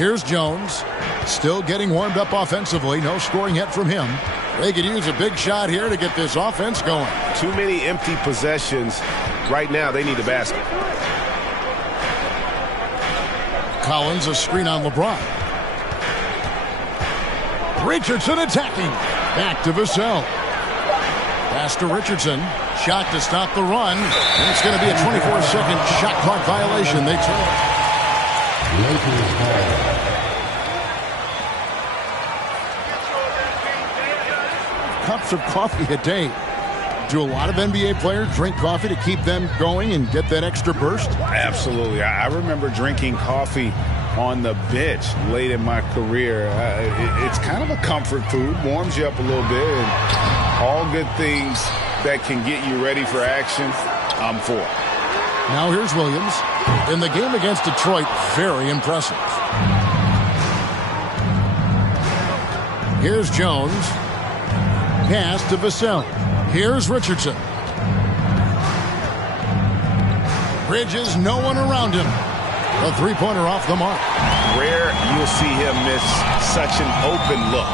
Here's Jones. Still getting warmed up offensively. No scoring yet from him. They could use a big shot here to get this offense going. Too many empty possessions. Right now, they need a basket. Collins, a screen on LeBron. Richardson attacking. Back to Vassell. Pass to Richardson. Shot to stop the run. And it's going to be a 24-second shot clock violation. They turn it. Cups of coffee a day. Do a lot of NBA players drink coffee to keep them going and get that extra burst? Absolutely. I remember drinking coffee on the bench late in my career. It's kind of a comfort food, warms you up a little bit, and all good things that can get you ready for action, I'm for. Now here's Williams. In the game against Detroit, very impressive. Here's Jones. Pass to Vassell. Here's Richardson. Bridges, no one around him. A three-pointer off the mark. Rare you'll see him miss such an open look.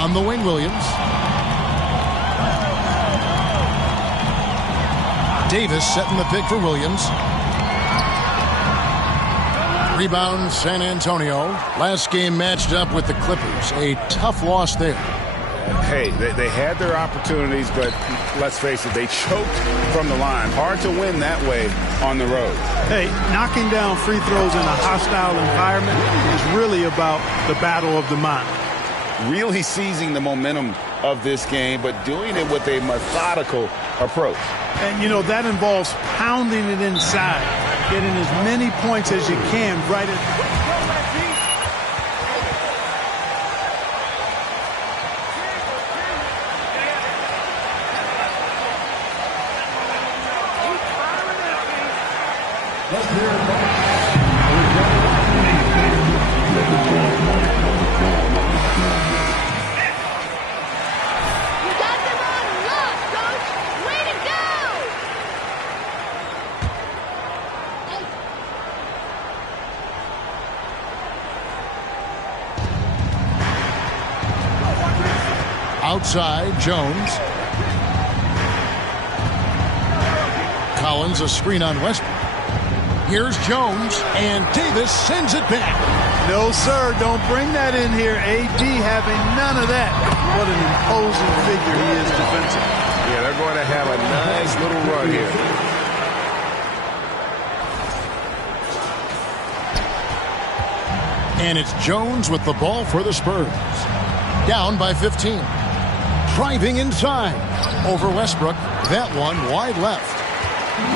On the wing, Williams. Davis setting the pick for Williams. Rebound, San Antonio. Last game matched up with the Clippers. A tough loss there. Hey, they had their opportunities, but let's face it, they choked from the line. Hard to win that way on the road. Hey, knocking down free throws in a hostile environment is really about the battle of the mind. Really seizing the momentum of this game, but doing it with a methodical approach. And, you know, that involves pounding it inside, getting as many points as you can right at... Outside, Jones. Collins, a screen on Westbrook. Here's Jones, and Davis sends it back. No, sir, don't bring that in here. AD having none of that. What an imposing figure he is defensively. Yeah, they're going to have a nice little run here. And it's Jones with the ball for the Spurs. Down by 15. Driving inside. Over Westbrook. That one wide left.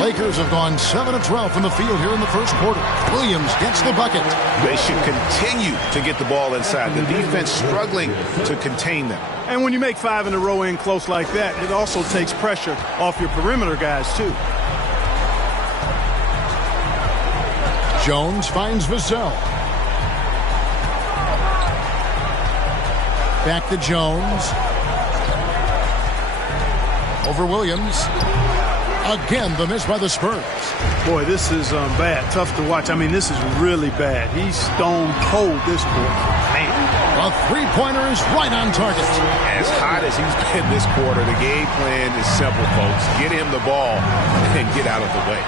Lakers have gone 7 of 12 from the field here in the first quarter. Williams gets the bucket. They should continue to get the ball inside. The defense struggling to contain them. And when you make 5 in a row in close like that, it also takes pressure off your perimeter guys, too. Jones finds Vassell. Back to Jones. Over Williams. Again, the miss by the Spurs. Boy, this is bad. Tough to watch. I mean, this is really bad. He's stone cold this quarter. Man. A three-pointer is right on target. As hot as he's been this quarter, the game plan is simple, folks. Get him the ball and get out of the way.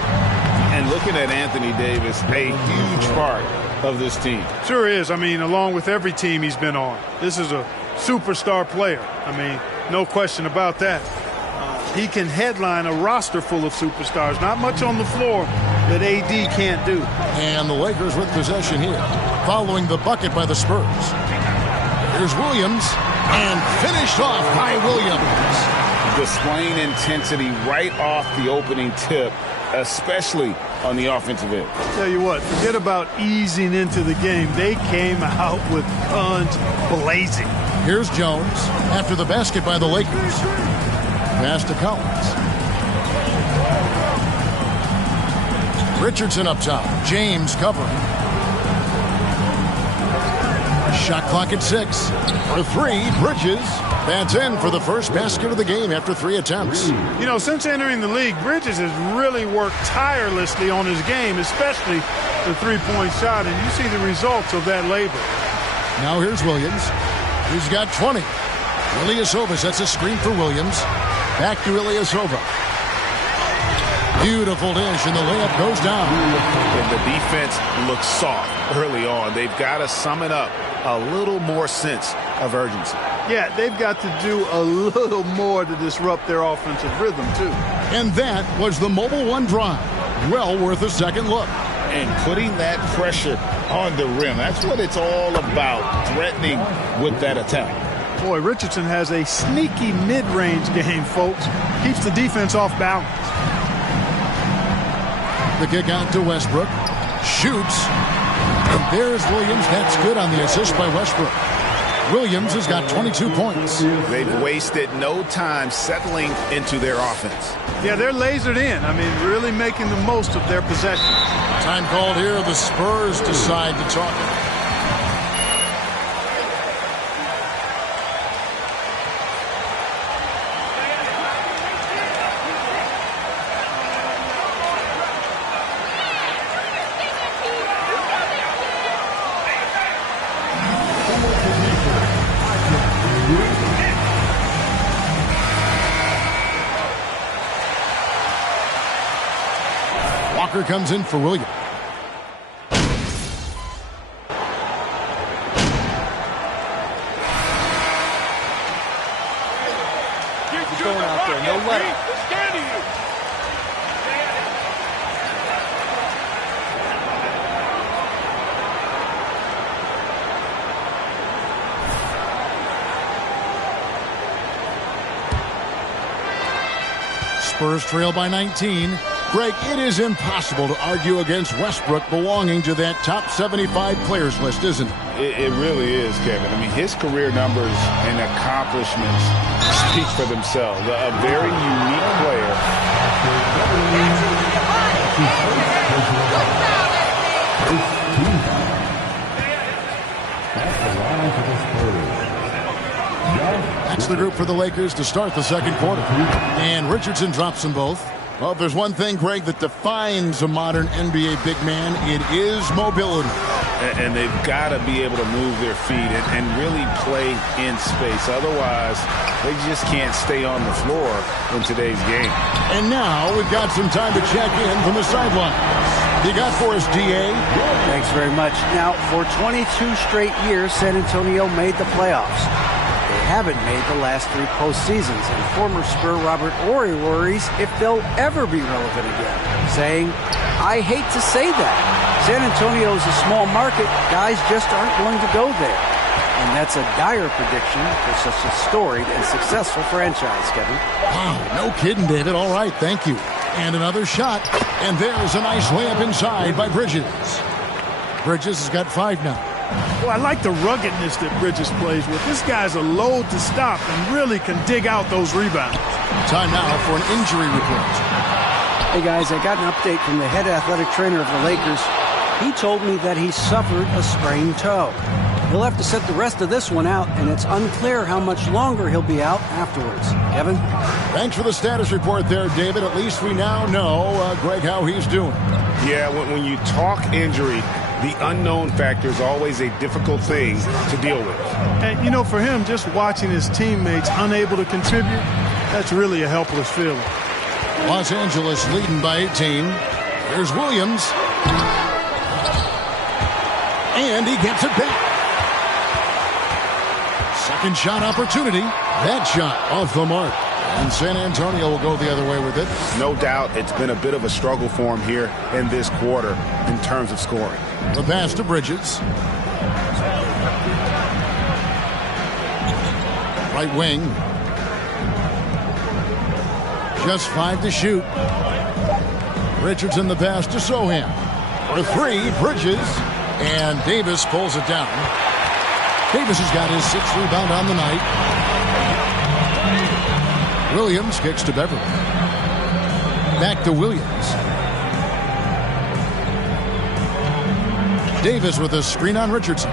And looking at Anthony Davis, a huge part of this team. Sure is. I mean, along with every team he's been on. This is a superstar player. I mean, no question about that. He can headline a roster full of superstars. Not much on the floor that AD can't do. And the Lakers with possession here, following the bucket by the Spurs. Here's Williams, and finished off by Williams. Displaying intensity right off the opening tip, especially on the offensive end. Tell you what, forget about easing into the game. They came out with guns blazing. Here's Jones after the basket by the Lakers. Pass to Collins. Richardson up top. James covering. Shot clock at 6. For 3, Bridges. That's in for the first basket of the game after 3 attempts. You know, since entering the league, Bridges has really worked tirelessly on his game, especially the three-point shot, and you see the results of that labor. Now here's Williams. He's got 20. Ilyasova sets a screen for Williams. Back to Ilyasova. Beautiful dish, and the layup goes down. And the defense looks soft early on. They've got to sum it up a little more sense of urgency. Yeah, they've got to do a little more to disrupt their offensive rhythm, too. And that was the Mobile One drive. Well worth a second look. And putting that pressure on the rim. That's what it's all about, threatening with that attack. Boy, Richardson has a sneaky mid-range game, folks. Keeps the defense off balance. The kick out to Westbrook. Shoots. And there's Williams. That's good on the assist by Westbrook. Williams has got 22 points. They've wasted no time settling into their offense. Yeah, they're lasered in. I mean, really making the most of their possession. Time called here. The Spurs decide to talk. Walker comes in for Williams. He's going out there. No let up. Spurs trail by 19. Greg, it is impossible to argue against Westbrook belonging to that top 75 players list, isn't it? It really is, Kevin. I mean, his career numbers and accomplishments speak for themselves. A very unique player. That's the group for the Lakers to start the second quarter. And Richardson drops them both. Well, if there's one thing, Greg, that defines a modern NBA big man, it is mobility. And they've got to be able to move their feet and really play in space. Otherwise, they just can't stay on the floor in today's game. And now we've got some time to check in from the sidelines. You got for us, D.A.? Thanks very much. Now, for 22 straight years, San Antonio made the playoffs. They haven't made the last 3 postseasons, and former Spur Robert Horry worries if they'll ever be relevant again, saying, I hate to say that. San Antonio is a small market. Guys just aren't going to go there. And that's a dire prediction for such a storied and successful franchise, Kevin. Wow, no kidding, David. All right, thank you. And another shot, and there's a nice layup inside by Bridges. Bridges has got 5 now. Well, I like the ruggedness that Bridges plays with. This guy's a load to stop and really can dig out those rebounds. Time now for an injury report. Hey, guys, I got an update from the head athletic trainer of the Lakers. He told me that he suffered a sprained toe. He'll have to set the rest of this one out, and it's unclear how much longer he'll be out afterwards. Kevin? Thanks for the status report there, David. At least we now know, Greg, how he's doing. Yeah, when you talk injury, the unknown factor is always a difficult thing to deal with. And, you know, for him, just watching his teammates unable to contribute, that's really a helpless feeling. Los Angeles leading by 18. Here's Williams. And he gets it back. Second shot opportunity. That shot off the mark. And San Antonio will go the other way with it. No doubt it's been a bit of a struggle for him here in this quarter in terms of scoring. The pass to Bridges. Right wing. Just 5 to shoot. Richardson the pass to Sohan. For 3, Bridges. And Davis pulls it down. Davis has got his 6th rebound on the night. Williams kicks to Beverly. Back to Williams. Davis with a screen on Richardson.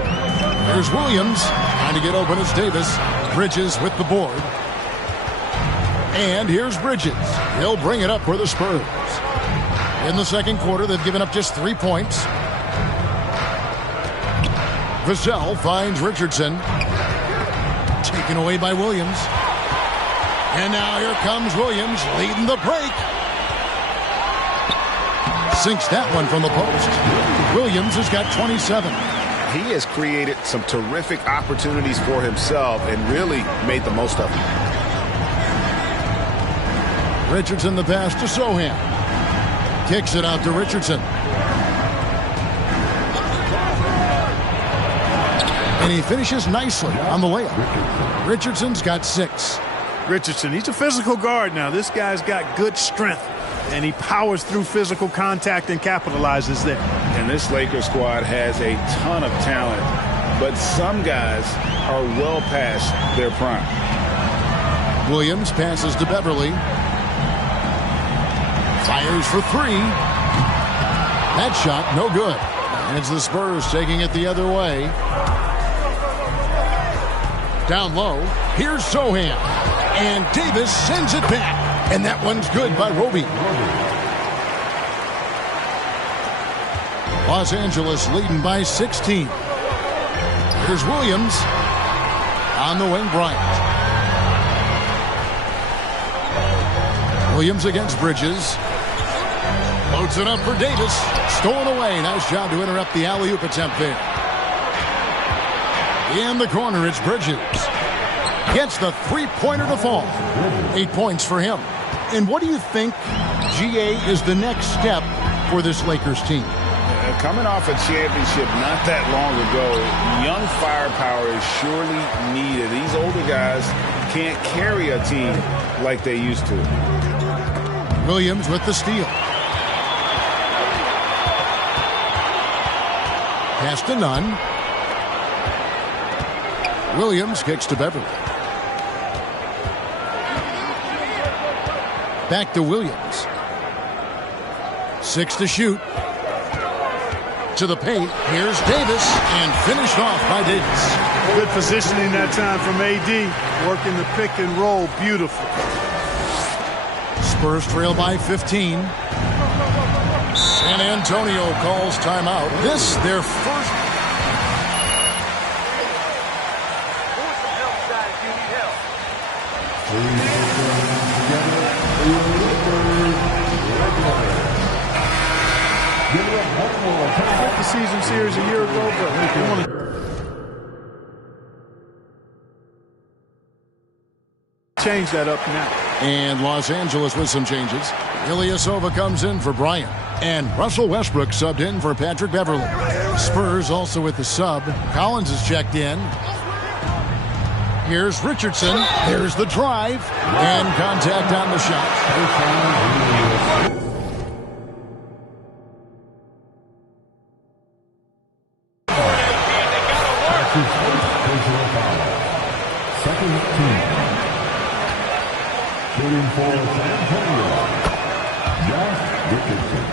Here's Williams. Trying to get open. It's Davis. Bridges with the board. And here's Bridges. He'll bring it up for the Spurs. In the second quarter, they've given up just 3 points. Vassell finds Richardson. Taken away by Williams. And now here comes Williams leading the break. Sinks that one from the post. Williams has got 27. He has created some terrific opportunities for himself and really made the most of them. Richardson the pass to Sohan. Kicks it out to Richardson. And he finishes nicely on the layup. Richardson's got 6. Richardson, he's a physical guard now. This guy's got good strength, and he powers through physical contact and capitalizes there. And this Lakers squad has a ton of talent, but some guys are well past their prime. Williams passes to Beverly. Fires for 3. That shot, no good. And it's the Spurs taking it the other way. Down low, here's Sohan. And Davis sends it back. And that one's good by Roby. Los Angeles leading by 16. Here's Williams. On the wing, Bryant. Williams against Bridges. Loads it up for Davis. Stolen away. Nice job to interrupt the alley-oop attempt there. In the corner, it's Bridges. Gets the three-pointer to fall. 8 points for him. And what do you think, GA, is the next step for this Lakers team? Coming off a championship not that long ago, young firepower is surely needed. These older guys can't carry a team like they used to. Williams with the steal. Pass to Nunn. Williams kicks to Beverly. Back to Williams. 6 to shoot. To the paint. Here's Davis. And finished off by Davis. Good positioning that time from AD. Working the pick and roll. Beautiful. Spurs trail by 15. San Antonio calls timeout. This, their first. The season series a year ago, but they want to change that up now. And Los Angeles with some changes. Ilyasova comes in for Bryant. And Russell Westbrook subbed in for Patrick Beverly. Spurs also with the sub. Collins is checked in. Here's Richardson. There's the drive. And contact on the shot. Second team. Shooting for San Antonio. Josh Richardson.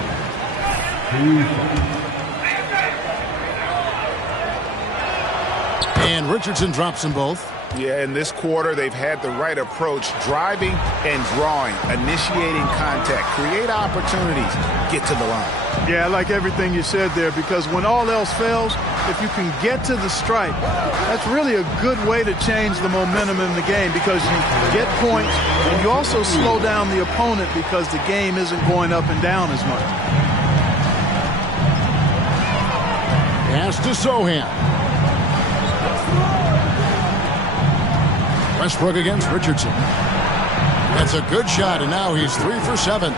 And Richardson drops them both. Yeah, in this quarter, they've had the right approach, driving and drawing, initiating contact, create opportunities, get to the line. Yeah, I like everything you said there, because when all else fails, if you can get to the stripe, that's really a good way to change the momentum in the game, because you get points and you also slow down the opponent because the game isn't going up and down as much. Pass to Sohan. Westbrook against Richardson. That's a good shot, and now he's 3 for 7.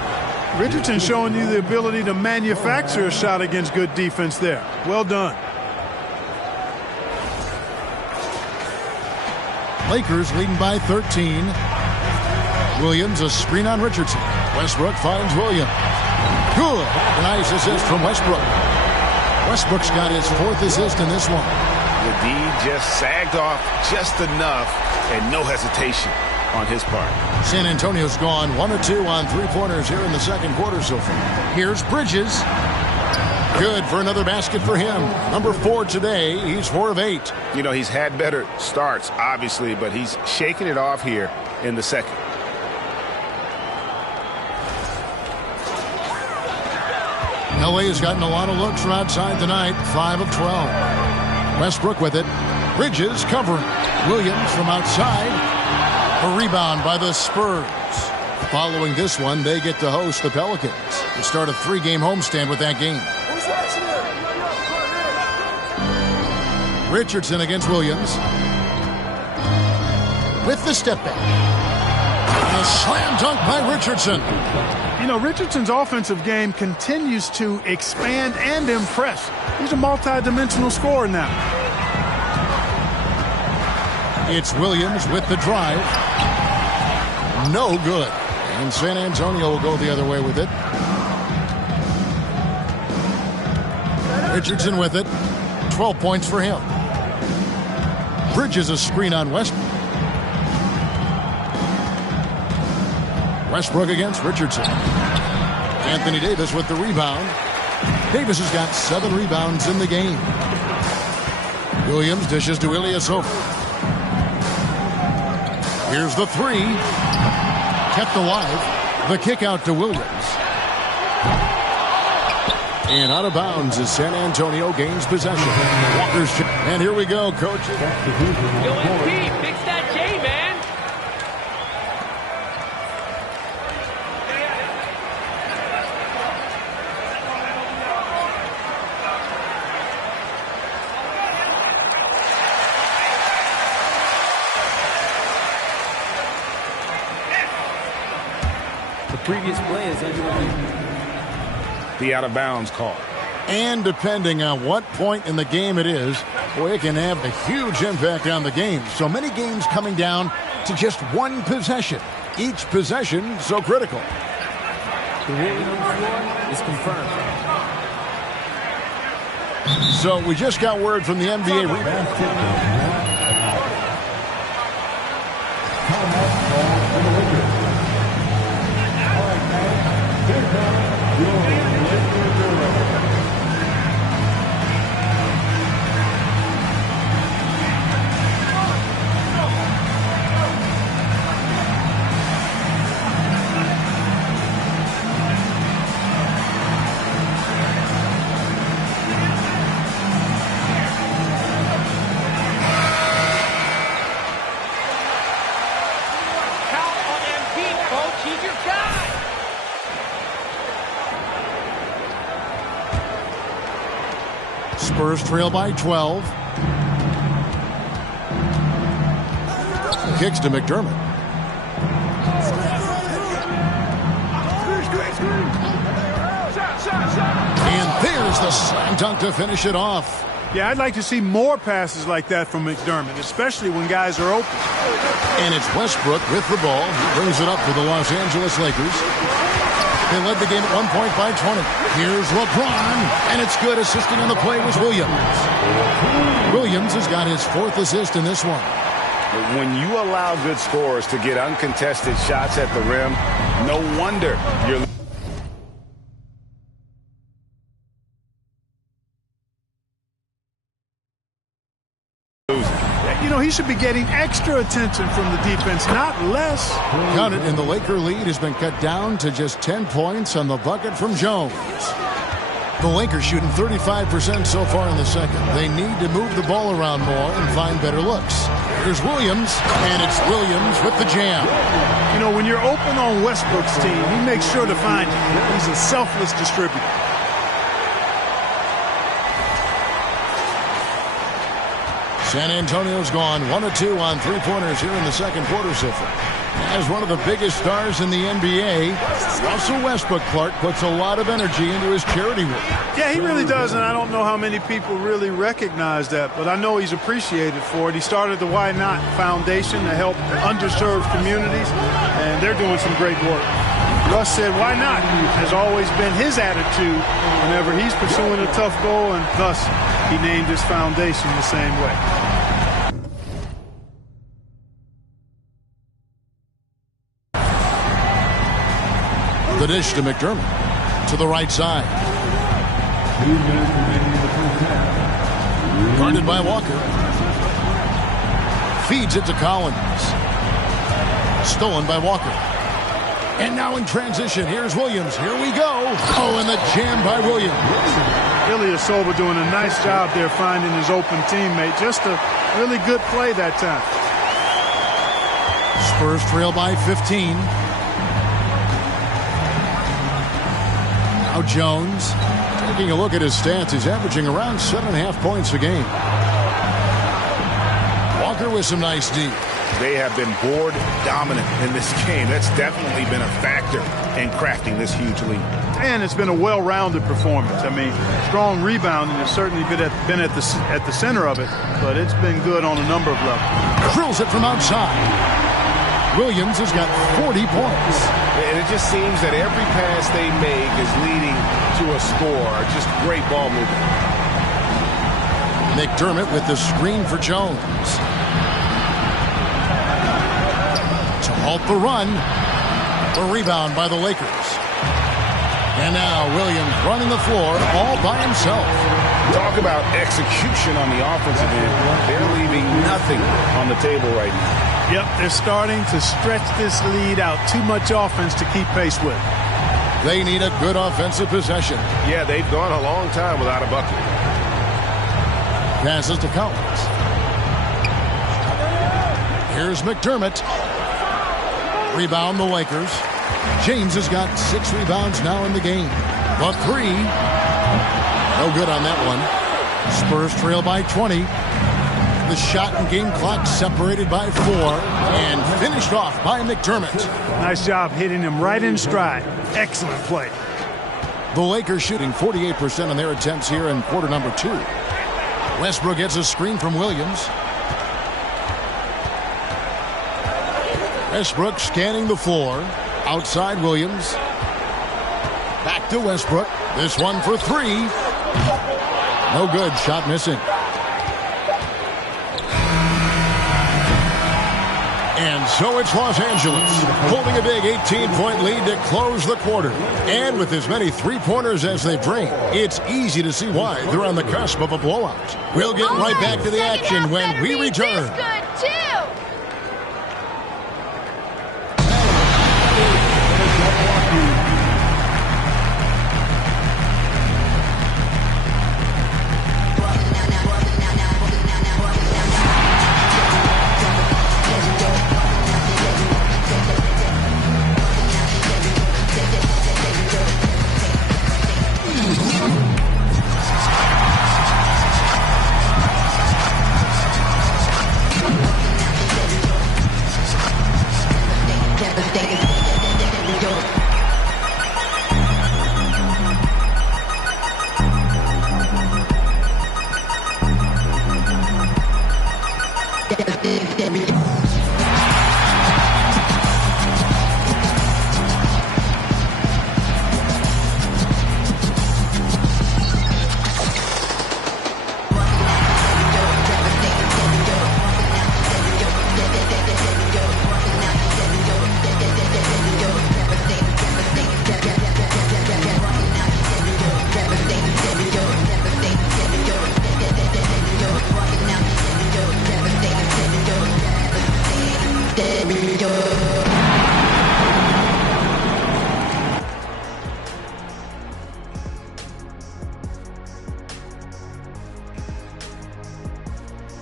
Richardson showing you the ability to manufacture a shot against good defense there. Well done. Lakers leading by 13. Williams a screen on Richardson. Westbrook finds Williams. Good. Nice assist from Westbrook. Westbrook's got his 4th assist in this one. The D just sagged off just enough, and no hesitation on his part. San Antonio's gone 1 of 2 on 3-pointers here in the second quarter so far. Here's Bridges. Good for another basket for him. Number 4 today. He's 4 of 8. You know, he's had better starts, obviously, but he's shaking it off here in the second. LA has gotten a lot of looks from outside tonight. 5 of 12. Westbrook with it. Bridges covering. Williams from outside. A rebound by the Spurs. Following this one, they get to host the Pelicans. They start a 3-game homestand with that game. Richardson against Williams. With the step back. A slam dunk by Richardson. You know, Richardson's offensive game continues to expand and impress. He's a multi-dimensional scorer now. It's Williams with the drive. No good. And San Antonio will go the other way with it. Richardson with it. 12 points for him. Bridges a screen on Westbrook. Westbrook against Richardson. Anthony Davis with the rebound. Davis has got 7 rebounds in the game. Williams dishes to Ilyasova. Here's the 3. Kept alive. The kick out to Williams. And out of bounds as San Antonio gains possession. Walker's and here we go, coaches. Yo, MP, fix that J, man. The previous play is under The out-of-bounds call. And depending on what point in the game it is, boy, it can have a huge impact on the game. So many games coming down to just one possession. Each possession so critical. the ruling on the floor is confirmed. So we just got word from the NBA rebound. Spurs trail by 12. Kicks to McDermott. And there's the slam dunk to finish it off. Yeah, I'd like to see more passes like that from McDermott, especially when guys are open. And it's Westbrook with the ball. He brings it up for the Los Angeles Lakers. They led the game at 1 point by 20. Here's LeBron, and it's good. Assisting on the play was Williams. Williams has got his 4th assist in this one. When you allow good scorers to get uncontested shots at the rim, no wonder you're You know, he should be getting extra attention from the defense, not less. Count it, and the Laker lead has been cut down to just 10 points on the bucket from Jones. The Lakers shooting 35% so far in the second. They need to move the ball around more and find better looks. Here's Williams, and it's Williams with the jam. You know, when you're open on Westbrook's team, he makes sure to find it. He's a selfless distributor. San Antonio's gone 1 of 2 on 3-pointers here in the second quarter so far. As one of the biggest stars in the NBA, Russell Westbrook, Clark, puts a lot of energy into his charity work. Yeah, he really does, and I don't know how many people really recognize that, but I know he's appreciated for it. He started the Why Not Foundation to help underserved communities, and they're doing some great work. Russ said, why not? Has always been his attitude whenever he's pursuing a tough goal, and thus he named his foundation the same way. The dish to McDermott to the right side. 2 minutes remaining in the first half. Guarded by Walker. Feeds it to Collins. Stolen by Walker. And now in transition, here's Williams. Here we go. Oh, and the jam by Williams. Ilyasova doing a nice job there finding his open teammate. Just a really good play that time. Spurs trail by 15. Now Jones. Taking a look at his stats, he's averaging around 7.5 points a game. Walker with some nice D. They have been board dominant in this game. That's definitely been a factor in crafting this huge lead. And it's been a well-rounded performance. I mean, strong rebounding has certainly been at the center of it, but it's been good on a number of levels. Drills it from outside. Williams has got 40 points. And it just seems that every pass they make is leading to a score. Just great ball movement. McDermott with the screen for Jones. To halt the run. The rebound by the Lakers. And now Williams running the floor all by himself. Talk about execution on the offensive end. They're leaving nothing on the table right now. Yep, they're starting to stretch this lead out. Too much offense to keep pace with. They need a good offensive possession. Yeah, they've gone a long time without a bucket. Passes to Collins. Here's McDermott. Rebound the Lakers. James has got 6 rebounds now in the game. The 3. No good on that one. Spurs trail by 20. The shot and game clock separated by 4 and finished off by McDermott. Nice job hitting him right in stride. Excellent play. The Lakers shooting 48% on their attempts here in quarter number 2. Westbrook gets a screen from Williams. Westbrook scanning the floor. Outside Williams. Back to Westbrook. This one for 3. No good. Shot missing. And so it's Los Angeles holding a big 18-point lead to close the quarter. And with as many three-pointers as they've drained, it's easy to see why they're on the cusp of a blowout. We'll get right back to the action when we return.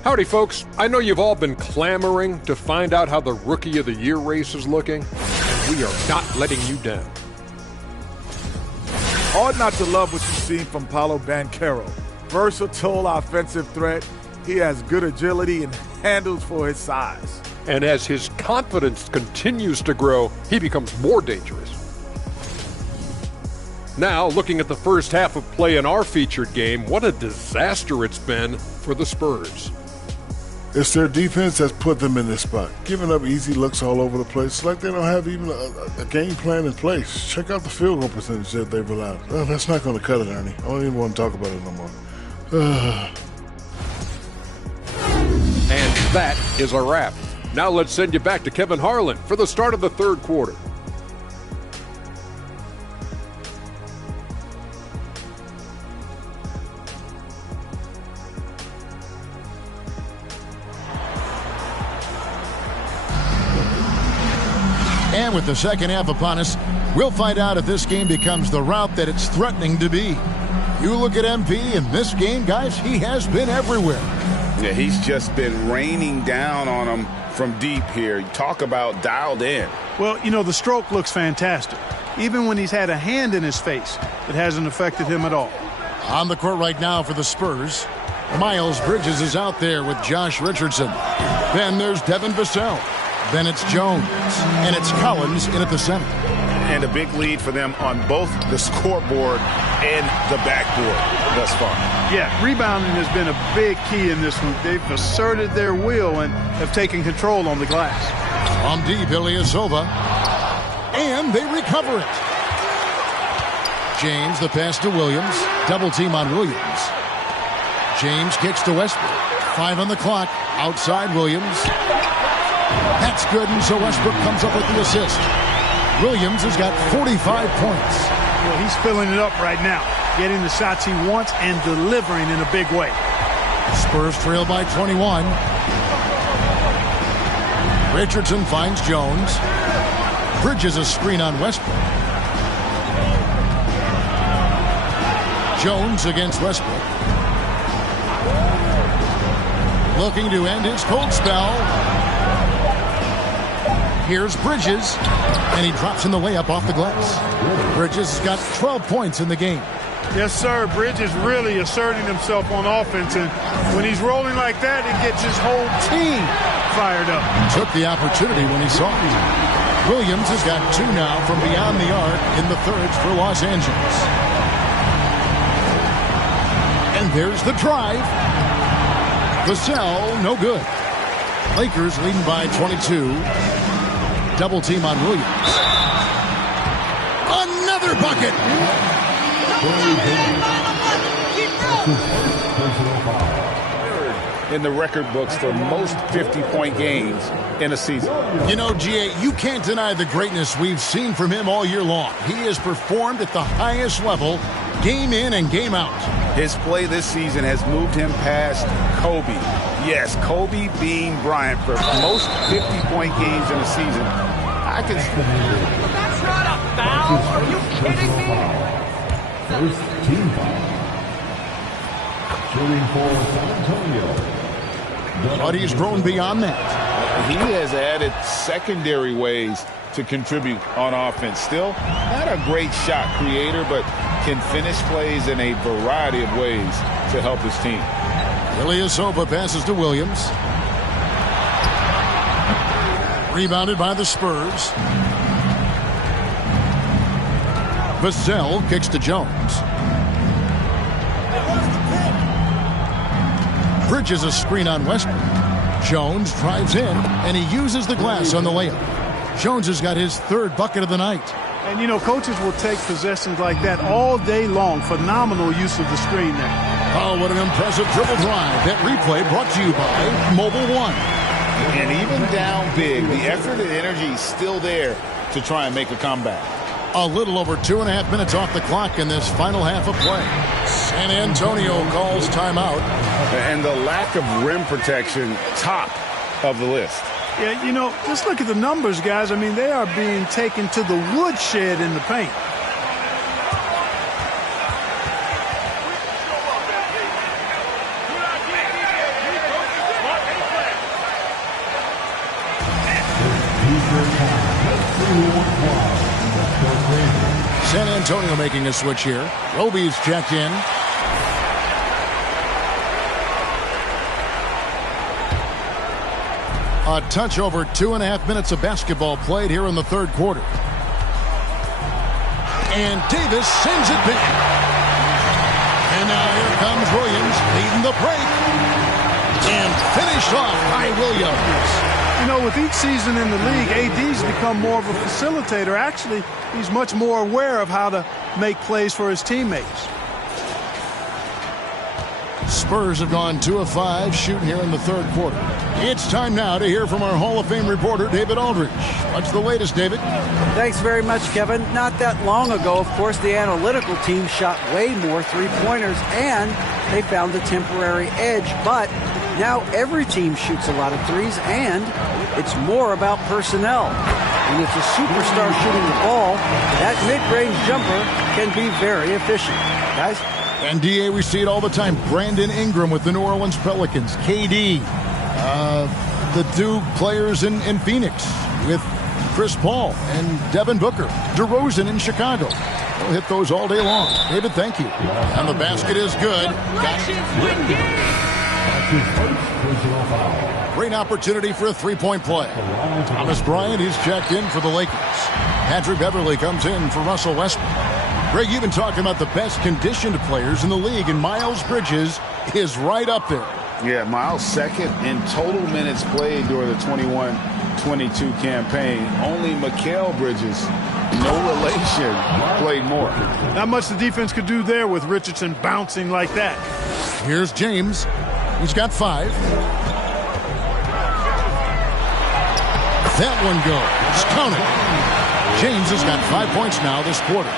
Howdy, folks. I know you've all been clamoring to find out how the Rookie of the Year race is looking, and we are not letting you down. Hard not to love what you've seen from Paolo Banchero. Versatile offensive threat. He has good agility and handles for his size. And as his confidence continues to grow, he becomes more dangerous. Now, looking at the first half of play in our featured game, what a disaster it's been for the Spurs. It's their defense that's put them in this spot. Giving up easy looks all over the place. It's like they don't have even a game plan in place. Check out the field goal percentage that they've allowed. Oh, that's not going to cut it, Ernie. I don't even want to talk about it no more. And that is a wrap. Now let's send you back to Kevin Harlan for the start of the third quarter. And with the second half upon us, we'll find out if this game becomes the route that it's threatening to be. You look at MP in this game, guys, he has been everywhere. Yeah, he's just been raining down on them from deep here. Talk about dialed in. Well, you know, the stroke looks fantastic. Even when he's had a hand in his face, it hasn't affected him at all. On the court right now for the Spurs, Miles Bridges is out there with Josh Richardson. Then there's Devin Vassell. Then it's Jones. And it's Collins in at the center. And a big lead for them on both the scoreboard and the backboard thus far. Yeah, rebounding has been a big key in this one. They've asserted their will and have taken control on the glass. From deep, Ilyasova. And they recover it. James, the pass to Williams. Double team on Williams. James kicks to Westbrook. 5 on the clock. Outside Williams. That's good, and so Westbrook comes up with the assist. Williams has got 45 points. Well, he's filling it up right now, getting the shots he wants and delivering in a big way. Spurs trail by 21. Richardson finds Jones. Bridges a screen on Westbrook. Jones against Westbrook. Looking to end his cold spell. Here's Bridges, and he drops in the way up off the glass. Bridges has got 12 points in the game. Yes, sir. Bridges really asserting himself on offense, and when he's rolling like that, it gets his whole team fired up. Took the opportunity when he saw it. Williams has got 2 now from beyond the arc in the thirds for Los Angeles. And there's the drive. Vassell, no good. Lakers leading by 22. Double team on Williams. Another bucket. In the record books for most 50-point games in a season. You know, G.A., you can't deny the greatness we've seen from him all year long. He has performed at the highest level, game in and game out. His play this season has moved him past Kobe. Yes, Kobe being Bryant for most 50-point games in a season. I can. That's not a foul. Are you kidding me? First team foul. Shooting for San Antonio. But he's grown beyond that. He has added secondary ways to contribute on offense. Still not a great shot creator, but can finish plays in a variety of ways to help his team. Ilyasova passes to Williams. Rebounded by the Spurs. Vassell kicks to Jones. Bridges a screen on Westbrook. Jones drives in, and he uses the glass on the layup. Jones has got his 3rd bucket of the night. And, you know, coaches will take possessions like that all day long. Phenomenal use of the screen there. Oh, what an impressive dribble drive. That replay brought to you by Mobile One. And even down big, the effort and energy is still there to try and make a comeback. A little over 2.5 minutes off the clock in this final half of play. San Antonio calls timeout. And the lack of rim protection, top of the list. Yeah, you know, just look at the numbers, guys. I mean, they are being taken to the woodshed in the paint. San Antonio making a switch here. Roby's checked in. A touch over 2.5 minutes of basketball played here in the 3rd quarter. And Davis sends it back. And now here comes Williams leading the break. And finished off by Williams. You know, with each season in the league, AD's become more of a facilitator. Actually, he's much more aware of how to make plays for his teammates. Spurs have gone 2 of 5 shooting here in the 3rd quarter. It's time now to hear from our Hall of Fame reporter, David Aldridge. What's the latest, David? Thanks very much, Kevin. Not that long ago, of course, the analytical team shot way more three-pointers, and they found a temporary edge. But now every team shoots a lot of threes, and it's more about personnel. When it's a superstar shooting the ball, that mid-range jumper can be very efficient. Guys? And DA, we see it all the time. Brandon Ingram with the New Orleans Pelicans. KD, the Duke players in Phoenix with Chris Paul and Devin Booker. DeRozan in Chicago. We'll hit those all day long. David, thank you. And the basket is good. Great opportunity for a three-point play. Thomas Bryant, he's checked in for the Lakers. Patrick Beverley comes in for Russell Westbrook. Greg, you've been talking about the best conditioned players in the league, and Miles Bridges is right up there. Yeah, Miles second in total minutes played during the 21-22 campaign. Only Mikal Bridges, no relation, played more. Not much the defense could do there with Richardson bouncing like that. Here's James. He's got 5. That one goes. Count it. James has got 5 points now this quarter.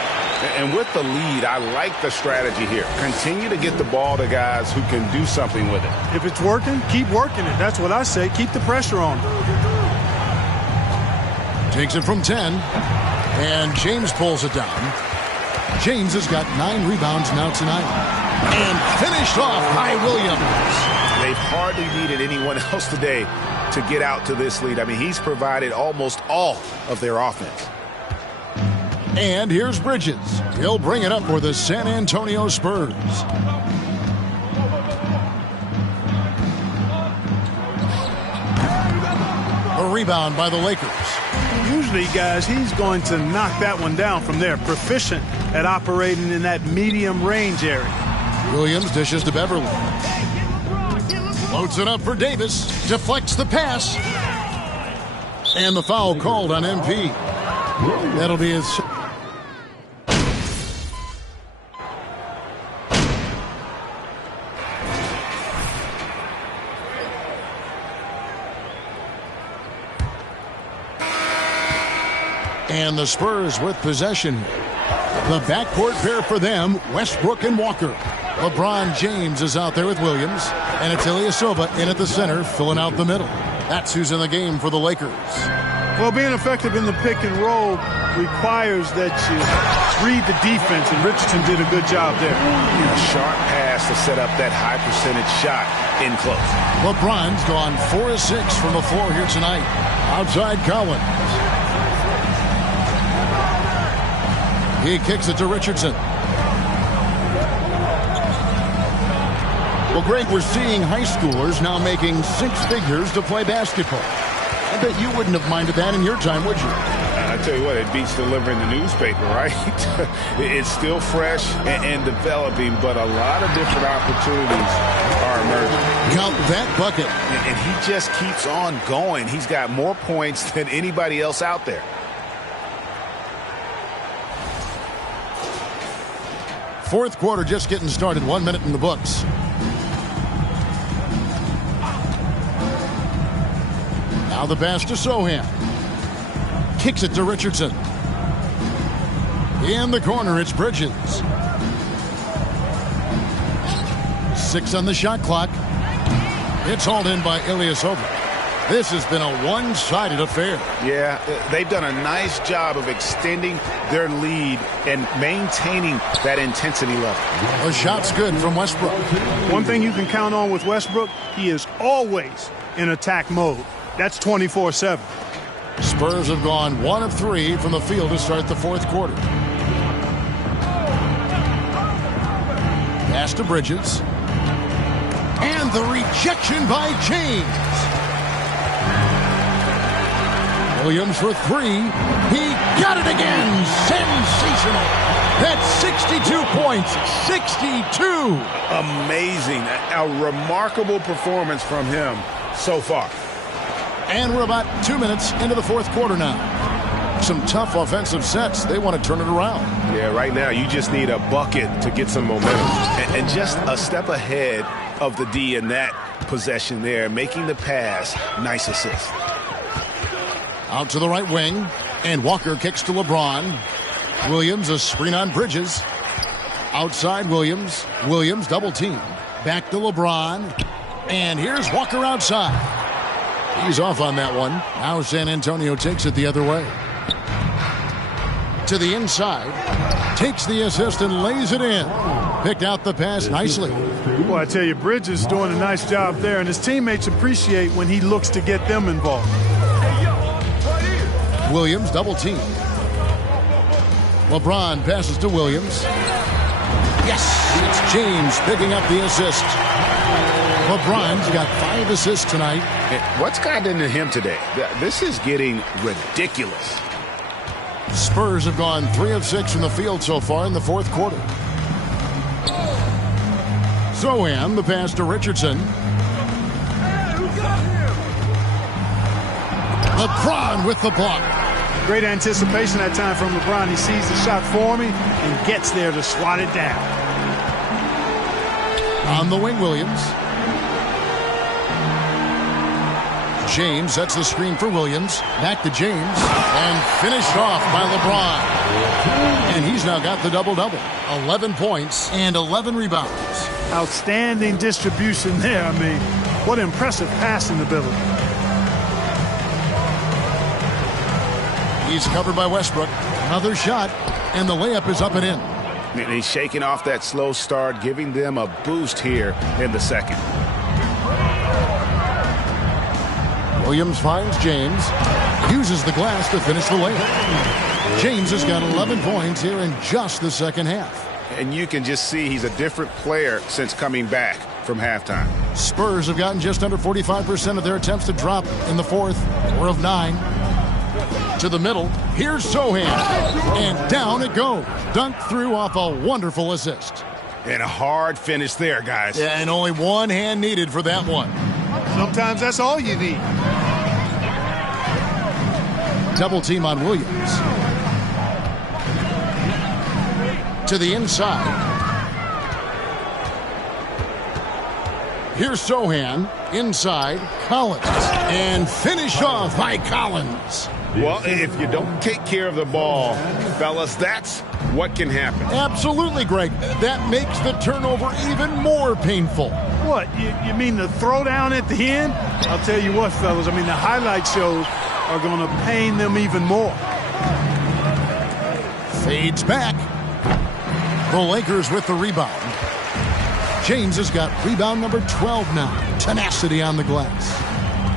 And with the lead, I like the strategy here. Continue to get the ball to guys who can do something with it. If it's working, keep working it. That's what I say. Keep the pressure on. Takes it from 10. And James pulls it down. James has got 9 rebounds now tonight. And finished off by Williams. They've hardly needed anyone else today to get out to this lead. I mean, he's provided almost all of their offense. And here's Bridges. He'll bring it up for the San Antonio Spurs. A rebound by the Lakers. Usually, guys, he's going to knock that one down from there. Proficient at operating in that medium range area. Williams dishes to Beverly. Loads it up for Davis. Deflects the pass. And the foul called on MP. That'll be his... And the Spurs with possession. The backcourt pair for them, Westbrook and Walker. LeBron James is out there with Williams. And it's Ilyasova in at the center, filling out the middle. That's who's in the game for the Lakers. Well, being effective in the pick and roll requires that you read the defense, and Richardson did a good job there. A sharp pass to set up that high percentage shot in close. LeBron's gone 4 of 6 from the floor here tonight. Outside Collins. He kicks it to Richardson. Well, Greg, we're seeing high schoolers now making 6 figures to play basketball. I bet you wouldn't have minded that in your time, would you? I tell you what, it beats delivering the newspaper, right? It's still fresh and developing, but a lot of different opportunities are emerging. Count that bucket. And he just keeps on going. He's got more points than anybody else out there. Fourth quarter just getting started. 1 minute in the books. Now the pass to Sohan. Kicks it to Richardson. In the corner, it's Bridges. 6 on the shot clock. It's hauled in by Ilyasova. This has been a one-sided affair. Yeah, they've done a nice job of extending their lead and maintaining that intensity level. The shot's good from Westbrook. One thing you can count on with Westbrook, he is always in attack mode. That's 24/7. Spurs have gone 1 of 3 from the field to start the fourth quarter. Pass to Bridges. And the rejection by James. Williams for 3. He got it again. Sensational. That's 62 points. 62. Amazing. A remarkable performance from him so far. And we're about 2 minutes into the fourth quarter now. Some tough offensive sets. They want to turn it around. Yeah, right now you just need a bucket to get some momentum. And just a step ahead of the D in that possession there, making the pass. Nice assist. Out to the right wing. And Walker kicks to LeBron. Williams, a screen on Bridges. Outside Williams. Williams double team. Back to LeBron. And here's Walker outside. He's off on that one. Now San Antonio takes it the other way. To the inside. Takes the assist and lays it in. Picked out the pass nicely. Well, I tell you, Bridges is doing a nice job there, and his teammates appreciate when he looks to get them involved. Williams double team. LeBron passes to Williams. Yes, it's James picking up the assist. LeBron's got 5 assists tonight. What's gotten into him today? This is getting ridiculous. Spurs have gone 3 of 6 from the field so far in the fourth quarter. Zohan, the pass to Richardson. LeBron with the block. Great anticipation that time from LeBron. He sees the shot forming and gets there to swat it down. On the wing, Williams. James sets the screen for Williams. Back to James. And finished off by LeBron. And he's now got the double-double. 11 points and 11 rebounds. Outstanding distribution there. I mean, what impressive passing ability. He's covered by Westbrook. Another shot, and the layup is up and in. And he's shaking off that slow start, giving them a boost here in the second. Williams finds James. Uses the glass to finish the layup. James has got 11 points here in just the second half. And you can just see he's a different player since coming back from halftime. Spurs have gotten just under 45% of their attempts to drop in the fourth. 4 of 9. To the middle. Here's Zohan. And down it goes. Dunked through off a wonderful assist. And a hard finish there, guys. Yeah, and only one hand needed for that one. Sometimes that's all you need. Double team on Williams. To the inside. Here's Zohan. Inside. Collins. And finished off by Collins. Well, if you don't take care of the ball, fellas, that's what can happen. Absolutely, Greg. That makes the turnover even more painful. What, you mean the throwdown at the end? I'll tell you what, fellas, I mean, the highlight shows are going to pain them even more. Fades back. The Lakers with the rebound. James has got rebound number 12 now. Tenacity on the glass.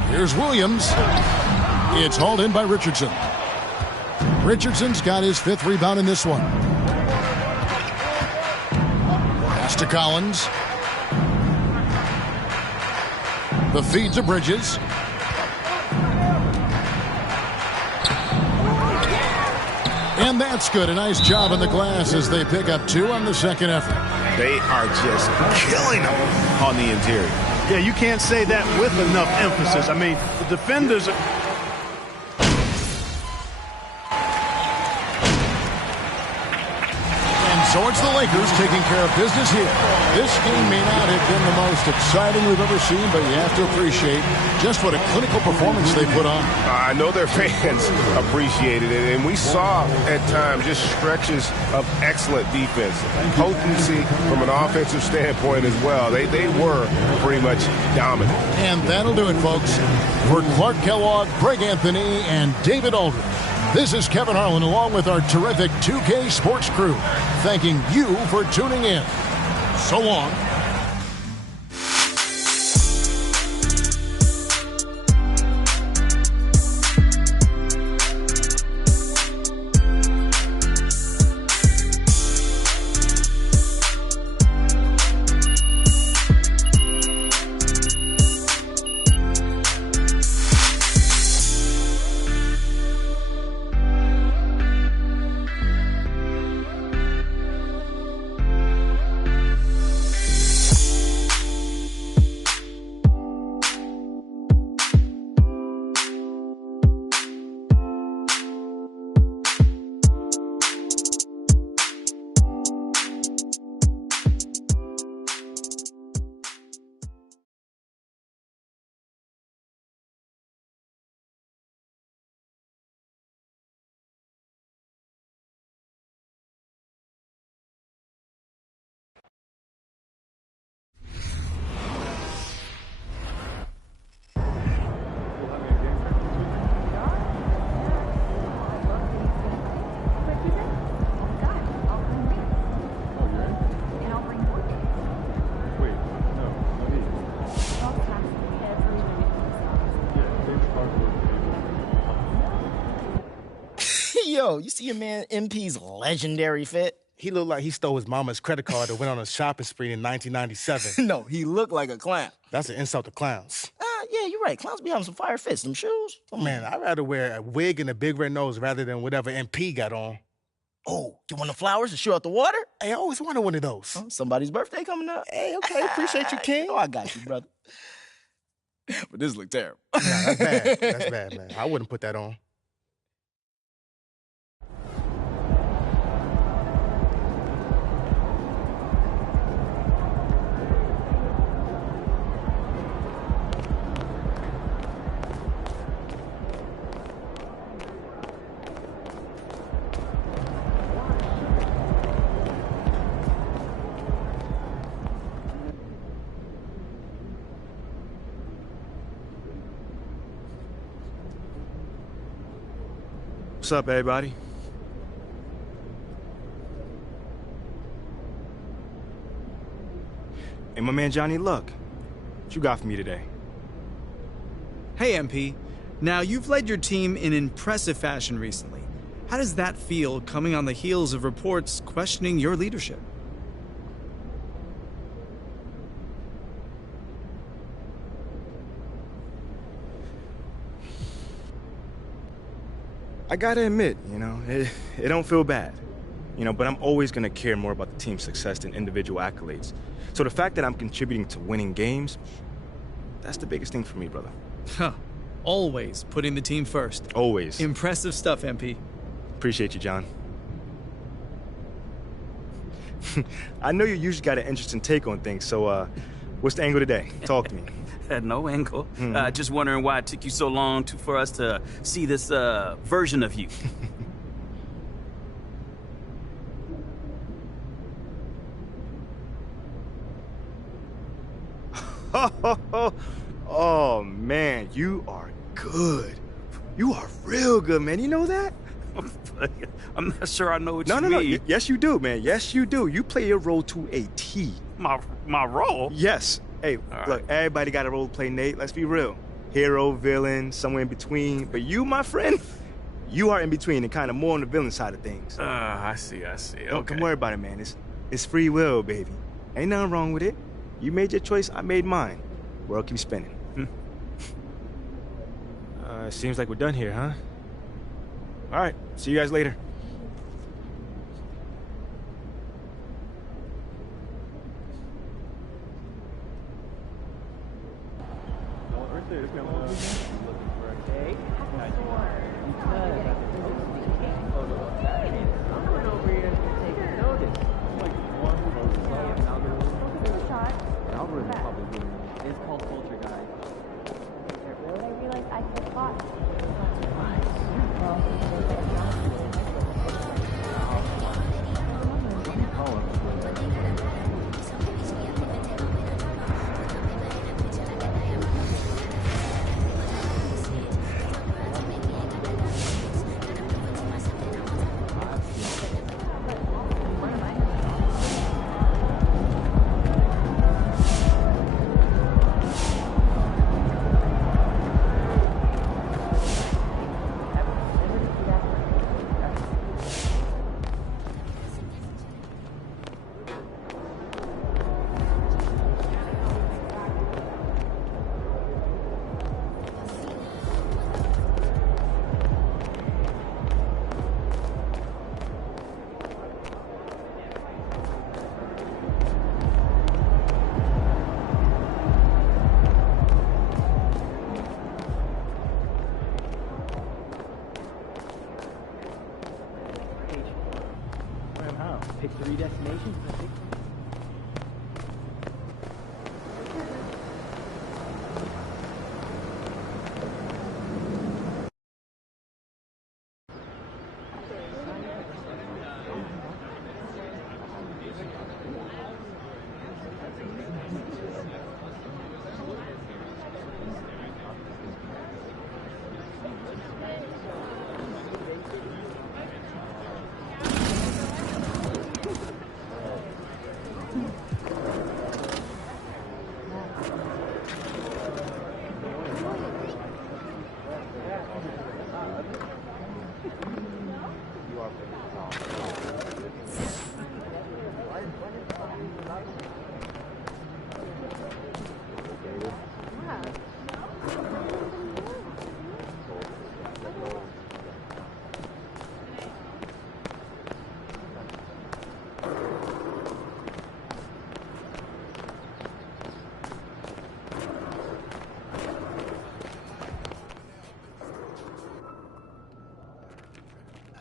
Here's Williams. It's hauled in by Richardson. Richardson's got his 5th rebound in this one. Pass to Collins. The feed to Bridges. And that's good. A nice job in the glass as they pick up 2 on the second effort. They are just killing them on the interior. Yeah, you can't say that with enough emphasis. I mean, the defenders are... So it's the Lakers taking care of business here. This game may not have been the most exciting we've ever seen, but you have to appreciate just what a clinical performance they put on. I know their fans appreciated it, and we saw at times just stretches of excellent defense, potency from an offensive standpoint as well. They were pretty much dominant. And that'll do it, folks. For Clark Kellogg, Greg Anthony, and David Aldridge, this is Kevin Harlan along with our terrific 2K Sports crew, thanking you for tuning in. So long. Yo, you see your man MP's legendary fit? He looked like he stole his mama's credit card and went on a shopping spree in 1997. No, he looked like a clown. That's an insult to clowns. Yeah, you're right. Clowns be having some fire fits. Them shoes? Oh, man, I'd rather wear a wig and a big red nose rather than whatever MP got on. Oh, you want the flowers to shoot out the water? Hey, I always wanted one of those. Oh, somebody's birthday coming up. Hey, okay, appreciate you, King. Oh, I got you, brother. But this look terrible. Nah, that's bad. That's bad, man. I wouldn't put that on. What's up, everybody? Hey, my man Johnny Luck. What you got for me today? Hey, MP. Now, you've led your team in impressive fashion recently. How does that feel coming on the heels of reports questioning your leadership? I gotta admit, it don't feel bad. But I'm always gonna care more about the team's success than individual accolades. So the fact that I'm contributing to winning games, that's the biggest thing for me, brother. Huh. Always putting the team first. Always. Impressive stuff, MP. Appreciate you, John. I know you usually got an interesting take on things, so what's the angle today? Talk to me. No angle. Just wondering why it took you so long for us to see this version of you. Oh, man, you are good. You are real good, man. You know that? I'm not sure I know what you mean. No. Yes, you do, man. Yes, you do. You play your role to a T. My role? Yes. Hey, look, everybody got a role to play, Nate. Let's be real. Hero, villain, somewhere in between. But you, my friend, you are in between and kind of more on the villain side of things. I see. Don't worry about it, man. It's free will, baby. Ain't nothing wrong with it. You made your choice, I made mine. World keeps spinning. Seems like we're done here, huh? All right, see you guys later.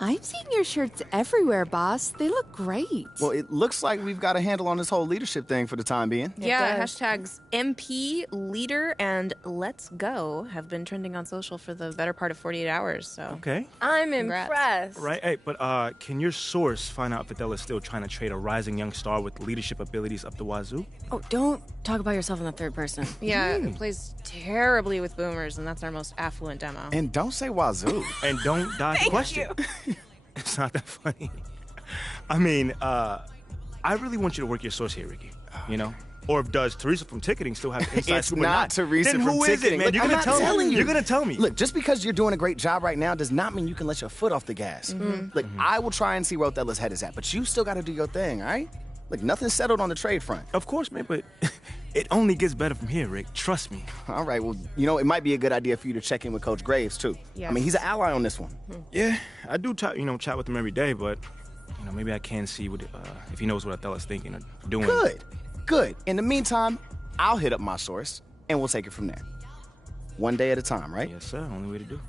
I'm seeing your shirts everywhere, boss. They look great. Well, it looks like we've got a handle on this whole leadership thing for the time being. Yeah, hashtags MP, leader, and let's go have been trending on social for the better part of 48 hours, so. Okay. I'm impressed. Right, hey, but can your source find out if Adela's still trying to trade a rising young star with leadership abilities up the wazoo? Oh, don't talk about yourself in the third person. Yeah, it plays terribly with boomers, and that's our most affluent demo. And don't say wazoo. And don't dodge the question. It's not that funny. I mean, I really want you to work your source here, Ricky. You know? Or does Teresa from ticketing still have inside It's scoop or not Teresa then from who is ticketing. it, man? Look, You're I'm gonna not tell telling me. you. You're gonna tell me. Look, just because you're doing a great job right now does not mean you can let your foot off the gas. Look, I will try and see where Othello's head is at, but you still got to do your thing, all right? Look, nothing's settled on the trade front. Of course, man, but it only gets better from here, Rick. Trust me. All right, well, you know, it might be a good idea for you to check in with Coach Graves, too. Yes. I mean, he's an ally on this one. Yeah, I do chat with him every day, but maybe I can see what if he knows what Othello's thinking or doing. Good. In the meantime, I'll hit up my source, and we'll take it from there. One day at a time, right? Yes, sir. Only way to do.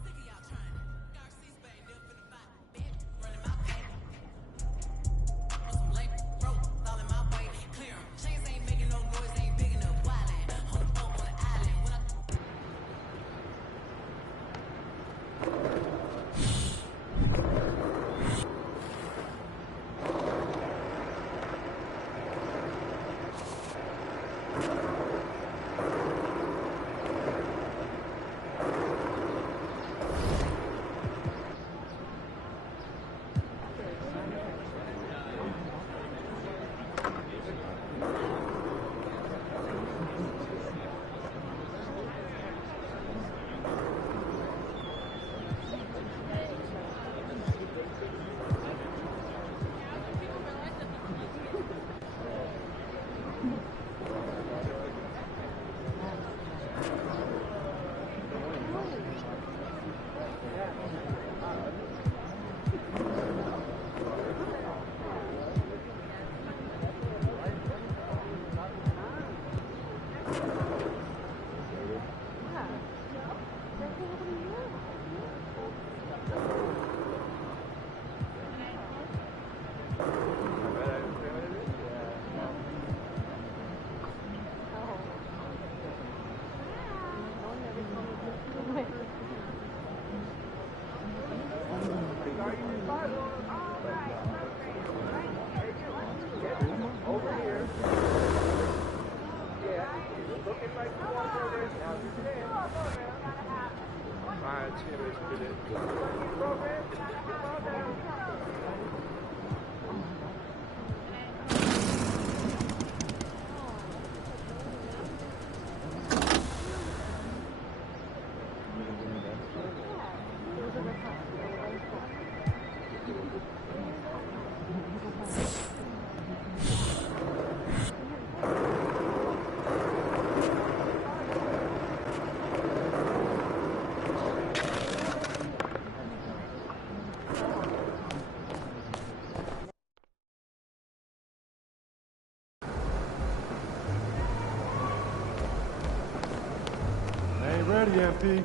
Ready, MP.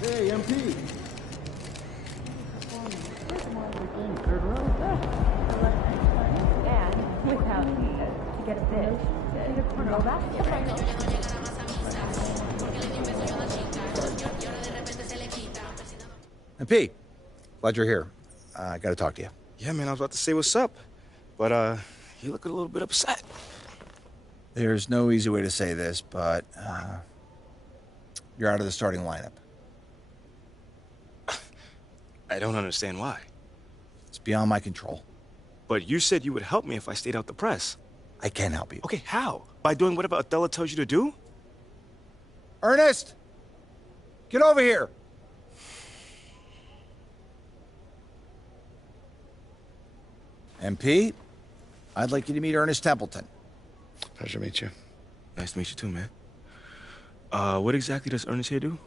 Hey, MP. And without to get a bid. MP, glad you're here. I got to talk to you. Yeah, man, I was about to say what's up, but you look a little bit upset. There's no easy way to say this, but you're out of the starting lineup. I don't understand why. It's beyond my control. But you said you would help me if I stayed out the press. I can help you. Okay, how? By doing whatever Othello tells you to do? Ernest! Get over here! MP, I'd like you to meet Ernest Templeton. Pleasure to meet you. Nice to meet you too, man. What exactly does Ernest here do?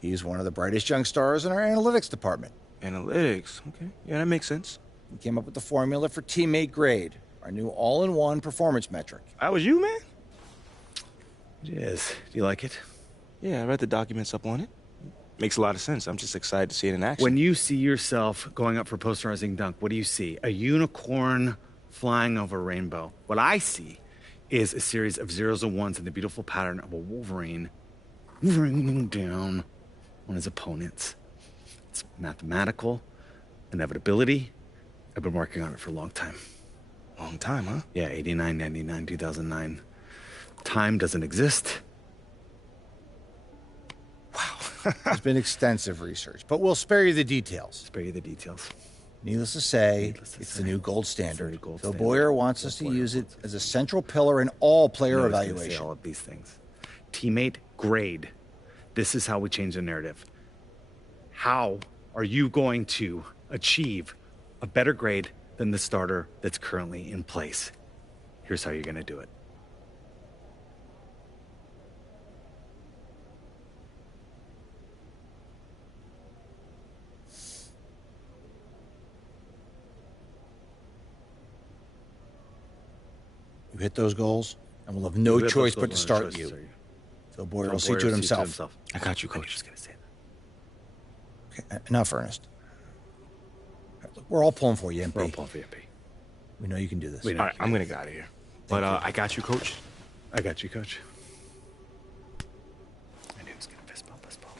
He's one of the brightest young stars in our analytics department. Analytics, okay. Yeah, that makes sense. He came up with the formula for teammate grade, our new all-in-one performance metric. That was you, man? It is. Do you like it? Yeah, I read the documents up on it. Makes a lot of sense. I'm just excited to see it in action. When you see yourself going up for posterizing dunk, what do you see? A unicorn flying over a rainbow. What I see is a series of zeros and ones in the beautiful pattern of a Wolverine raining down on his opponents. It's mathematical inevitability. I've been working on it for a long time. Long time, huh? Yeah, 89, 99, 2009. Time doesn't exist. There's been extensive research, but we'll spare you the details. Spare you the details. Needless to say, it's the new gold standard. Phil Boyer wants us to use it as a central pillar in all player evaluation. All of these things. Teammate grade. This is how we change the narrative. How are you going to achieve a better grade than the starter that's currently in place? Here's how you're going to do it. You hit those goals, and we'll have no choice but to start you. Phil Boyer will see to it himself. I got you, Coach. I'm just going to say that. Okay, enough, Ernest. Look, we're all pulling for you, MP. We're all pulling for you, MP. We know you can do this. All right, I'm going to get out of here. But I got you, Coach. I got you, Coach. I knew he was going to fist bump us both.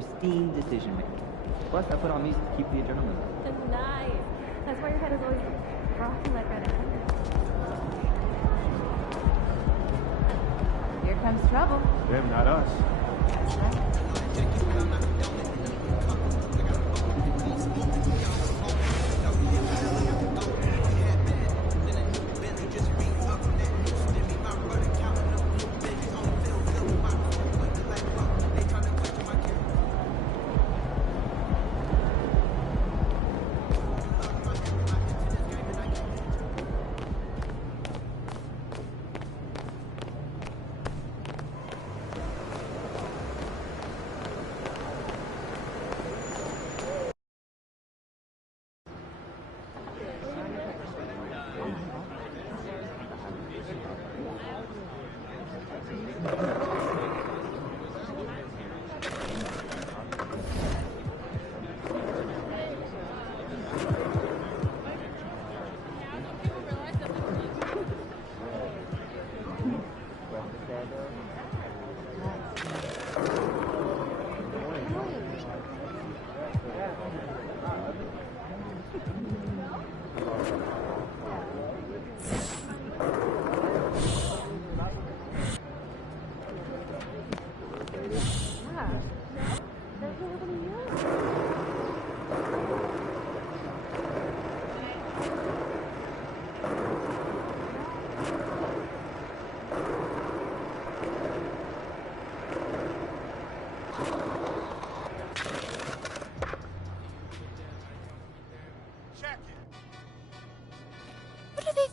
pristine decision making. Plus, I put on music to keep the adrenaline up. Nice. That's why your head is always rocking like right now. Here comes trouble. Them, not us. That's right.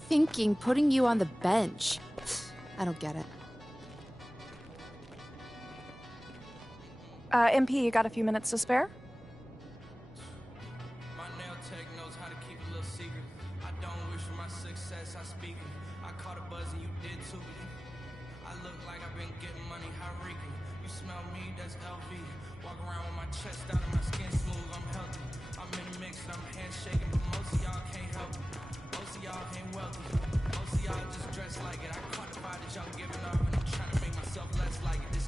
Thinking putting you on the bench. I don't get it. MP, you got a few minutes to spare? My nail tech knows how to keep a little secret. I don't wish for my success, I speak it. I caught a buzz and you did too. I look like I've been getting money, Harika. You smell me, that's LV. Walk around with my chest out and my skin smooth, I'm healthy. I'm in the mix and I'm handshaking, but most of y'all can't help it. Most of y'all ain't wealthy. Most of y'all just dress like it. I caught the vibe that y'all giving off and I'm trying to make myself less like it. This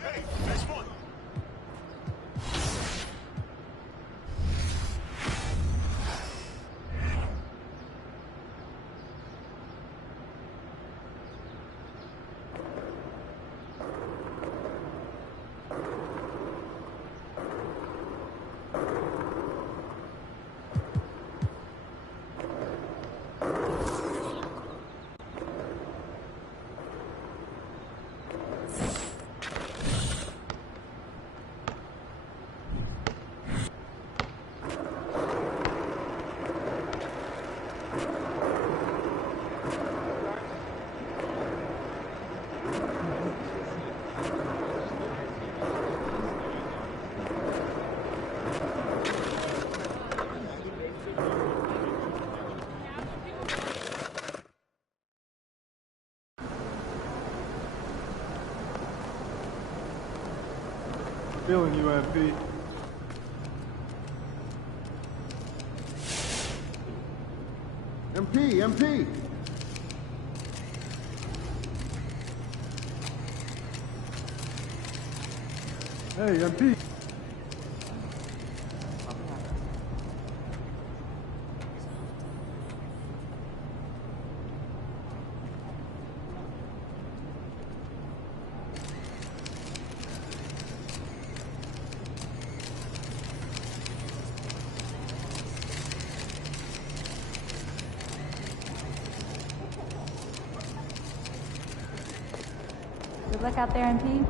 hey, next one. Feeling you, MP. MP. Hey, MP. Good luck out there, MP.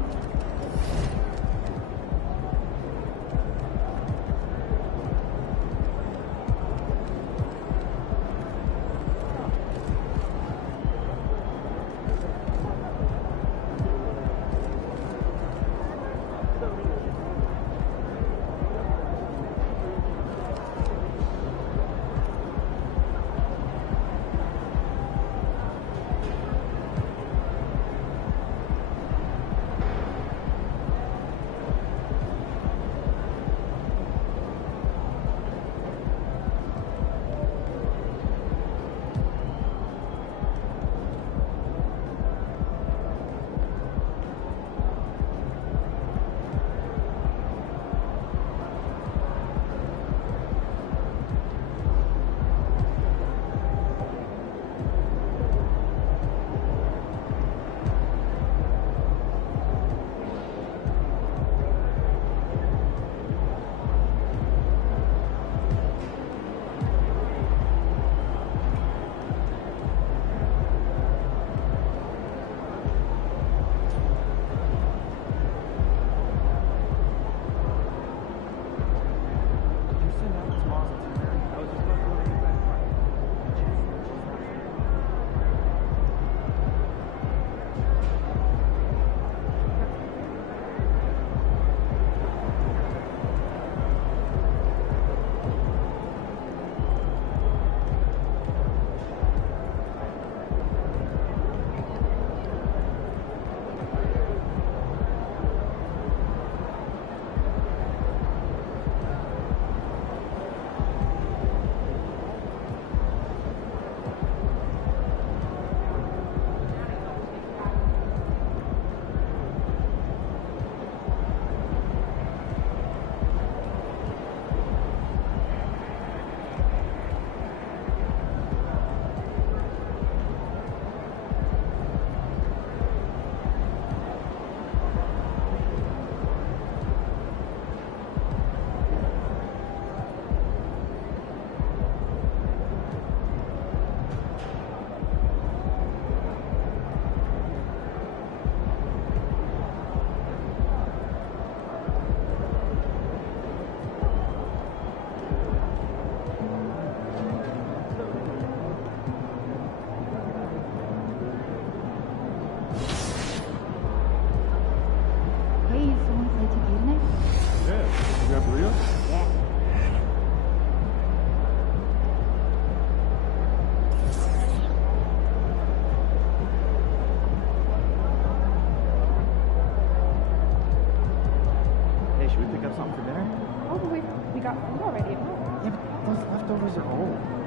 got food already at home. Yeah, but those leftovers are old.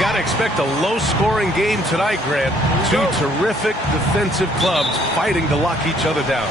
got to expect a low-scoring game tonight, Grant. Two terrific defensive clubs fighting to lock each other down.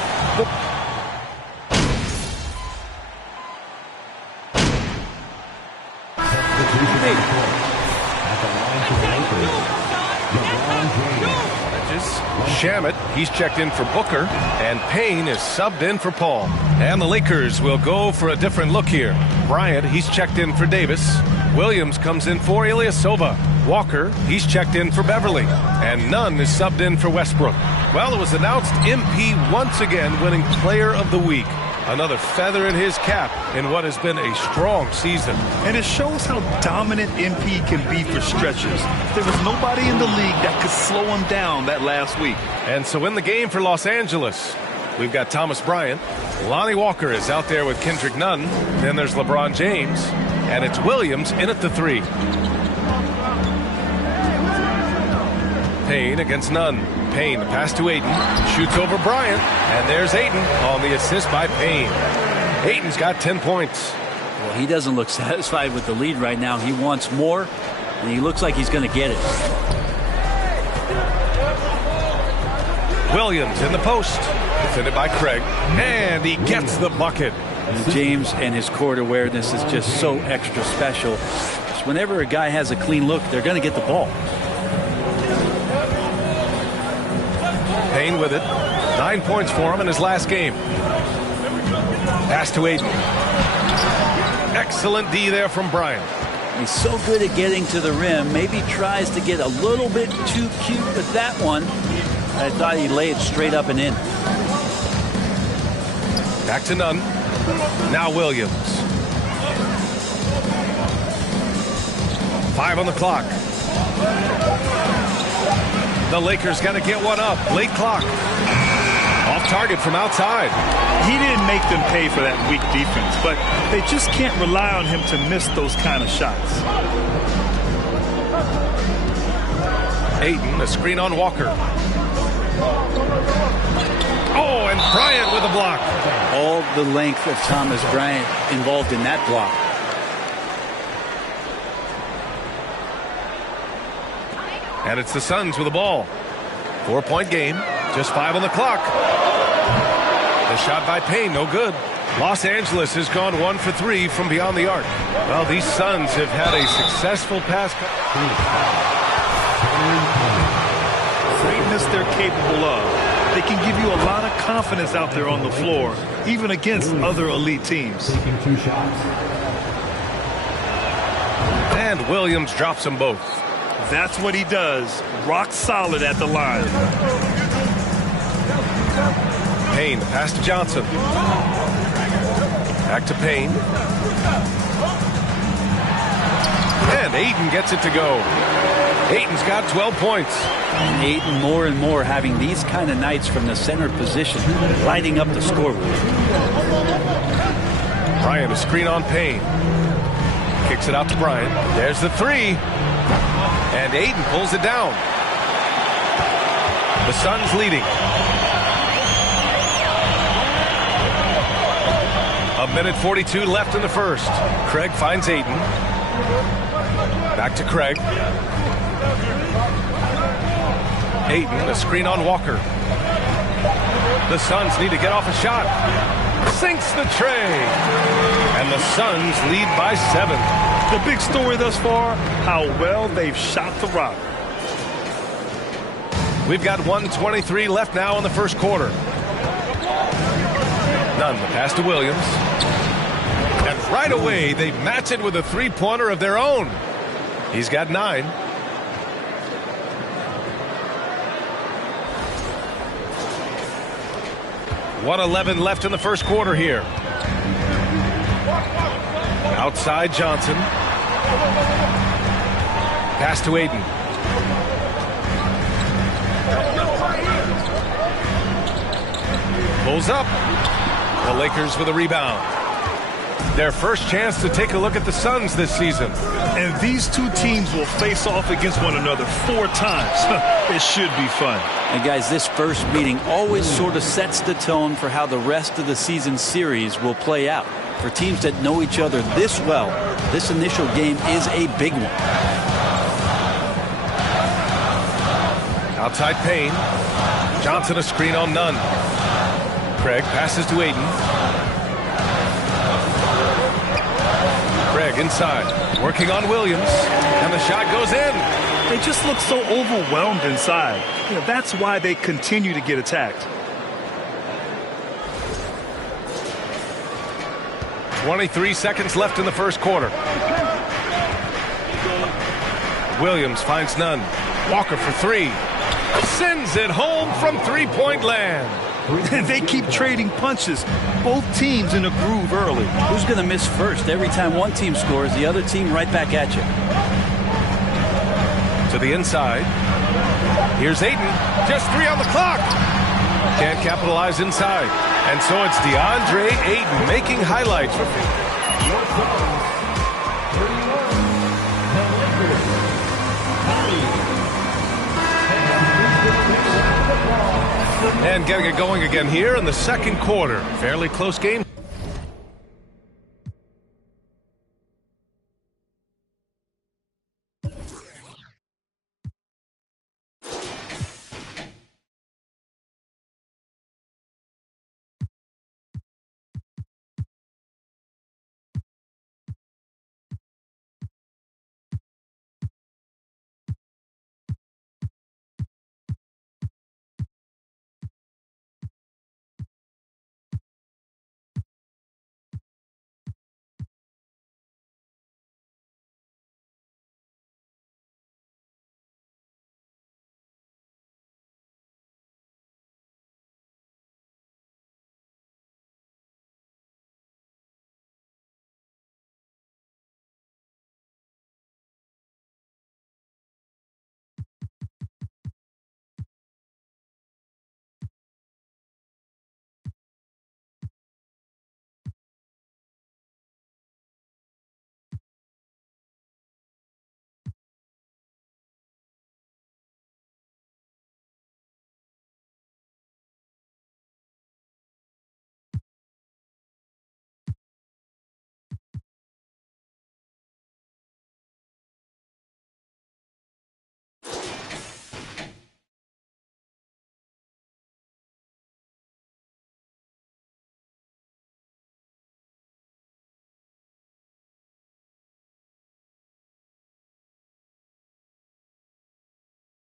Shamet, he's checked in for Booker, and Payne is subbed in for Paul. And the Lakers will go for a different look here. Bryant, he's checked in for Davis. Williams comes in for Ilyasova. Walker, he's checked in for Beverly. And Nunn is subbed in for Westbrook. Well, it was announced MP once again winning Player of the Week. Another feather in his cap in what has been a strong season. And it shows how dominant MP can be for stretches. There was nobody in the league that could slow him down that last week. And so in the game for Los Angeles, We've got Thomas Bryant. Lonnie Walker is out there with Kendrick Nunn. Then there's LeBron James. And it's Williams in at the 3. Payne against Nunn. Payne, pass to Ayton. Shoots over Bryant. And there's Ayton on the assist by Payne. Ayton's got 10 points. Well, he doesn't look satisfied with the lead right now. He wants more, and he looks like he's going to get it. Williams in the post. Defended by Craig. And he gets the bucket. And James and his court awareness is just so extra special. Just whenever a guy has a clean look, they're going to get the ball. Payne with it. 9 points for him in his last game. Pass to Ayton. Excellent D there from Bryant. He's so good at getting to the rim. Maybe tries to get a little bit too cute with that one. I thought he'd lay it straight up and in. Back to Nunn. Now Williams. 5 on the clock. The Lakers got to get one up. Late clock. Off target from outside. He didn't make them pay for that weak defense, but they just can't rely on him to miss those kind of shots. Ayton, a screen on Walker. Oh, and Bryant with a block. All the length of Thomas Bryant involved in that block. And it's the Suns with the ball. 4-point game. Just 5 on the clock. The shot by Payne, no good. Los Angeles has gone 1 for 3 from beyond the arc. Well, these Suns have had a successful pass. Greatness they're capable of. They can give you a lot of confidence out there on the floor, even against other elite teams. And Williams drops them both. That's what he does. Rock solid at the line. Payne, pass to Johnson. Back to Payne. And Ayton gets it to go. Ayton's got 12 points. And Ayton more and more having these kind of nights from the center position, lighting up the scoreboard. Bryant, a screen on Payne. Kicks it out to Bryant. There's the 3. And Ayton pulls it down. The Suns leading. A minute 42 left in the first. Craig finds Ayton. Back to Craig. Ayton, a screen on Walker. The Suns need to get off a shot. Sinks the tray. And the Suns lead by 7. The big story thus far, how well they've shot the rock. We've got 1:23 left now in the first quarter. Nunn, the pass to Williams. And right away, they match it with a three-pointer of their own. He's got 9. .111 left in the first quarter here. Outside Johnson. Pass to Ayton. Pulls up. The Lakers with a rebound. Their first chance to take a look at the Suns this season. And these two teams will face off against one another 4 times. It should be fun. And guys, this first meeting always sort of sets the tone for how the rest of the season series will play out. For teams that know each other this well, this initial game is a big one. Outside Payne. Johnson a screen on Nunn. Craig passes to Ayton. Craig inside. Working on Williams. And the shot goes in. They just look so overwhelmed inside. You know, that's why they continue to get attacked. 23 seconds left in the first quarter. Williams finds Nunn. Walker for 3. Sends it home from three-point land. They keep trading punches. Both teams in a groove early. Who's going to miss first? Every time one team scores, the other team right back at you. To the inside. Here's Ayton. Just 3 on the clock. Can't capitalize inside. And so it's DeAndre Ayton making highlights. And getting it going again here in the second quarter. Fairly close game.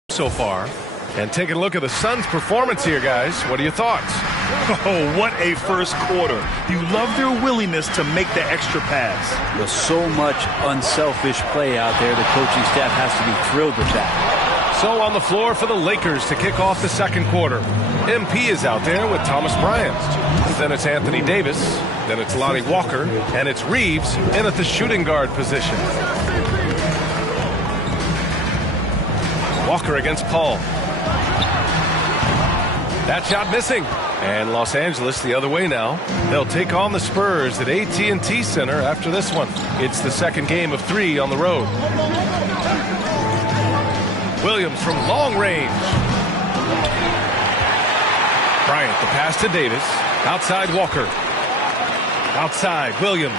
So far. And taking a look at the Suns' performance here, guys. What are your thoughts? Oh, what a first quarter. You love their willingness to make the extra pass. With so much unselfish play out there, the coaching staff has to be thrilled with that. So on the floor for the Lakers to kick off the second quarter. MP is out there with Thomas Bryant. Then it's Anthony Davis. Then it's Lonnie Walker. And it's Reeves in at the shooting guard position. Walker against Paul. That shot missing. And Los Angeles the other way now. They'll take on the Spurs at AT&T Center after this one. It's the second game of 3 on the road. Williams from long range. Bryant, the pass to Davis. Outside Walker. Outside Williams.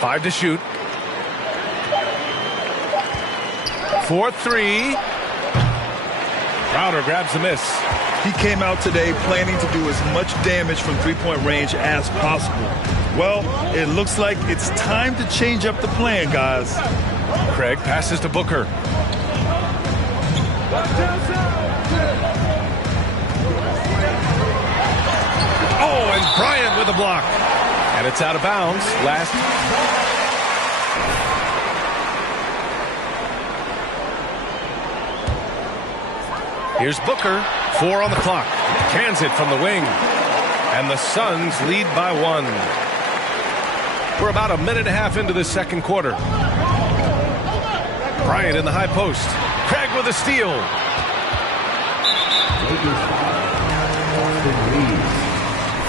5 to shoot. 4-3. Crowder grabs the miss. He came out today planning to do as much damage from three-point range as possible. Well, it looks like it's time to change up the plan, guys. Craig passes to Booker. Oh, and Bryant with a block. And it's out of bounds. Here's Booker. 4 on the clock. Cans it from the wing. And the Suns lead by 1. We're about a minute and a half into this second quarter. Bryant in the high post. Craig with a steal.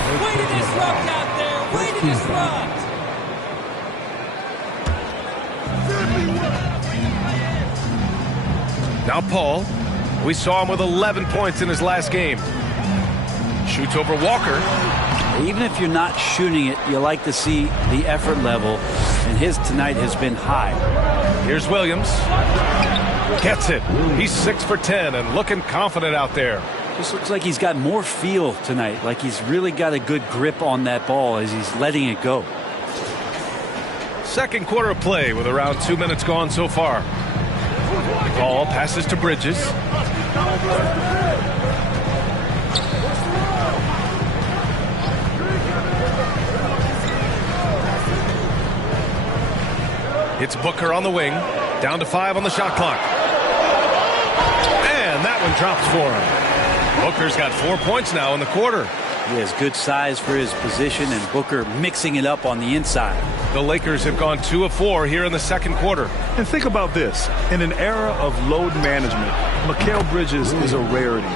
Way to disrupt out there. Way to disrupt. Now Paul. We saw him with 11 points in his last game. Shoots over Walker. Even if you're not shooting it, you like to see the effort level, and his tonight has been high. Here's Williams. Gets it. He's 6 for 10 and looking confident out there. Just looks like he's got more feel tonight, like he's really got a good grip on that ball as he's letting it go. Second quarter of play with around 2 minutes gone so far. Ball passes to Bridges. It's Booker on the wing. Down to 5 on the shot clock. And that one drops for him. Booker's got 4 points now in the quarter. He has good size for his position, and Booker mixing it up on the inside. The Lakers have gone 2 of 4 here in the second quarter. And think about this. In an era of load management, Mikal Bridges is a rarity.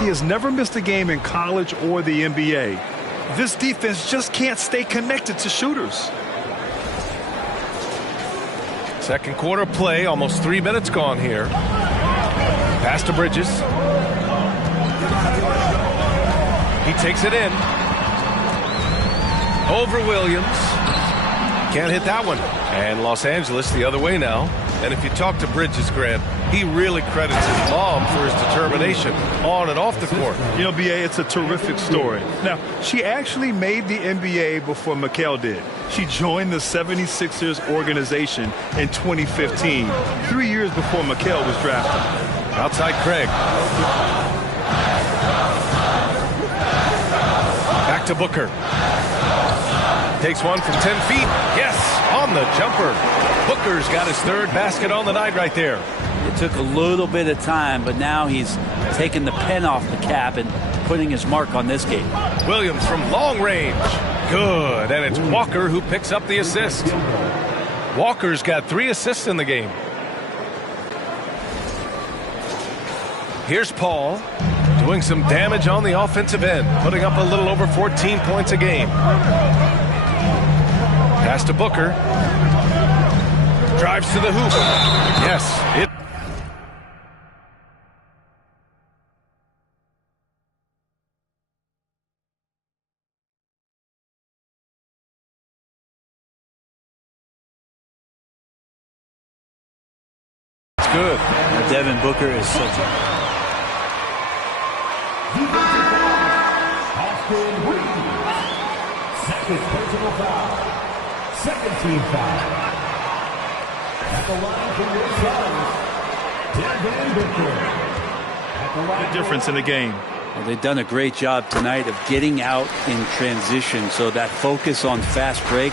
He has never missed a game in college or the NBA. This defense just can't stay connected to shooters. Second quarter play, almost 3 minutes gone here. Pass to Bridges. He takes it in. Over Williams. Can't hit that one. And Los Angeles the other way now. And if you talk to Bridges, Grant, he really credits his mom for his determination on and off the court. You know, BA, it's a terrific story. Now, she actually made the NBA before Mikal did. She joined the 76ers organization in 2015, 3 years before Mikal was drafted. Outside Craig. Back to Booker. Takes one from 10 feet. Yes, on the jumper. Booker's got his third basket on the night right there. It took a little bit of time, but now he's taking the pen off the cap and putting his mark on this game. Williams from long range. Good, and it's Walker who picks up the assist. Walker's got 3 assists in the game. Here's Paul doing some damage on the offensive end, putting up a little over 14 points a game. Pass to Booker. Drives to the hoop. Yes, it. It's good. Devin Booker is such a... Second personal foul. Second team foul. At the line from your side, Devin Booker. The difference in the game. Well, they've done a great job tonight of getting out in transition, so that focus on fast break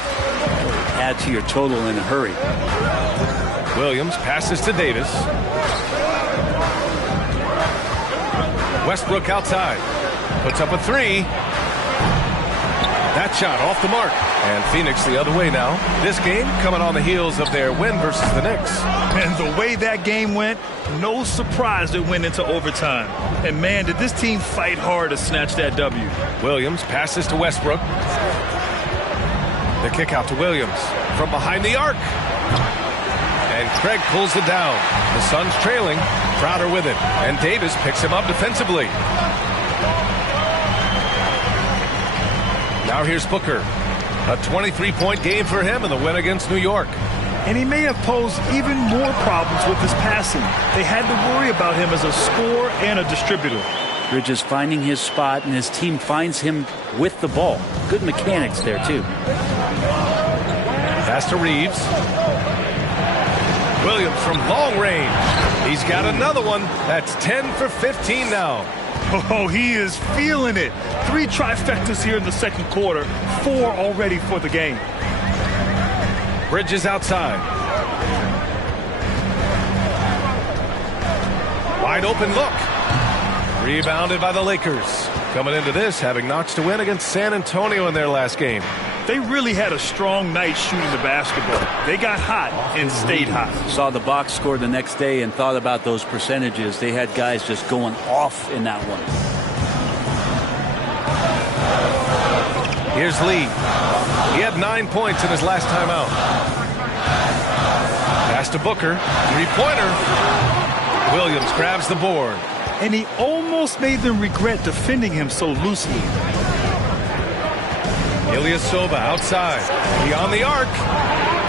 add to your total in a hurry. Williams passes to Davis. Westbrook outside. Puts up a 3. That shot off the mark. And Phoenix the other way now. This game coming on the heels of their win versus the Knicks. And the way that game went, no surprise it went into overtime. And man, did this team fight hard to snatch that W. Williams passes to Westbrook. The kick out to Williams from behind the arc. And Craig pulls it down. The Suns trailing. Crowder with it. And Davis picks him up defensively. Now here's Booker. A 23-point game for him in the win against New York. And he may have posed even more problems with his passing. They had to worry about him as a scorer and a distributor. Bridges finding his spot, and his team finds him with the ball. Good mechanics there, too. Pass to Reeves. Williams from long range. He's got another one. That's 10 for 15 now. Oh, he is feeling it. 3 trifectas here in the second quarter. 4 already for the game. Bridges outside. Wide open look. Rebounded by the Lakers. Coming into this, having notched to win against San Antonio in their last game. They really had a strong night shooting the basketball. They got hot and stayed hot. Saw the box score the next day and thought about those percentages. They had guys just going off in that one. Here's Lee. He had 9 points in his last time out. Pass to Booker. 3-pointer. Williams grabs the board. And he almost made them regret defending him so loosely. Ilyasova outside. He on the arc.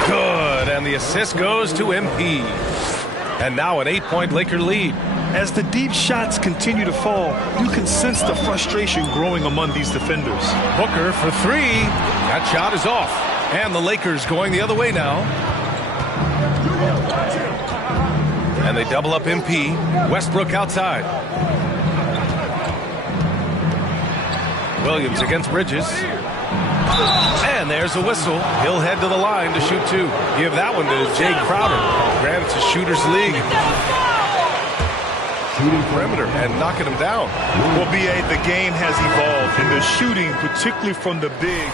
Good. And the assist goes to MP. And now an 8-point Laker lead. As the deep shots continue to fall, you can sense the frustration growing among these defenders. Booker for 3. That shot is off. And the Lakers going the other way now. And they double up MP. Westbrook outside. Williams against Bridges. And there's a whistle. He'll head to the line to shoot 2. Give that one to Jay Crowder. Grant, it's a shooter's league. Shooting perimeter and knocking him down. Well, BA, the game has evolved, and the shooting, particularly from the big.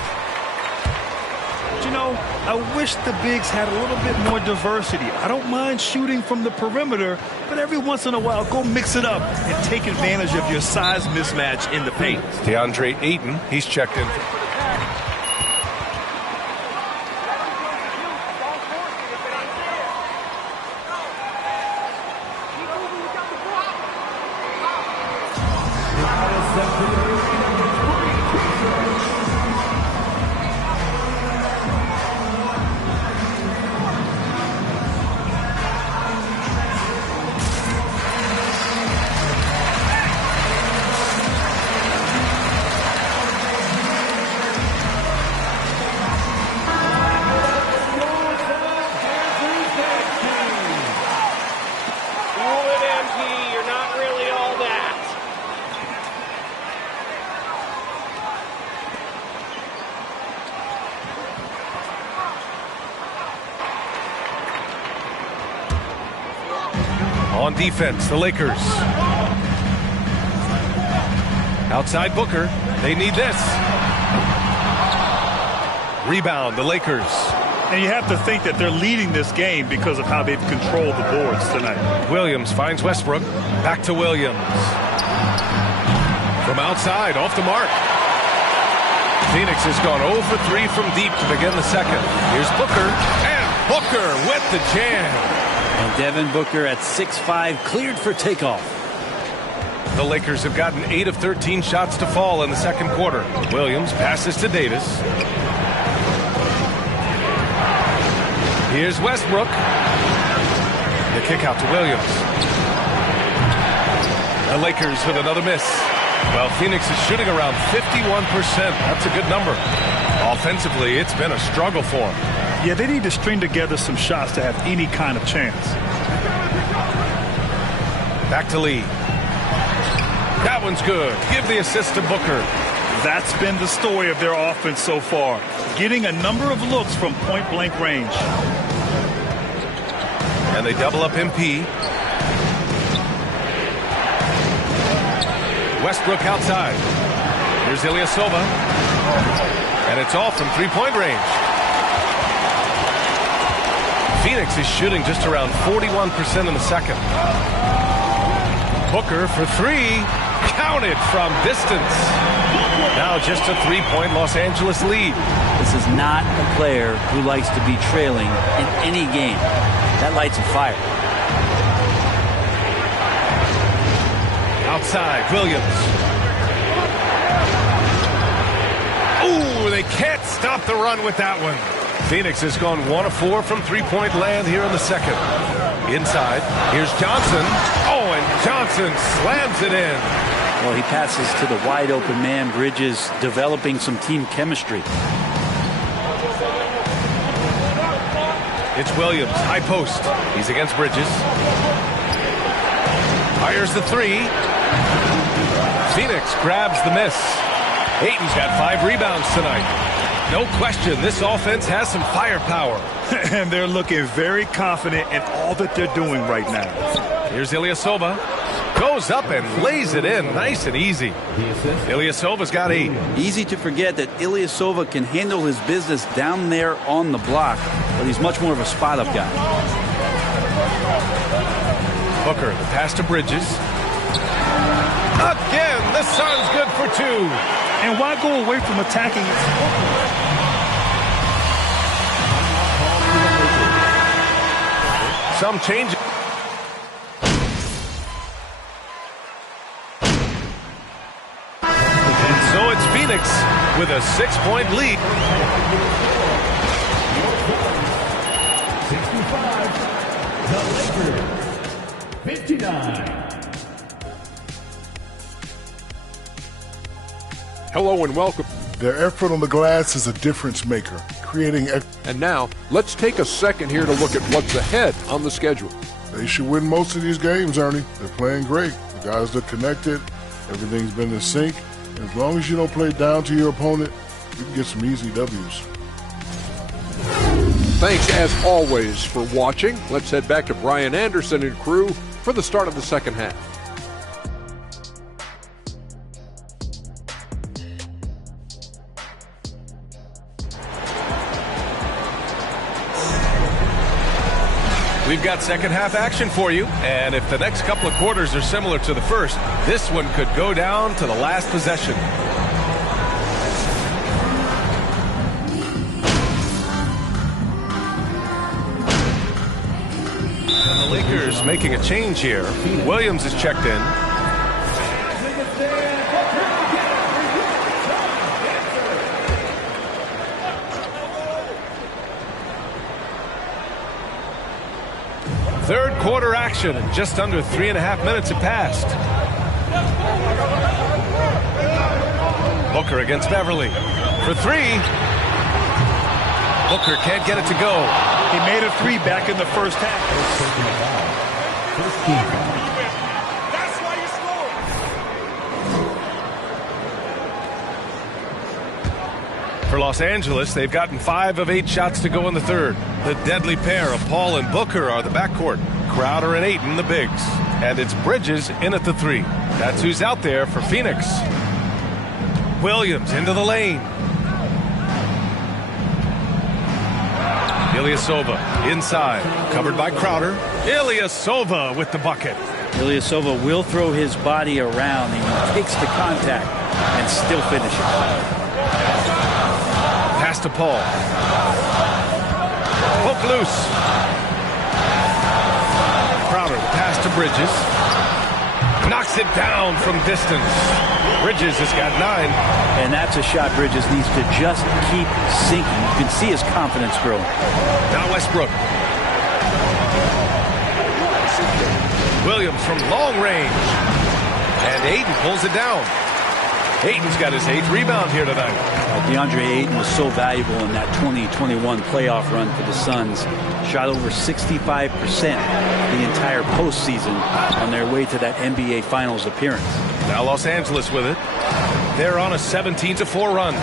But you know, I wish the bigs had a little bit more diversity. I don't mind shooting from the perimeter, but every once in a while, go mix it up and take advantage of your size mismatch in the paint. DeAndre Ayton, he's checked in. On defense, the Lakers. Outside Booker. They need this. Rebound, the Lakers. And you have to think that they're leading this game because of how they've controlled the boards tonight. Williams finds Westbrook. Back to Williams. From outside, off the mark. Phoenix has gone 0 for 3 from deep to begin the second. Here's Booker. And Booker with the jam. And Devin Booker at 6'5", cleared for takeoff. The Lakers have gotten 8 of 13 shots to fall in the second quarter. Williams passes to Davis. Here's Westbrook. The kick out to Williams. The Lakers with another miss. Well, Phoenix is shooting around 51%. That's a good number. Offensively, it's been a struggle for them. Yeah, they need to string together some shots to have any kind of chance. Back to Lee. That one's good. Give the assist to Booker. That's been the story of their offense so far. Getting a number of looks from point-blank range. And they double up MP. Westbrook outside. Here's Ilyasova. And it's all from three-point range. Phoenix is shooting just around 41% in the second. Booker for three. Counted from distance. Now just a three-point Los Angeles lead. This is not a player who likes to be trailing in any game. That lights a fire. Outside, Williams. Ooh, they can't stop the run with that one. Phoenix has gone 1 of 4 from three-point land here in the second. Inside, here's Johnson. Oh, and Johnson slams it in. Well, he passes to the wide-open man. Bridges developing some team chemistry. It's Williams, high post. He's against Bridges. Fires the three. Phoenix grabs the miss. Ayton's got 5 rebounds tonight. No question, this offense has some firepower. And they're looking very confident in all that they're doing right now. Here's Ilyasova. Goes up and lays it in nice and easy. Ilyasova's got 8. Easy to forget that Ilyasova can handle his business down there on the block, but he's much more of a spot-up guy. Booker, the pass to Bridges. Again, the Suns good for 2. And why go away from attacking it? Some change. And so it's Phoenix with a 6-point lead. 65, the Lakers, 59. Hello and welcome. Their effort on the glass is a difference maker, creating. And now, let's take a second here to look at what's ahead on the schedule. They should win most of these games, Ernie. They're playing great. The guys are connected. Everything's been in sync. As long as you don't play down to your opponent, you can get some easy W's. Thanks, as always, for watching. Let's head back to Brian Anderson and crew for the start of the second half. We've got second half action for you, and if the next couple of quarters are similar to the first, this one could go down to the last possession. And the Lakers making a change here. Williams is checked in. Third quarter action, and just under 3.5 minutes have passed. Booker against Beverly for three. Booker can't get it to go. He made a three back in the first half. That's why you scored. For Los Angeles, they've gotten 5 of 8 shots to go in the third. The deadly pair of Paul and Booker are the backcourt. Crowder and Ayton, the bigs. And it's Bridges in at the 3. That's who's out there for Phoenix. Williams into the lane. Ilyasova inside, covered by Crowder. Ilyasova with the bucket. Ilyasova will throw his body around. He takes the contact and still finishes. Pass to Paul. Poke loose. Crowder, pass to Bridges. Knocks it down from distance. Bridges has got 9. And that's a shot Bridges needs to just keep sinking. You can see his confidence grow. Now Westbrook. Williams from long range. And Ayton pulls it down. Ayton's got his 8th rebound here tonight. DeAndre Ayton was so valuable in that 2021 playoff run for the Suns. Shot over 65% the entire postseason on their way to that NBA Finals appearance. Now Los Angeles with it. They're on a 17-4 run.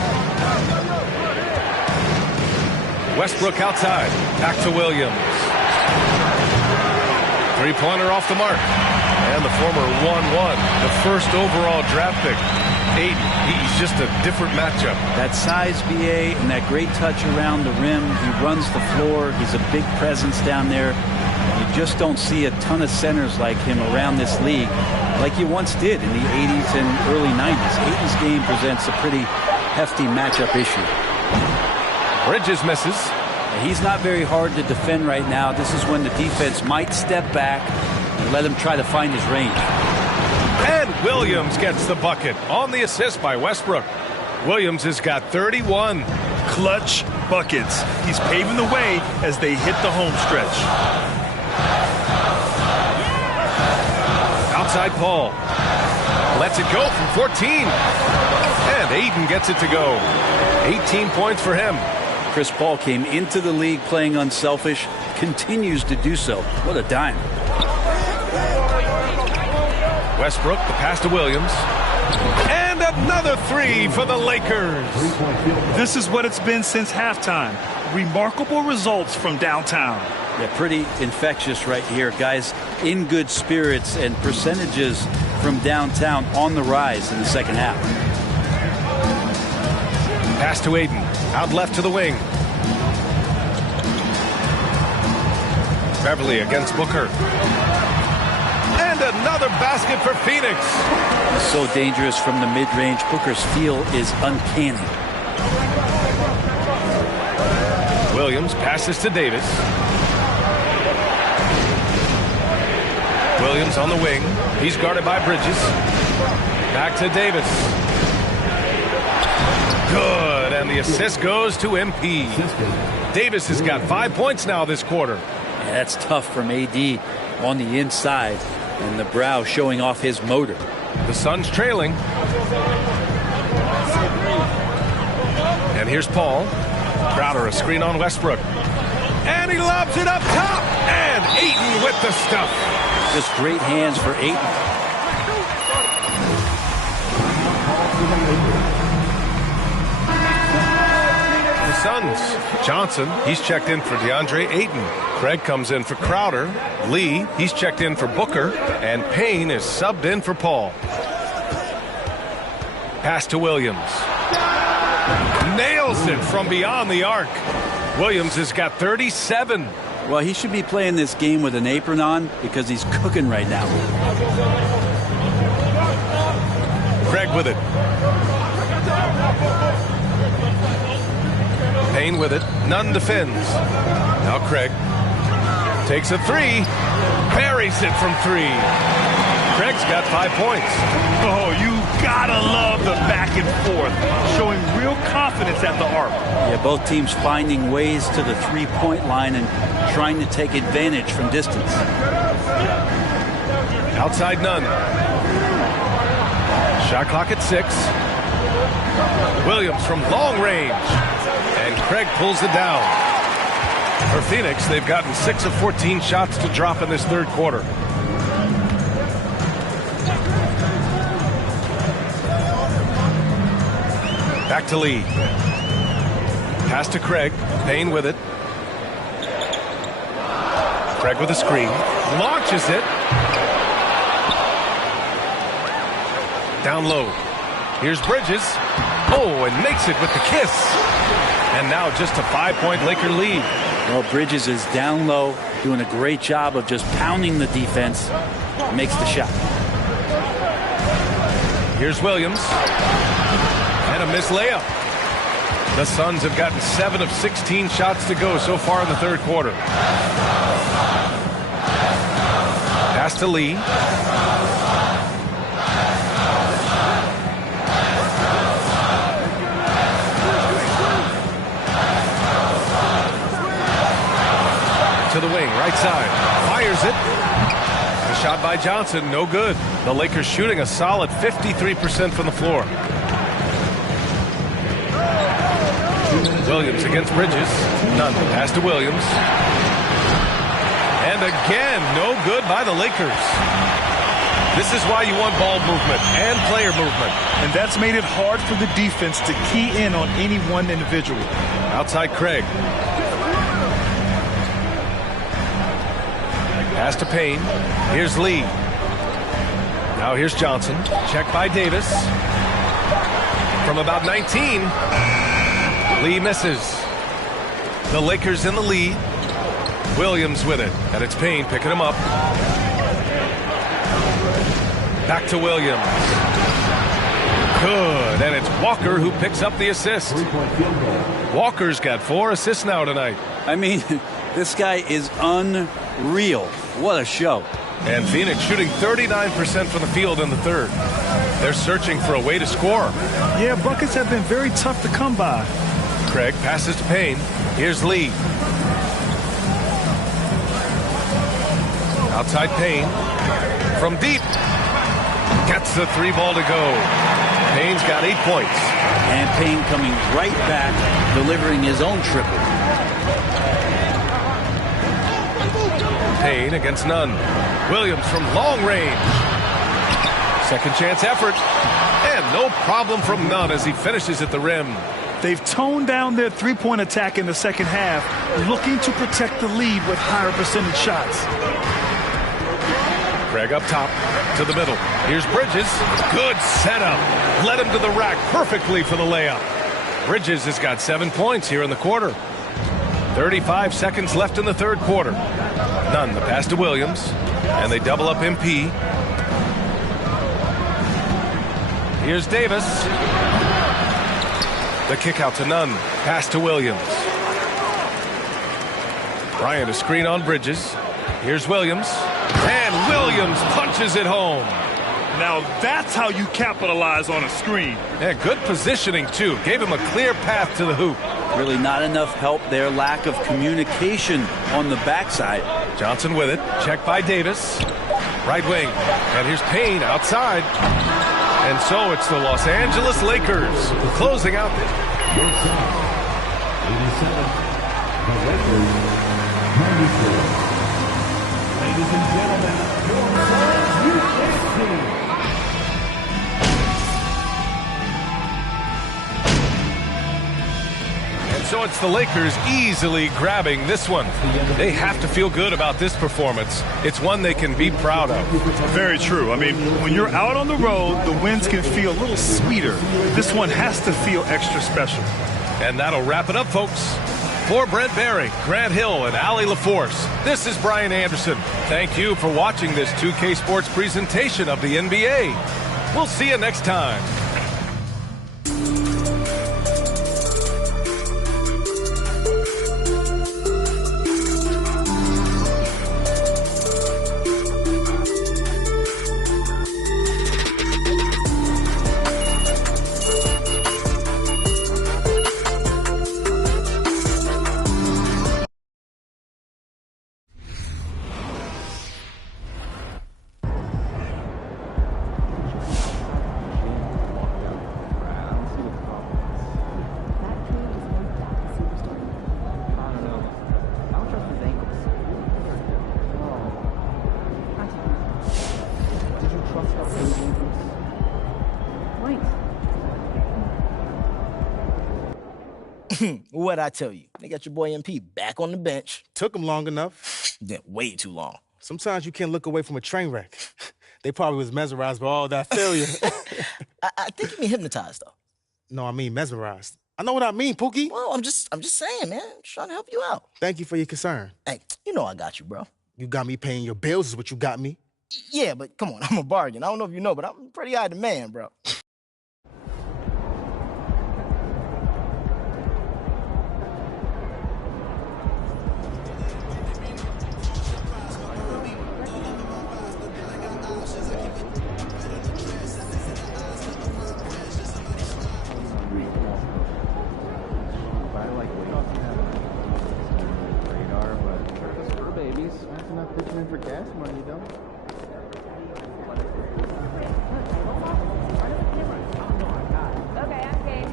Westbrook outside. Back to Williams. Three-pointer off the mark. And the former 1-1, the first overall draft pick. Ayton, he's just a different matchup. That size, BA, and that great touch around the rim. He runs the floor. He's a big presence down there. You just don't see a ton of centers like him around this league like you once did in the 80s and early 90s. Ayton's game presents a pretty hefty matchup issue. Bridges misses. He's not very hard to defend right now. This is when the defense might step back and let him try to find his range. And Williams gets the bucket on the assist by Westbrook. Williams has got 31. Clutch buckets. He's paving the way as they hit the home stretch. Outside Paul. Lets it go from 14. And Ayton gets it to go. 18 points for him. Chris Paul came into the league playing unselfish, continues to do so. What a dime. Westbrook, the pass to Williams. And another 3 for the Lakers. This is what it's been since halftime. Remarkable results from downtown. Yeah, pretty infectious right here. Guys in good spirits, and percentages from downtown on the rise in the second half. Pass to Ayton. Out left to the wing. Beverly against Booker. And another basket for Phoenix. He's so dangerous from the mid-range. Booker's feel is uncanny. Williams passes to Davis. Williams on the wing. He's guarded by Bridges. Back to Davis. Good, and the assist goes to MP. Davis has got 5 points now this quarter. Yeah, that's tough from AD on the inside, and the brow showing off his motor. The Suns trailing. And here's Paul. Crowder, a screen on Westbrook. And he lobs it up top. And Ayton with the stuff. Just great hands for Ayton. The Suns. Johnson, he's checked in for DeAndre Ayton. Craig comes in for Crowder. Lee, he's checked in for Booker. And Payne is subbed in for Paul. Pass to Williams. Nails it from beyond the arc. Williams has got 37. Well, he should be playing this game with an apron on because he's cooking right now. Craig with it. Payne with it. Nunn defends. Now Craig takes a three. Buries it from three. Craig's got 5 points. Oh, you gotta love the back and forth, showing real confidence at the arc. Yeah, both teams finding ways to the three-point line and trying to take advantage from distance. Outside Nunn. Shot clock at 6. Williams from long range. And Craig pulls it down. For Phoenix, they've gotten 6 of 14 shots to drop in this third quarter. Back to Lee. Pass to Craig. Payne with it. Craig with a screen. Launches it. Down low. Here's Bridges. Oh, and makes it with the kiss. And now just a 5-point Laker lead. Well, Bridges is down low, doing a great job of just pounding the defense. Makes the shot. Here's Williams. And a missed layup. The Suns have gotten 7 of 16 shots to go so far in the third quarter. Pass to Lee. To the wing, right side. Fires it. The shot by Johnson, no good. The Lakers shooting a solid 53% from the floor. Williams against Bridges. Nunn. Pass to Williams. And again, no good by the Lakers. This is why you want ball movement and player movement. And that's made it hard for the defense to key in on any one individual. Outside Craig. Pass to Payne. Here's Lee. Now here's Johnson. Check by Davis. From about 19. Lee misses. The Lakers in the lead. Williams with it. And it's Payne picking him up. Back to Williams. Good. And it's Walker who picks up the assist. Walker's got 4 assists now tonight. I mean, this guy is unreal. What a show. And Phoenix shooting 39% from the field in the third. They're searching for a way to score. Yeah, buckets have been very tough to come by. Craig passes to Payne. Here's Lee. Outside Payne. From deep. Gets the 3 ball to go. Payne's got 8 points. And Payne coming right back, delivering his own triple. Payne against Nunn. Williams from long range. Second chance effort. And no problem from Nunn as he finishes at the rim. They've toned down their three-point attack in the second half, looking to protect the lead with higher percentage shots. Craig up top to the middle. Here's Bridges. Good setup. Led him to the rack perfectly for the layup. Bridges has got 7 points here in the quarter. 35 seconds left in the third quarter. Nunn, the pass to Williams. And they double up MP. Here's Davis. The kick out to Nunn. Pass to Williams. Bryant a screen on Bridges. Here's Williams. And Williams punches it home. Now that's how you capitalize on a screen. Yeah, good positioning, too. Gave him a clear path to the hoop. Really not enough help there. Lack of communication on the backside. Johnson with it. Checked by Davis. Right wing. And here's Payne outside. And so it's the Los Angeles Lakers closing out the 87. The Lakers 94. Ladies and gentlemen, your Suns USA team. So it's the Lakers easily grabbing this one. They have to feel good about this performance. It's one they can be proud of. Very true. I mean, when you're out on the road, the wins can feel a little sweeter. This one has to feel extra special. And that'll wrap it up, folks. For Brent Barry, Grant Hill, and Allie LaForce, this is Brian Anderson. Thank you for watching this 2K Sports presentation of the NBA. We'll see you next time. What'd I tell you? They got your boy MP back on the bench. Took him long enough. Yeah, way too long. Sometimes you can't look away from a train wreck. They probably was mesmerized by all that failure. I think you mean hypnotized, though. No, I mean mesmerized. I know what I mean, Pookie. Well, I'm just saying, man. Just trying to help you out. Thank you for your concern. Hey, you know I got you, bro. You got me paying your bills is what you got me. Yeah, but come on, I'm a bargain. I don't know if you know, but I'm pretty high demand, bro. For gas money, you don't. Okay, I'm game.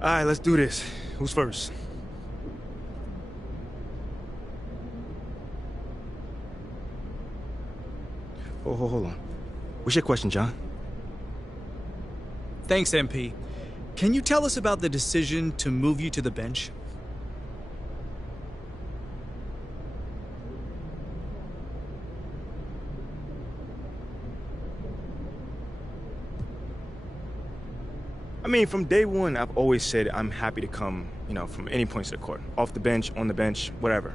All right, let's do this. Who's first? Oh, hold on. What's your question, John? Thanks, MP. Can you tell us about the decision to move you to the bench? I mean, from day one, I've always said I'm happy to come, from any points of the court. Off the bench, on the bench, whatever.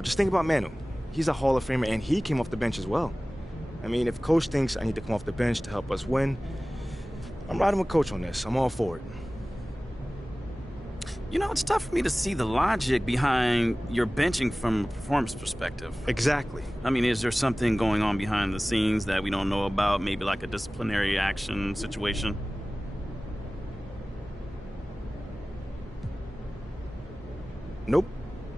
Just think about Manu. He's a Hall of Famer, and he came off the bench as well. I mean, if Coach thinks I need to come off the bench to help us win, I'm riding with Coach on this. I'm all for it. It's tough for me to see the logic behind your benching from a performance perspective. Exactly. I mean, is there something going on behind the scenes that we don't know about? Maybe like a disciplinary action situation? Nope.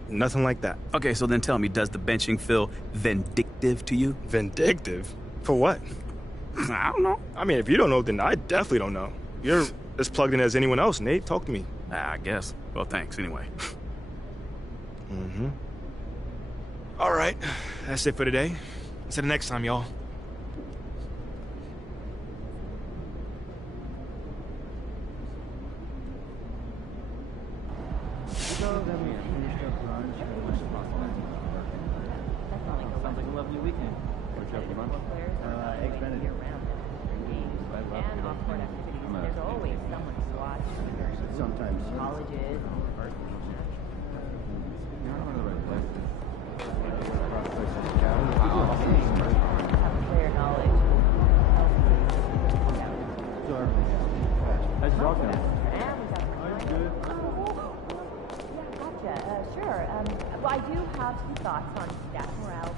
Nothing like that. Okay, so then tell me, does the benching feel vindictive to you? Vindictive? For what? I don't know. I mean, if you don't know, then I definitely don't know. You're as plugged in as anyone else, Nate. Talk to me. I guess. Well, thanks anyway. Mm-hmm. All right. That's it for today. Until the next time, y'all. Sounds like a lovely weekend. Eggs Benedict. And off-court activities. There's always someone to watch. Sometimes. Colleges. You're not one of the right places. Have clear knowledge. How's your dog doing? Good. Yeah, gotcha. Sure. Well, I do have some thoughts on staff morale.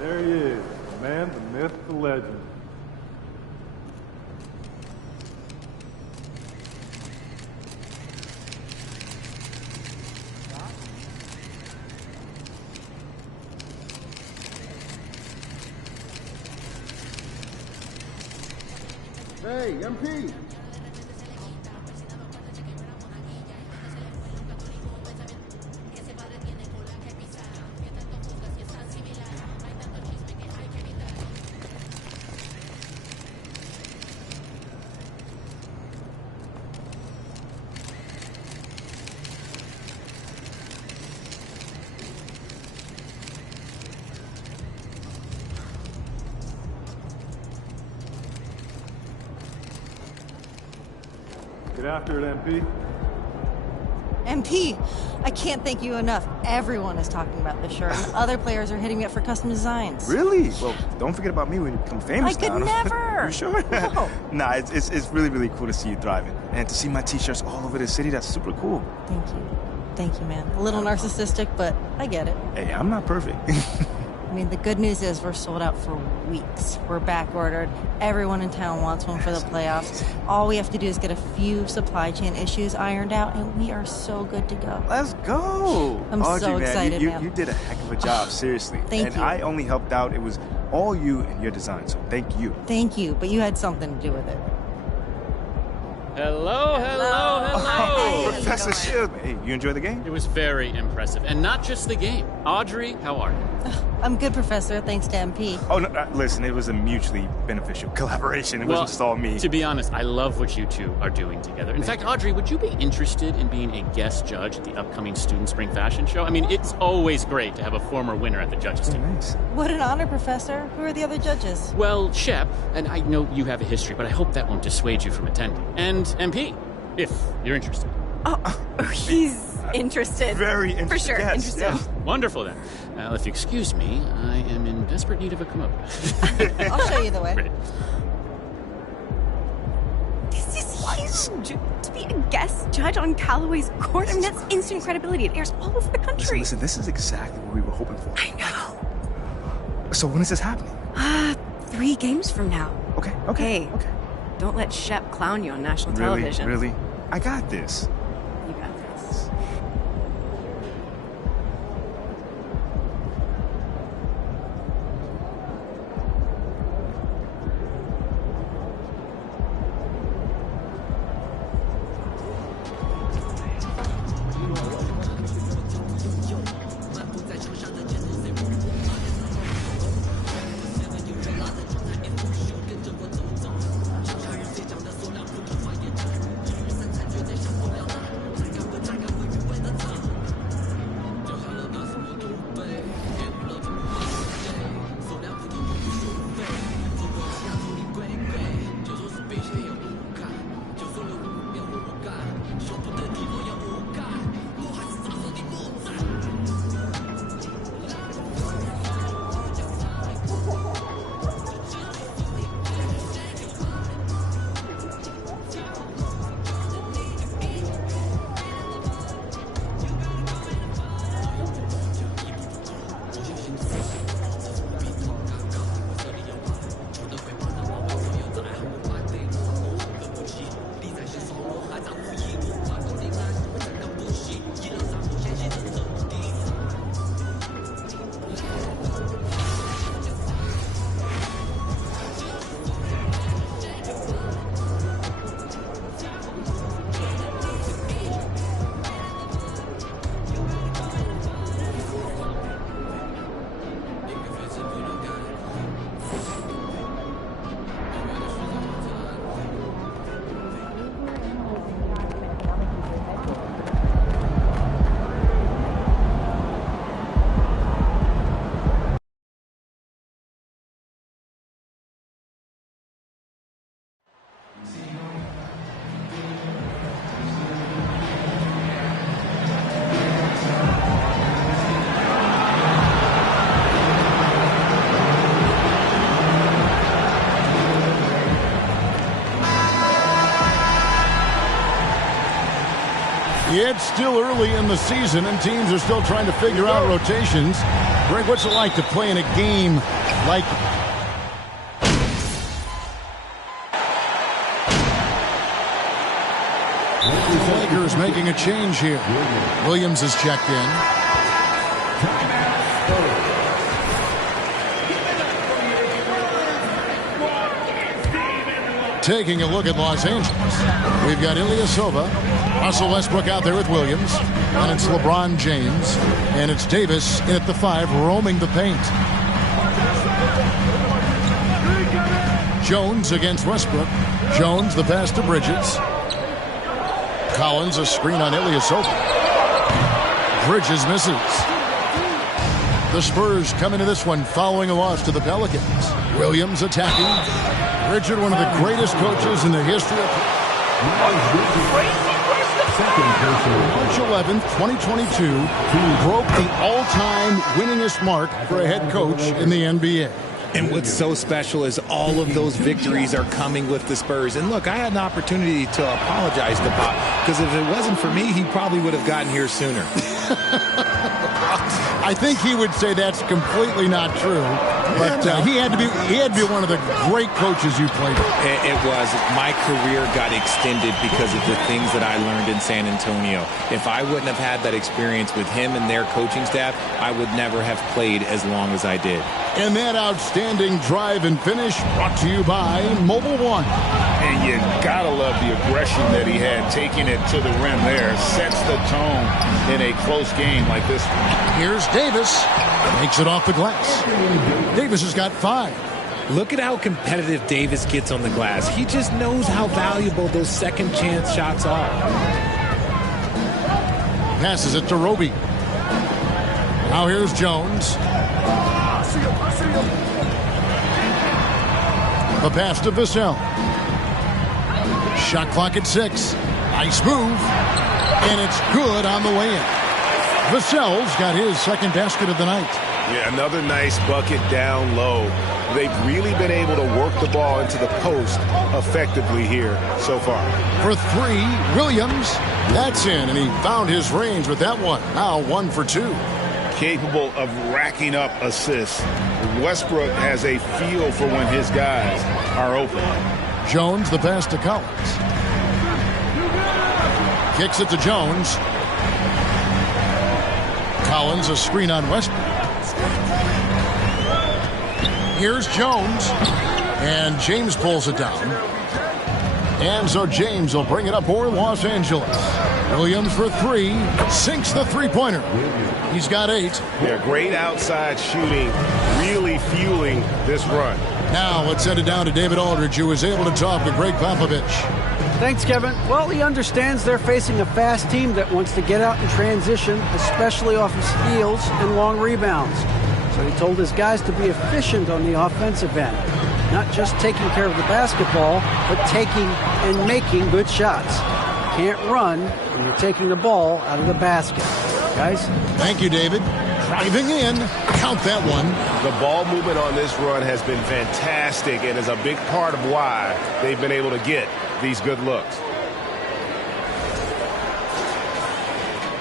There he is, the man, the myth, the legend. Hey, MP! Get after it, MP. MP, I can't thank you enough. Everyone is talking about this shirt. And other players are hitting me up for custom designs. Really? Well, don't forget about me when you become famous. I could never. You sure? No. Nah, it's really, really cool to see you thriving. And to see my t-shirts all over the city, that's super cool. Thank you. Thank you, man. A little narcissistic, but I get it. Hey, I'm not perfect. I mean, the good news is we're sold out for weeks. We're back ordered. Everyone in town wants one for the playoffs. All we have to do is get a few supply chain issues ironed out, and we are so good to go. Let's go. I'm Audrey, so excited, man. You did a heck of a job, seriously. Thank you. And I only helped out. It was all you and your design, so thank you. Thank you, but you had something to do with it. Hello, hello, hello. Professor Shield. Hey, you enjoy the game? It was very impressive. And not just the game. Audrey, how are you? I'm good, Professor, thanks to MP. Oh, no, listen, it was a mutually beneficial collaboration. It wasn't just all me. To be honest, I love what you two are doing together. In fact, Audrey, would you be interested in being a guest judge at the upcoming Student Spring Fashion Show? I mean, it's always great to have a former winner at the judges team. Nice. What an honor, Professor. Who are the other judges? Well, Shep, and I know you have a history, but I hope that won't dissuade you from attending. And MP, if you're interested. Oh, he's interested. Very interested. For sure, yes, interested. Yes. Wonderful, then. If you excuse me, I am in desperate need of a commode. I'll show you the way. Great. This is huge. To be a guest judge on Callaway's court, I mean, that's instant credibility. It airs all over the country. Listen, this is exactly what we were hoping for. I know. So when is this happening? 3 games from now. Okay. Hey, don't let Shep clown you on national television. Really? I got this. You got this. It's still early in the season, and teams are still trying to figure out rotations. Greg, what's it like to play in a game like... The Lakers making a change here. Williams is checked in. Taking a look at Los Angeles, we've got Ilyasova, Russell Westbrook out there with Williams, and it's LeBron James, and it's Davis in at the 5, roaming the paint. Jones against Westbrook. Jones, the pass to Bridges. Collins, a screen on Ilyasova. Bridges misses. The Spurs come into this one following a loss to the Pelicans. Williams attacking. Richard, one of the greatest coaches in the history of... March 11th, 2022, broke the all-time winningest mark for a head coach in the NBA. And what's so special is all of those victories are coming with the Spurs. And look, I had an opportunity to apologize to Pop, because if it wasn't for me, he probably would have gotten here sooner. I think he would say that's completely not true. But he had to be one of the great coaches you played with. It was. My career got extended because of the things that I learned in San Antonio. If I wouldn't have had that experience with him and their coaching staff, I would never have played as long as I did. And that outstanding drive and finish brought to you by Mobile One. And you gotta love the aggression that he had, taking it to the rim there. Sets the tone in a close game like this. Here's Davis. Makes it off the glass. Davis has got 5. Look at how competitive Davis gets on the glass. He just knows how valuable those second chance shots are. Passes it to Roby. Now here's Jones. The pass to Vassell. Shot clock at 6. Nice move. And it's good on the way in. Vassell's got his second basket of the night. Yeah, another nice bucket down low. They've really been able to work the ball into the post effectively here so far. For 3, Williams. That's in, and he found his range with that one. Now 1 for 2. Capable of racking up assists. Westbrook has a feel for when his guys are open. Jones, the pass to Collins. Kicks it to Jones. Collins, a screen on Westbrook. Here's Jones. And James pulls it down. And so James will bring it up for Los Angeles. Williams for 3. Sinks the three-pointer. He's got 8. Yeah, great outside shooting. Really fueling this run. Now let's send it down to David Aldridge, who was able to talk to Greg Popovich. Thanks, Kevin. Well, he understands they're facing a fast team that wants to get out in transition, especially off of steals and long rebounds. So he told his guys to be efficient on the offensive end. Not just taking care of the basketball, but taking and making good shots. You can't run when you're taking the ball out of the basket. Guys? Thank you, David. Driving in. Count that one. The ball movement on this run has been fantastic and is a big part of why they've been able to get these good looks.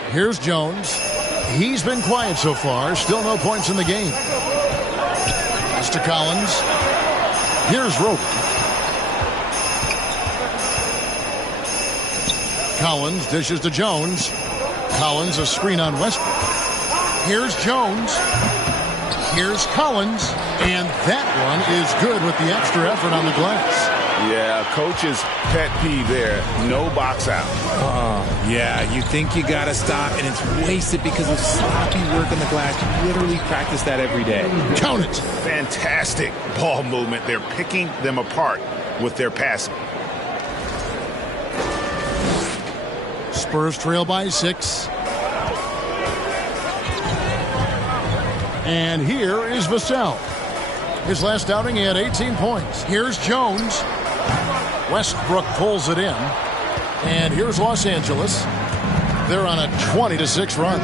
Here's Jones. He's been quiet so far. Still no points in the game. Pass to Collins. Here's Roby. Collins dishes to Jones. Collins, a screen on Westbrook. Here's Jones. Here's Collins. And that one is good with the extra effort on the glass. Yeah, coach's pet peeve there. No box out. Yeah, you think you got to stop, and it's wasted because of sloppy work on the glass. You literally practice that every day. Count it. Fantastic ball movement. They're picking them apart with their passing. Spurs trail by 6. And here is Vassell. His last outing, he had 18 points. Here's Jones. Westbrook pulls it in. And here's Los Angeles. They're on a 20-6 run.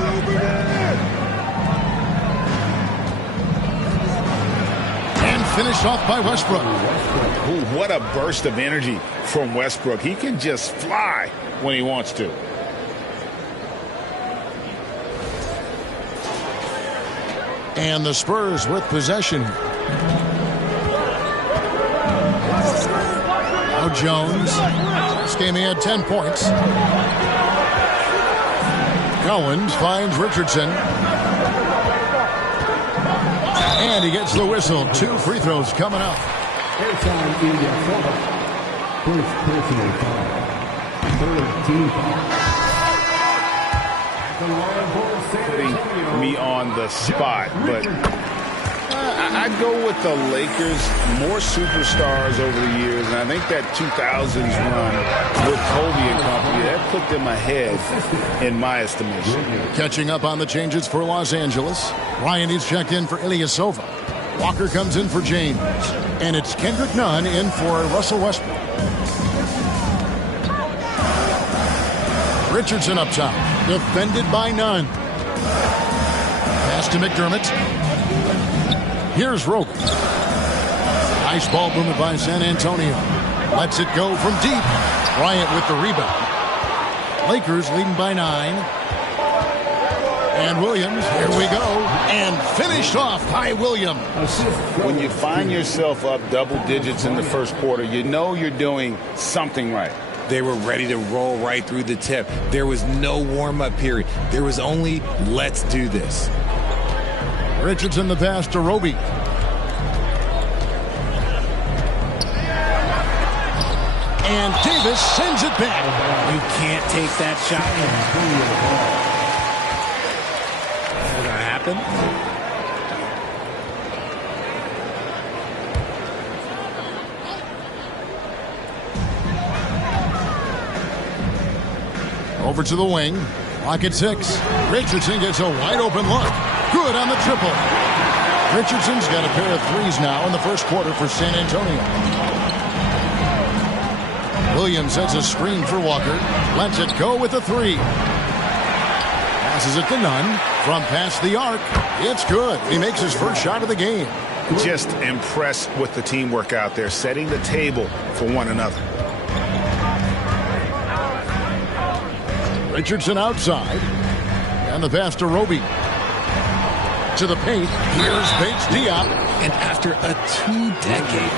And finished off by Westbrook. Ooh, what a burst of energy from Westbrook. He can just fly when he wants to. And the Spurs with possession. Now Jones. This game he had 10 points. Collins finds Richardson. And he gets the whistle. 2 free throws coming up. First personal foul. Third team foul. Putting me on the spot, but I'd go with the Lakers. More superstars over the years, and I think that 2000s run with Kobe and company, that put them ahead in my estimation. Catching up on the changes for Los Angeles. Ryan is checked in for Ilyasova. Walker comes in for James. And it's Kendrick Nunn in for Russell Westbrook. Richardson up top. Defended by Nunn. Pass to McDermott. Here's Roby. Nice ball movement by San Antonio. Lets it go from deep. Bryant with the rebound. Lakers leading by 9. And Williams, here we go. And finished off by Williams. When you find yourself up double digits in the first quarter, you know you're doing something right. They were ready to roll right through the tip. There was no warm-up period. There was only, let's do this. Richardson the pass to Roby. And Davis sends it back. You can't take that shot. Is that going to happen? Over to the wing. Clock at 6. Richardson gets a wide open look. Good on the triple. Richardson's got a pair of threes now in the first quarter for San Antonio. Williams sets a screen for Walker. Lets it go with a 3. Passes it to Nunn. From past the arc. It's good. He makes his first shot of the game. Just impressed with the teamwork out there, setting the table for one another. Richardson outside. And the pass to Roby. To the paint. Here's Bates Diop. And after a 2-decade.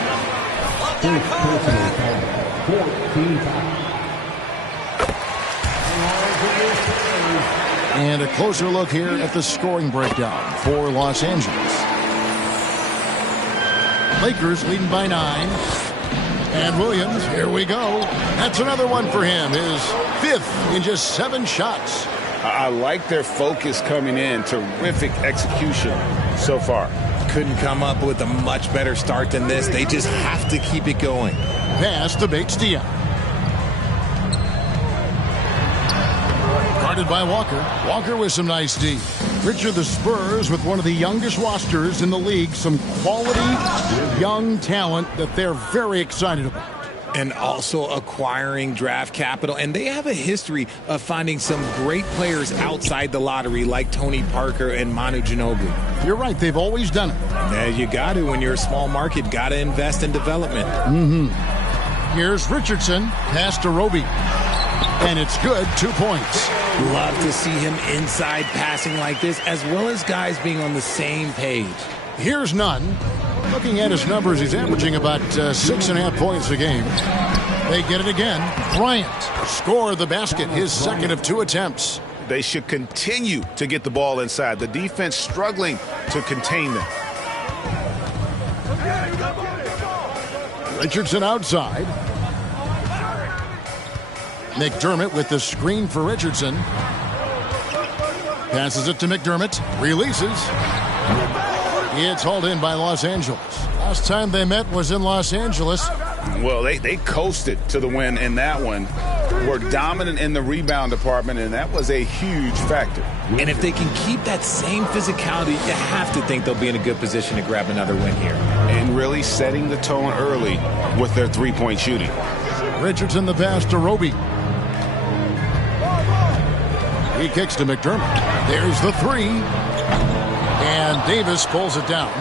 And a closer look here at the scoring breakdown for Los Angeles. Lakers leading by 9. And Williams, here we go. That's another one for him. His 5th in just 7 shots. I like their focus coming in. Terrific execution so far. Couldn't come up with a much better start than this. They just have to keep it going. Pass to Bates Diop. Guarded by Walker. Walker with some nice D. Richard, the Spurs with one of the youngest rosters in the league. Some quality young talent that they're very excited about. And also acquiring draft capital. And they have a history of finding some great players outside the lottery like Tony Parker and Manu Ginobili. You're right. They've always done it. Yeah, you got to. When you're a small market, got to invest in development. Here's Richardson. Pass to Roby. And it's good. 2 points. Love to see him inside passing like this, as well as guys being on the same page. Here's Nunn. Looking at his numbers, he's averaging about 6.5 points a game. They get it again. Bryant scored the basket, his second of 2 attempts. They should continue to get the ball inside. The defense struggling to contain them. Richardson outside. McDermott with the screen for Richardson. Passes it to McDermott. Releases. It's hauled in by Los Angeles. Last time they met was in Los Angeles. Well, they coasted to the win in that one. Were dominant in the rebound department, and that was a huge factor. And if they can keep that same physicality, you have to think they'll be in a good position to grab another win here. And really setting the tone early with their three-point shooting. Richardson the pass to Roby. He kicks to McDermott. There's the 3. And Davis pulls it down.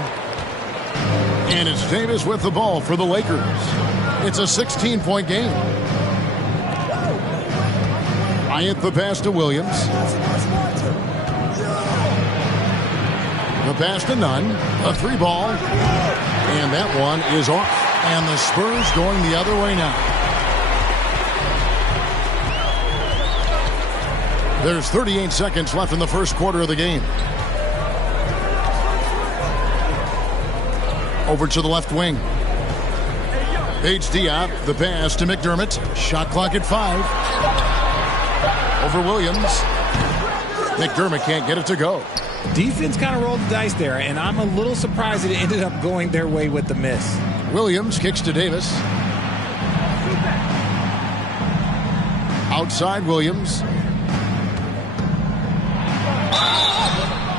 And it's Davis with the ball for the Lakers. It's a 16-point game. Bryant the pass to Williams. The pass to Nunn. A 3-ball. And that one is off. And the Spurs going the other way now. There's 38 seconds left in the first quarter of the game. Over to the left wing. Paige Diop, the pass to McDermott. Shot clock at 5. Over Williams. McDermott can't get it to go. Defense kind of rolled the dice there, and I'm a little surprised it ended up going their way with the miss. Williams kicks to Davis. Outside Williams.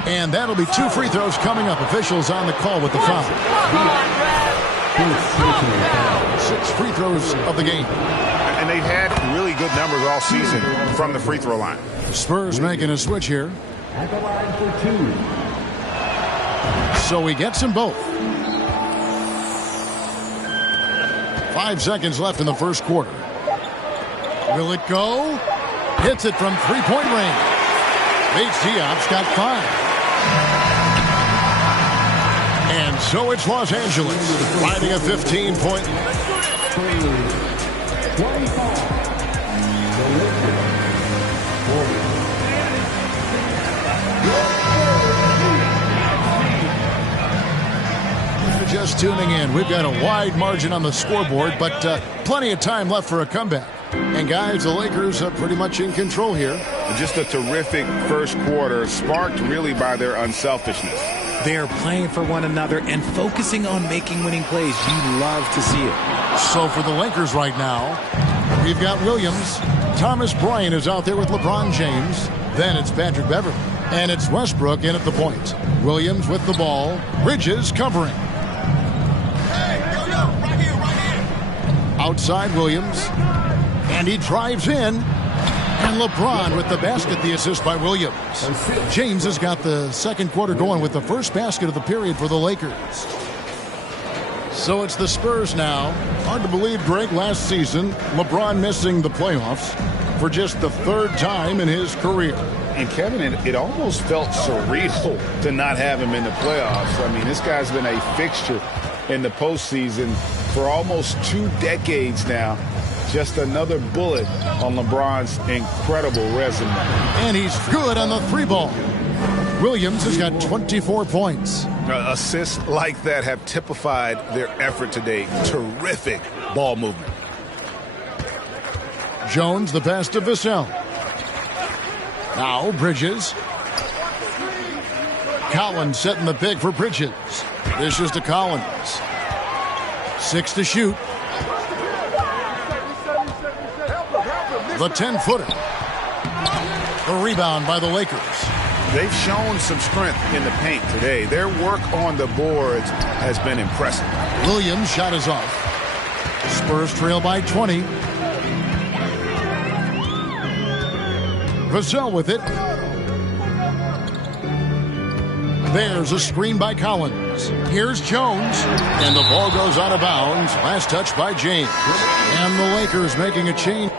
And that'll be 2 free throws coming up. Officials on the call with the foul. 6 free throws of the game. And they've had really good numbers all season from the free throw line. The Spurs making a switch here. At the line for 2. So he gets them both. 5 seconds left in the first quarter. Will it go? Hits it from 3-point range. Paige Diop's got 5. And so it's Los Angeles finding a 15-point. 25. Just tuning in, we've got a wide margin on the scoreboard, but plenty of time left for a comeback. And guys, the Lakers are pretty much in control here. Just a terrific first quarter, sparked really by their unselfishness. They are playing for one another and focusing on making winning plays. You love to see it. So for the Lakers right now, we've got Williams. Thomas Bryant is out there with LeBron James. Then it's Patrick Beverley. And it's Westbrook in at the point. Williams with the ball. Bridges covering. Outside Williams. And he drives in. And LeBron with the basket, the assist by Williams. James has got the second quarter going with the first basket of the period for the Lakers. So it's the Spurs now. Hard to believe, Greg, last season, LeBron missing the playoffs for just the 3rd time in his career. And Kevin, it almost felt surreal to not have him in the playoffs. I mean, this guy's been a fixture in the postseason for almost 2 decades now. Just another bullet on LeBron's incredible resume. And he's good on the 3-ball. Williams has got 24 points. Assists like that have typified their effort today. Terrific ball movement. Jones, the pass to Vassell. Now Bridges. Collins setting the pick for Bridges. This is to Collins. 6 to shoot. The 10-footer. The rebound by the Lakers. They've shown some strength in the paint today. Their work on the boards has been impressive. Williams' shot is off. Spurs trail by 20. Vassell with it. There's a screen by Collins. Here's Jones. And the ball goes out of bounds. Last touch by James. And the Lakers making a change.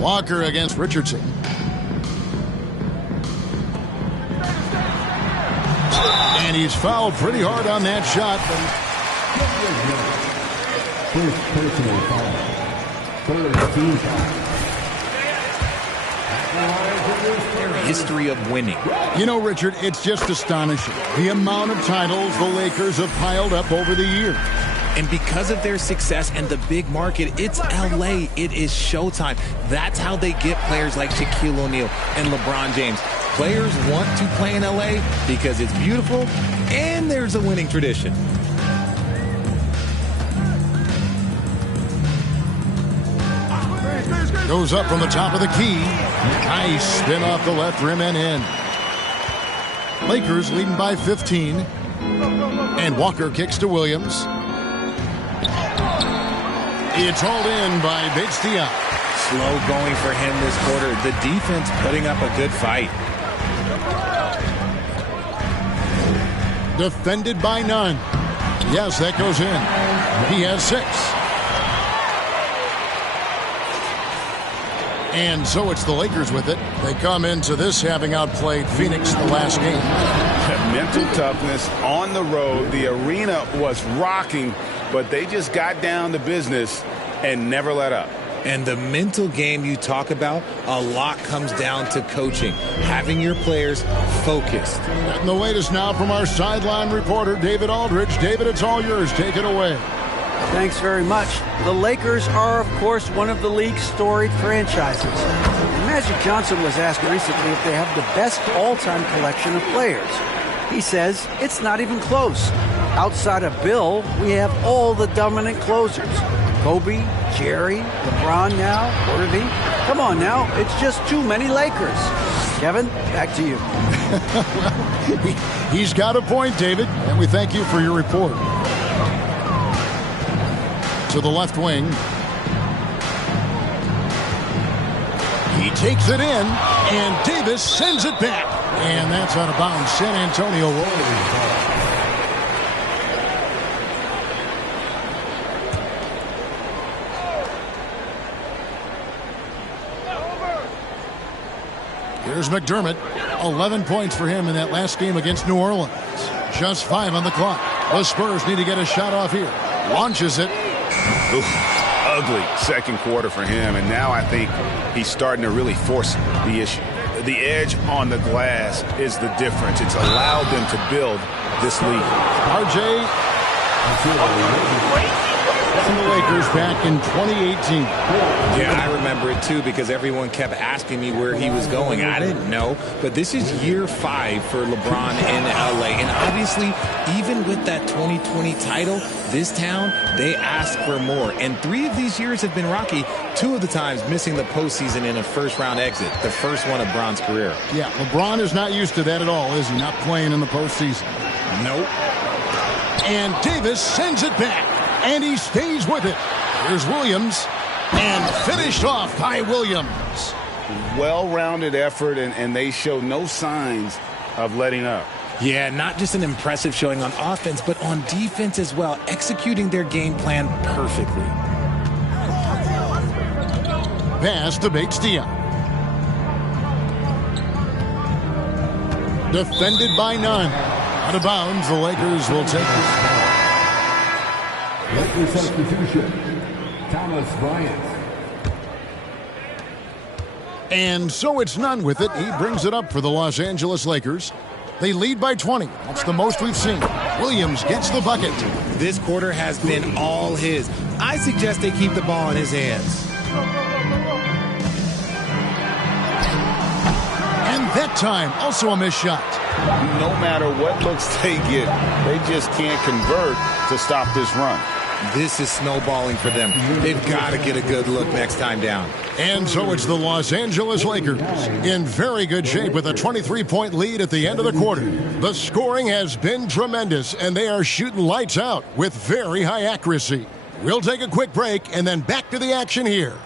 Walker against Richardson. And he's fouled pretty hard on that shot. First personal foul. 3rd team foul. History of winning. You know, Richard, it's just astonishing the amount of titles the Lakers have piled up over the years. And because of their success and the big market, it's LA. It is showtime. That's how they get players like Shaquille O'Neal and LeBron James. Players want to play in LA because it's beautiful and there's a winning tradition. Goes up from the top of the key. Nice spin off the left rim and in. Lakers leading by 15. And Walker kicks to Williams. It's hauled in by Paige Diop. Slow going for him this quarter. The defense putting up a good fight. Defended by none. Yes, that goes in. He has 6. And so it's the Lakers with it. They come into this having outplayed Phoenix the last game. Mental toughness on the road. The arena was rocking, but they just got down to business and never let up. And the mental game you talk about, a lot comes down to coaching, having your players focused. And the latest now from our sideline reporter, David Aldridge. David, it's all yours. Take it away. Thanks very much. The Lakers are, of course, one of the league's storied franchises. And Magic Johnson was asked recently if they have the best all-time collection of players. He says it's not even close. Outside of Bill, we have all the dominant closers. Kobe, Jerry, LeBron now, Worthy. Come on now, it's just too many Lakers. Kevin, back to you. He's got a point, David, and we thank you for your report. To the left wing. He takes it in, and Davis sends it back. And that's out of bounds. San Antonio rolling. Here's McDermott. 11 points for him in that last game against New Orleans. Just 5 on the clock. The Spurs need to get a shot off here. Launches it. Oof, ugly second quarter for him, and now I think he's starting to really force the issue. The edge on the glass is the difference. It's allowed them to build this lead. RJ and the Lakers back in 2018. Yeah, I remember it too because everyone kept asking me where he was going. I didn't know, but this is year 5 for LeBron in LA. And obviously, even with that 2020 title, this town, they ask for more. And 3 of these years have been rocky, 2 of the times missing the postseason in a first-round exit, the first one of Bron's career. Yeah, LeBron is not used to that at all, is he? Not playing in the postseason. Nope. And Davis sends it back. And he stays with it. Here's Williams. And finished off by Williams. Well-rounded effort, and they show no signs of letting up. Yeah, not just an impressive showing on offense, but on defense as well, executing their game plan perfectly. Pass to Bates-Diop. Defended by none. Out of bounds, the Lakers will take it. Lakers substitution, Thomas Bryant. And so it's none with it. He brings it up for the Los Angeles Lakers. They lead by 20. That's the most we've seen. Williams gets the bucket. This quarter has been all his. I suggest they keep the ball in his hands. And that time, also a missed shot. No matter what looks they get, they just can't convert to stop this run. This is snowballing for them. They've got to get a good look next time down. And so it's the Los Angeles Lakers in very good shape with a 23-point lead at the end of the quarter. The scoring has been tremendous, and they are shooting lights out with very high accuracy. We'll take a quick break and then back to the action here.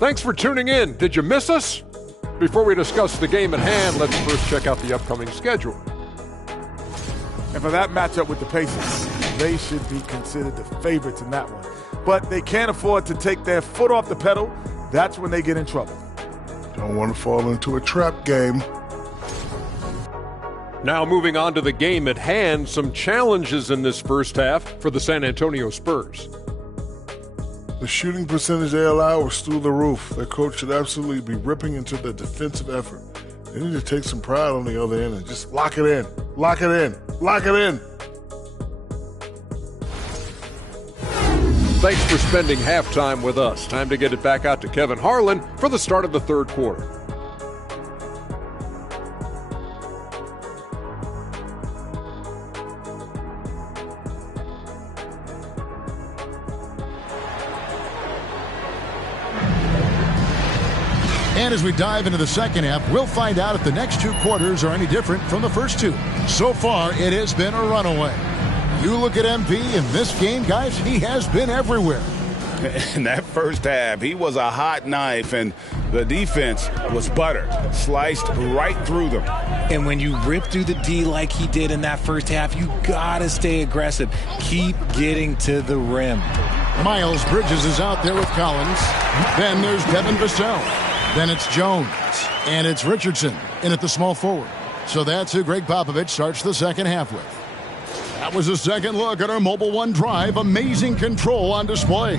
Thanks for tuning in. Did you miss us? Before we discuss the game at hand, let's first check out the upcoming schedule. And for that matchup with the Pacers, they should be considered the favorites in that one. But they can't afford to take their foot off the pedal. That's when they get in trouble. Don't want to fall into a trap game. Now moving on to the game at hand, some challenges in this first half for the San Antonio Spurs. The shooting percentage they allow was through the roof. Their coach should absolutely be ripping into their defensive effort. They need to take some pride on the other end and just lock it in. Lock it in. Lock it in. Thanks for spending halftime with us. Time to get it back out to Kevin Harlan for the start of the third quarter. And as we dive into the second half, we'll find out if the next two quarters are any different from the first two. So far, it has been a runaway. You look at MP in this game, guys, he has been everywhere. In that first half, he was a hot knife, and the defense was butter, sliced right through them. And when you rip through the D like he did in that first half, you gotta stay aggressive. Keep getting to the rim. Miles Bridges is out there with Collins. Then there's Devin Vassell. Then it's Jones. And it's Richardson in at the small forward. So that's who Greg Popovich starts the second half with. That was a second look at our Mobile One Drive. Amazing control on display.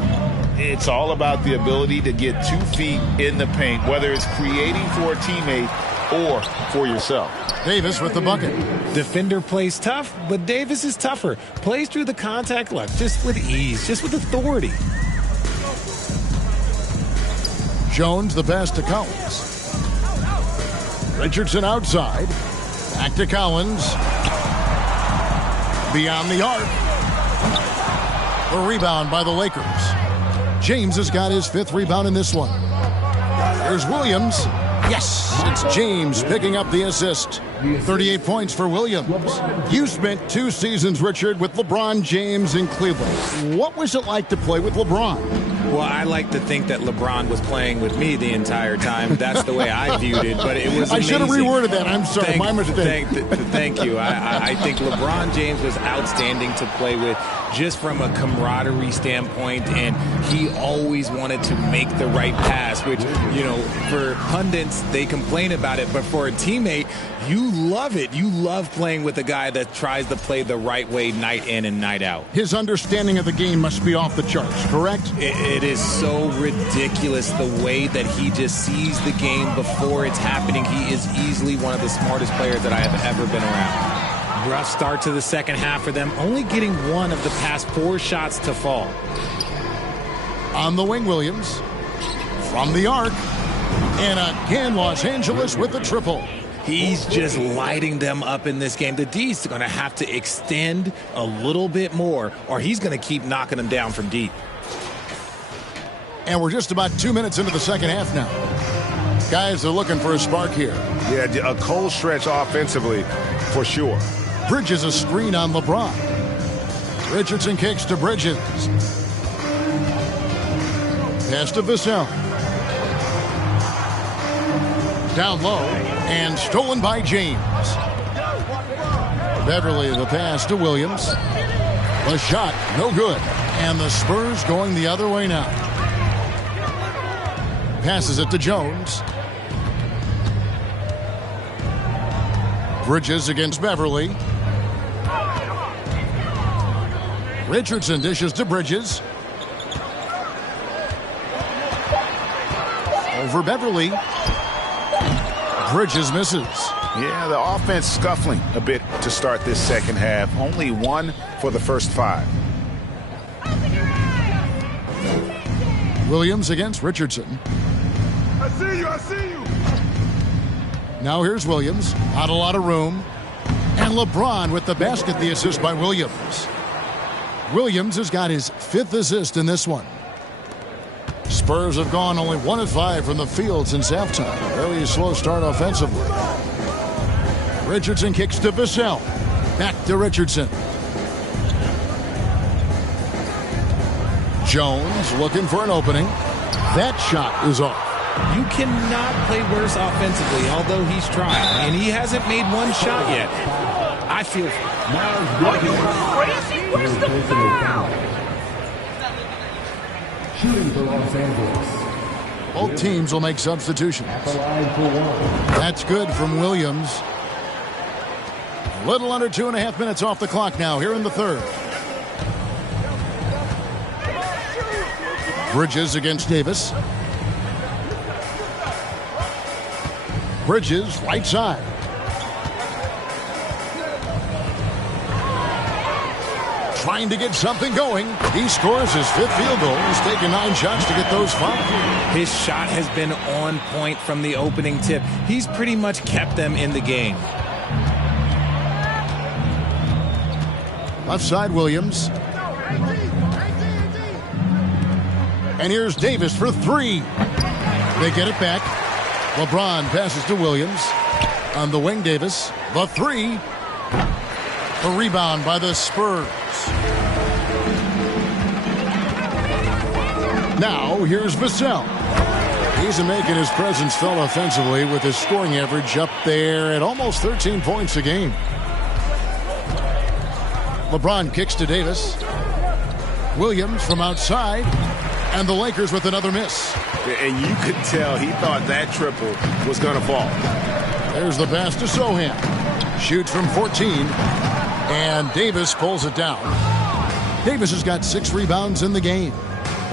It's all about the ability to get 2 feet in the paint, whether it's creating for a teammate or for yourself. Davis with the bucket. Defender plays tough, but Davis is tougher. Plays through the contact look, just with ease, just with authority. Jones the pass to Collins. Richardson outside. Back to Collins. Beyond the arc. A rebound by the Lakers. James has got his 5th rebound in this one. Here's Williams. Yes, it's James picking up the assist. 38 points for Williams. You spent 2 seasons, Richard, with LeBron James in Cleveland. What was it like to play with LeBron? Well, I like to think that LeBron was playing with me the entire time. That's the way I viewed it, but it was amazing. I should have reworded that. I'm sorry, my mistake. Thank you. I think LeBron James was outstanding to play with just from a camaraderie standpoint, and he always wanted to make the right pass, which, you know, for pundits, they complain about it, but for a teammate, you love it. You love playing with a guy that tries to play the right way night in and night out. His understanding of the game must be off the charts, correct? It is so ridiculous the way that he just sees the game before it's happening. He is easily one of the smartest players that I have ever been around. Rough start to the second half for them, only getting 1 of the past 4 shots to fall. On the wing, Williams. From the arc. And again, Los Angeles with the triple. He's just lighting them up in this game. The D's are going to have to extend a little bit more, or he's going to keep knocking them down from deep. And we're just about 2 minutes into the second half now. Guys are looking for a spark here. Yeah, a cold stretch offensively, for sure. Bridges a screen on LeBron. Richardson kicks to Bridges. Pass to Vassell. Down low and stolen by James. Beverly the pass to Williams. The shot no good. And the Spurs going the other way now. Passes it to Jones. Bridges against Beverly. Richardson dishes to Bridges. Over Beverly. Bridges misses. Yeah, the offense scuffling a bit to start this second half. Only 1 for the first 5. Williams against Richardson. I see you, I see you. Now here's Williams. Not a lot of room. And LeBron with the basket, the assist by Williams. Williams has got his 5th assist in this one. Spurs have gone only 1 of 5 from the field since halftime. Very slow start offensively. Richardson kicks to Vassell. Back to Richardson. Jones looking for an opening. That shot is off. You cannot play worse offensively, although he's trying. And he hasn't made one shot yet. I feel... Are you crazy? Where's the foul? Shooting for Los Angeles. Both teams will make substitutions. That's good from Williams. A little under 2.5 minutes off the clock now here in the third. Bridges against Davis. Bridges, right side. Trying to get something going. He scores his 5th field goal. He's taken 9 shots to get those 5. His shot has been on point from the opening tip. He's pretty much kept them in the game. Left side, Williams. And here's Davis for 3. They get it back. LeBron passes to Williams. On the wing, Davis. The 3. The rebound by the Spurs. Now, here's Vassell. He's making his presence felt offensively with his scoring average up there at almost 13 points a game. LeBron kicks to Davis. Williams from outside. And the Lakers with another miss. And you could tell he thought that triple was going to fall. There's the pass to Sohan. Shoots from 14. And Davis pulls it down. Davis has got 6 rebounds in the game.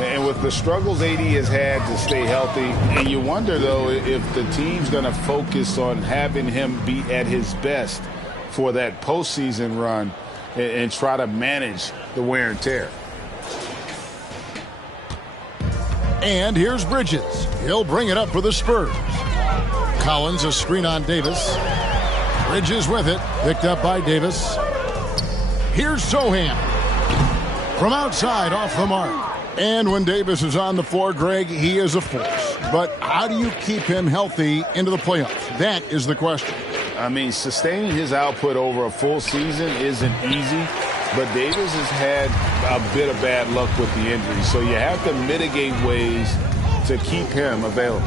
And with the struggles AD has had to stay healthy, and you wonder, though, if the team's going to focus on having him be at his best for that postseason run and try to manage the wear and tear. And here's Bridges. He'll bring it up for the Spurs. Collins, a screen on Davis. Bridges with it. Picked up by Davis. Here's Sohan. From outside, off the mark. And when Davis is on the floor, Greg, he is a force. But how do you keep him healthy into the playoffs? That is the question. I mean, sustaining his output over a full season isn't easy. But Davis has had a bit of bad luck with the injury, so you have to mitigate ways to keep him available.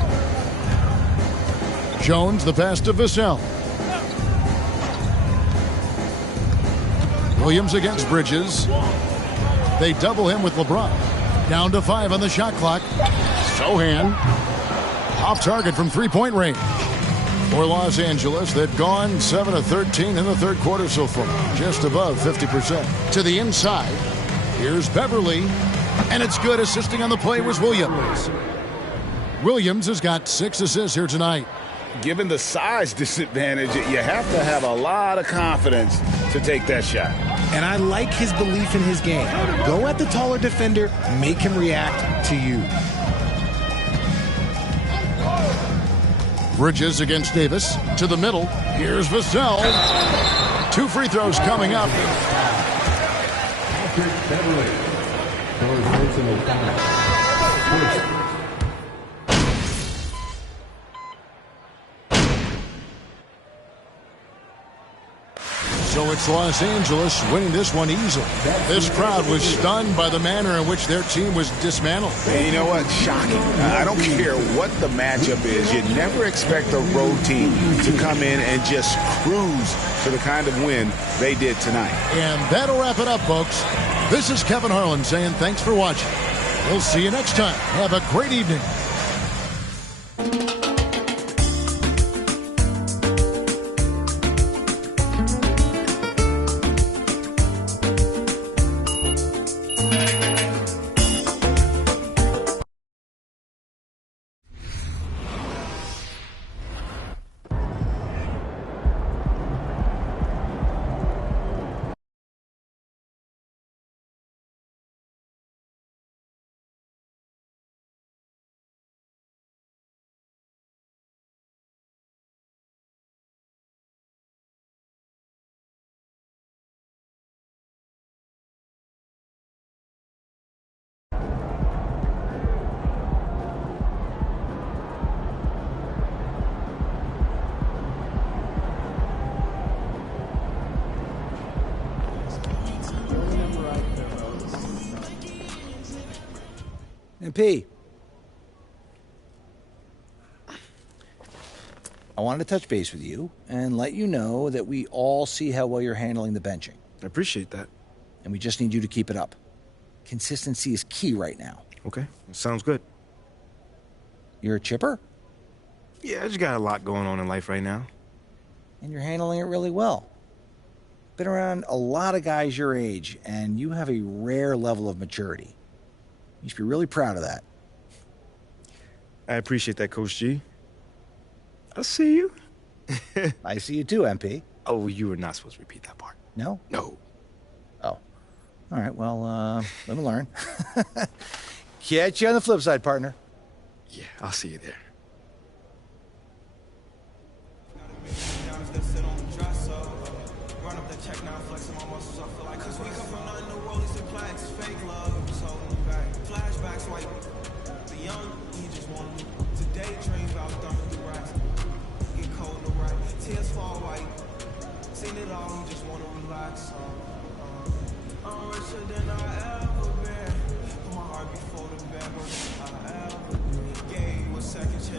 Jones, the pass to Vassell. Williams against Bridges. They double him with LeBron. Down to 5 on the shot clock. Sohan. Off target from 3-point range. For Los Angeles, they've gone 7 of 13 in the third quarter so far, just above 50%. To the inside, here's Beverly, and it's good. Assisting on the play was Williams. Williams has got 6 assists here tonight. Given the size disadvantage, you have to have a lot of confidence to take that shot. And I like his belief in his game. Go at the taller defender, make him react to you. Bridges against Davis. To the middle. Here's Vassell. 2 free throws coming up. Patrick Beverly. Personal foul. So it's Los Angeles winning this one easily. This crowd was stunned by the manner in which their team was dismantled. And you know what? Shocking. I don't care what the matchup is. You never expect a road team to come in and just cruise to the kind of win they did tonight. And that'll wrap it up, folks. This is Kevin Harlan saying thanks for watching. We'll see you next time. Have a great evening. MP, I wanted to touch base with you and let you know that we all see how well you're handling the benching. I appreciate that. And we just need you to keep it up. Consistency is key right now. Okay, sounds good. You're a chipper? Yeah, I just got a lot going on in life right now. And you're handling it really well. Been around a lot of guys your age, and you have a rare level of maturity. You should be really proud of that. I appreciate that, Coach G. I see you. I see you too, MP. Oh, you were not supposed to repeat that part. No? No. Oh. All right, well, let me learn. Catch you on the flip side, partner. Yeah, I'll see you there. Seen it all, you just wanna relax. I'm richer than I ever been. Put my heart before the bed, I ever gave you a second chance.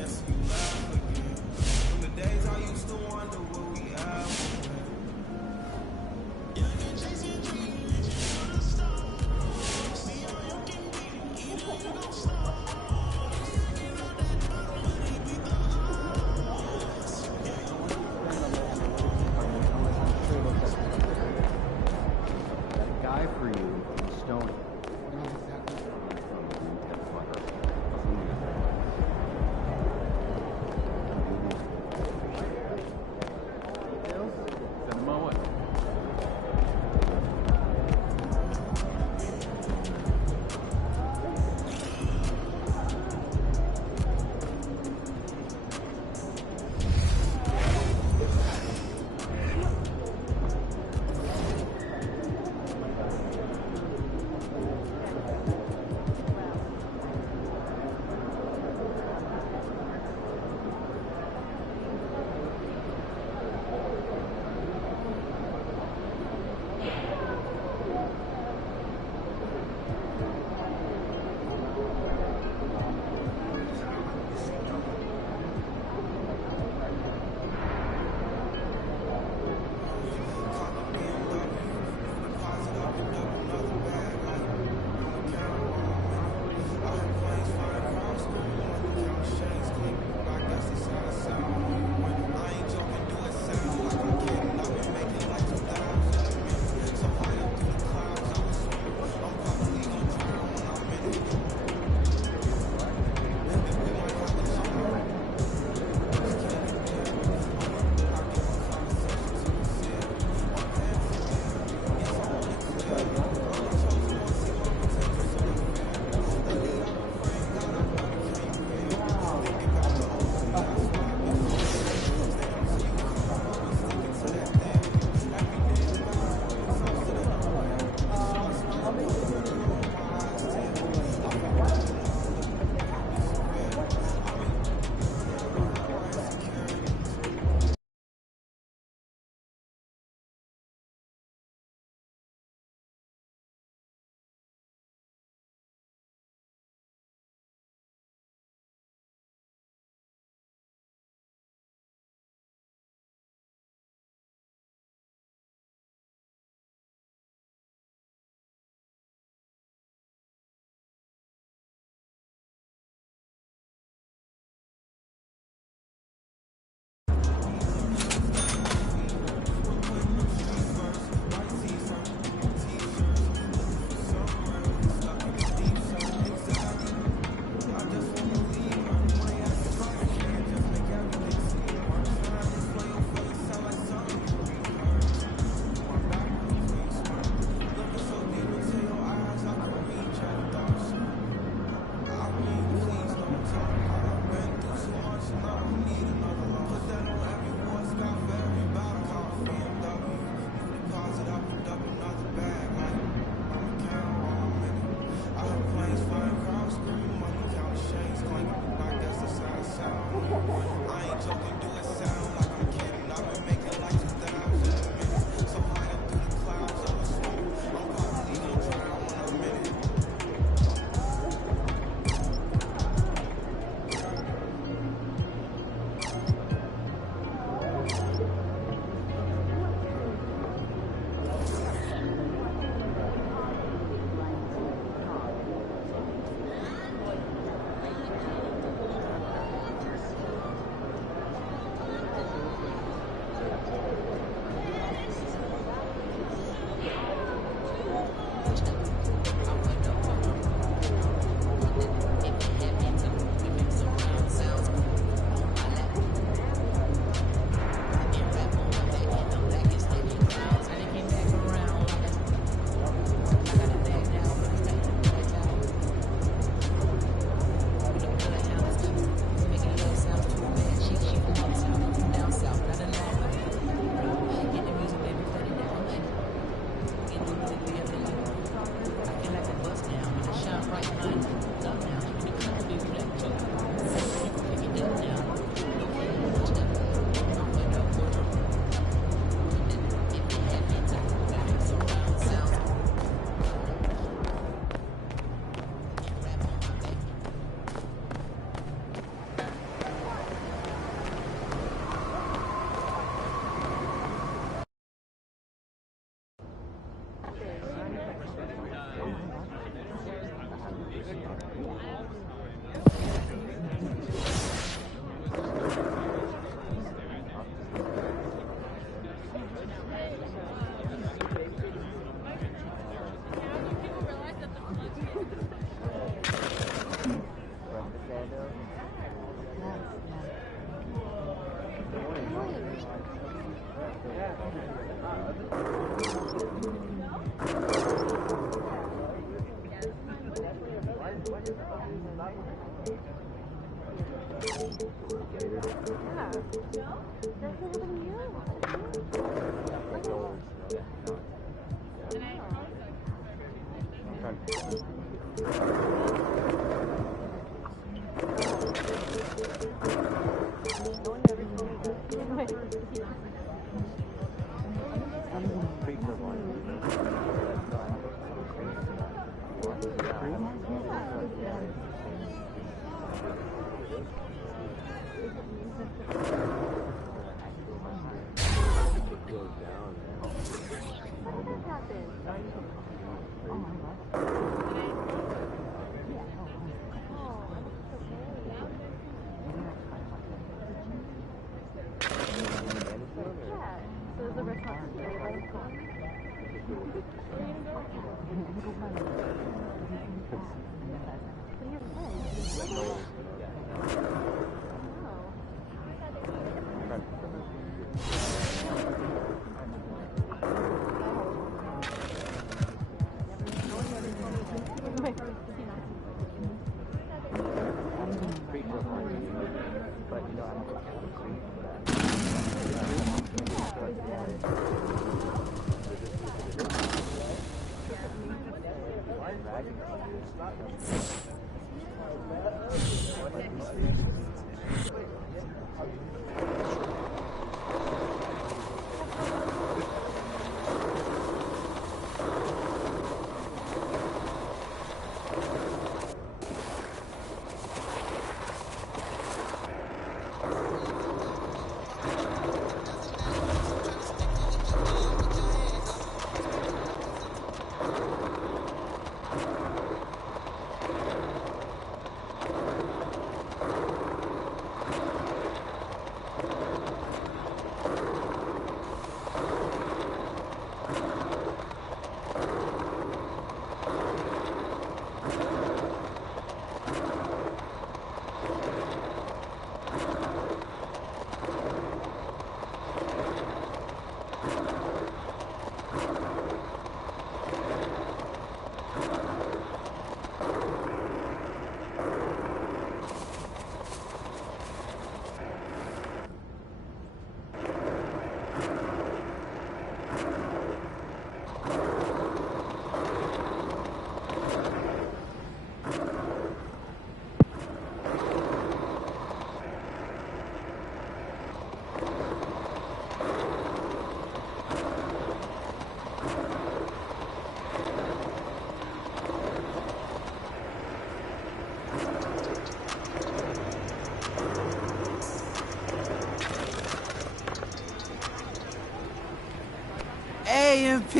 AMP?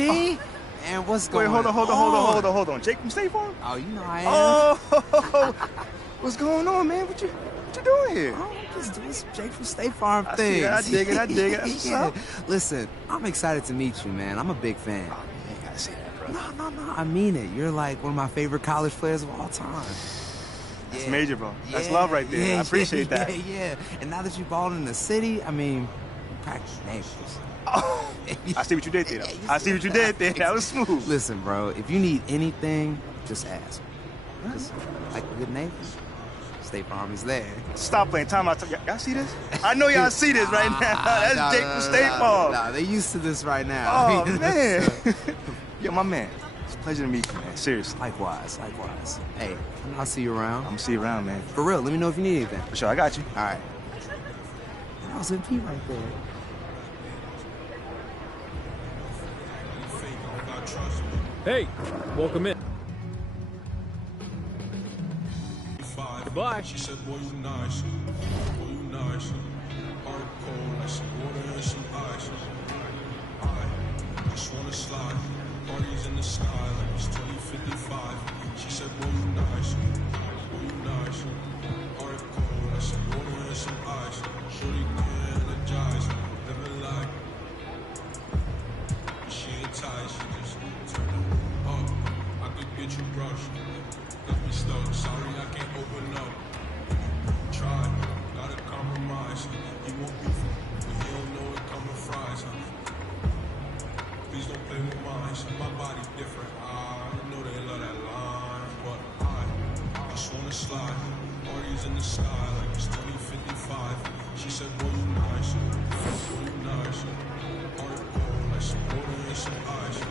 And what's going on? Wait, hold on. Jake from State Farm? Oh, you know I am. Oh, what's going on, man? What you doing here? Oh, I'm just doing some Jake from State Farm I things. see it, I dig it. That's what's up. Listen, I'm excited to meet you, man. I'm a big fan. Oh, man, you gotta say that, bro. No, I mean it. You're like one of my favorite college players of all time. That's major, bro. That's love right there. I appreciate that. Yeah. And now that you're balling in the city, I mean, you practice neighbors. Oh, I see what you did there, though. I see what you did there. That was smooth. Listen, bro, if you need anything, just ask. Just like a good neighbor, State Farm is there. Stop playing time out. Y'all see this? I know y'all see this right now. That's Jake from State Farm. Nah, they used to this right now. Oh, man. Yo, my man. It's a pleasure to meet you, man. Seriously. Likewise. Hey, I'll see you around. I'm gonna see you around, man. For real, let me know if you need anything. For sure, I got you. All right. That was MP right there. Hey, welcome in. Goodbye. She said, boy, you nice. Boy, you nice. Hard cold, like some water and some ice. I just wanna slide. Parties in the sky, like it's 2055. She said, boy, you nice. Boy, you nice. Hard cold, like some water and some ice. Shorty can't energize. Never like. She ain't tight, she just turn it up. I could get you brushed. Got me stuck, sorry I can't open up. Try, gotta compromise. You won't be but you don't know it coming fries. Please don't play with mine. My body different. I know they love that line, but I slide. Parties in the sky like it's 2055. She said, boy, you nice. Boy, you nice. Heart cold like some water and some ice.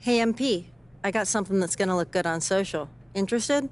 Hey, MP, I got something that's gonna look good on social. Interested?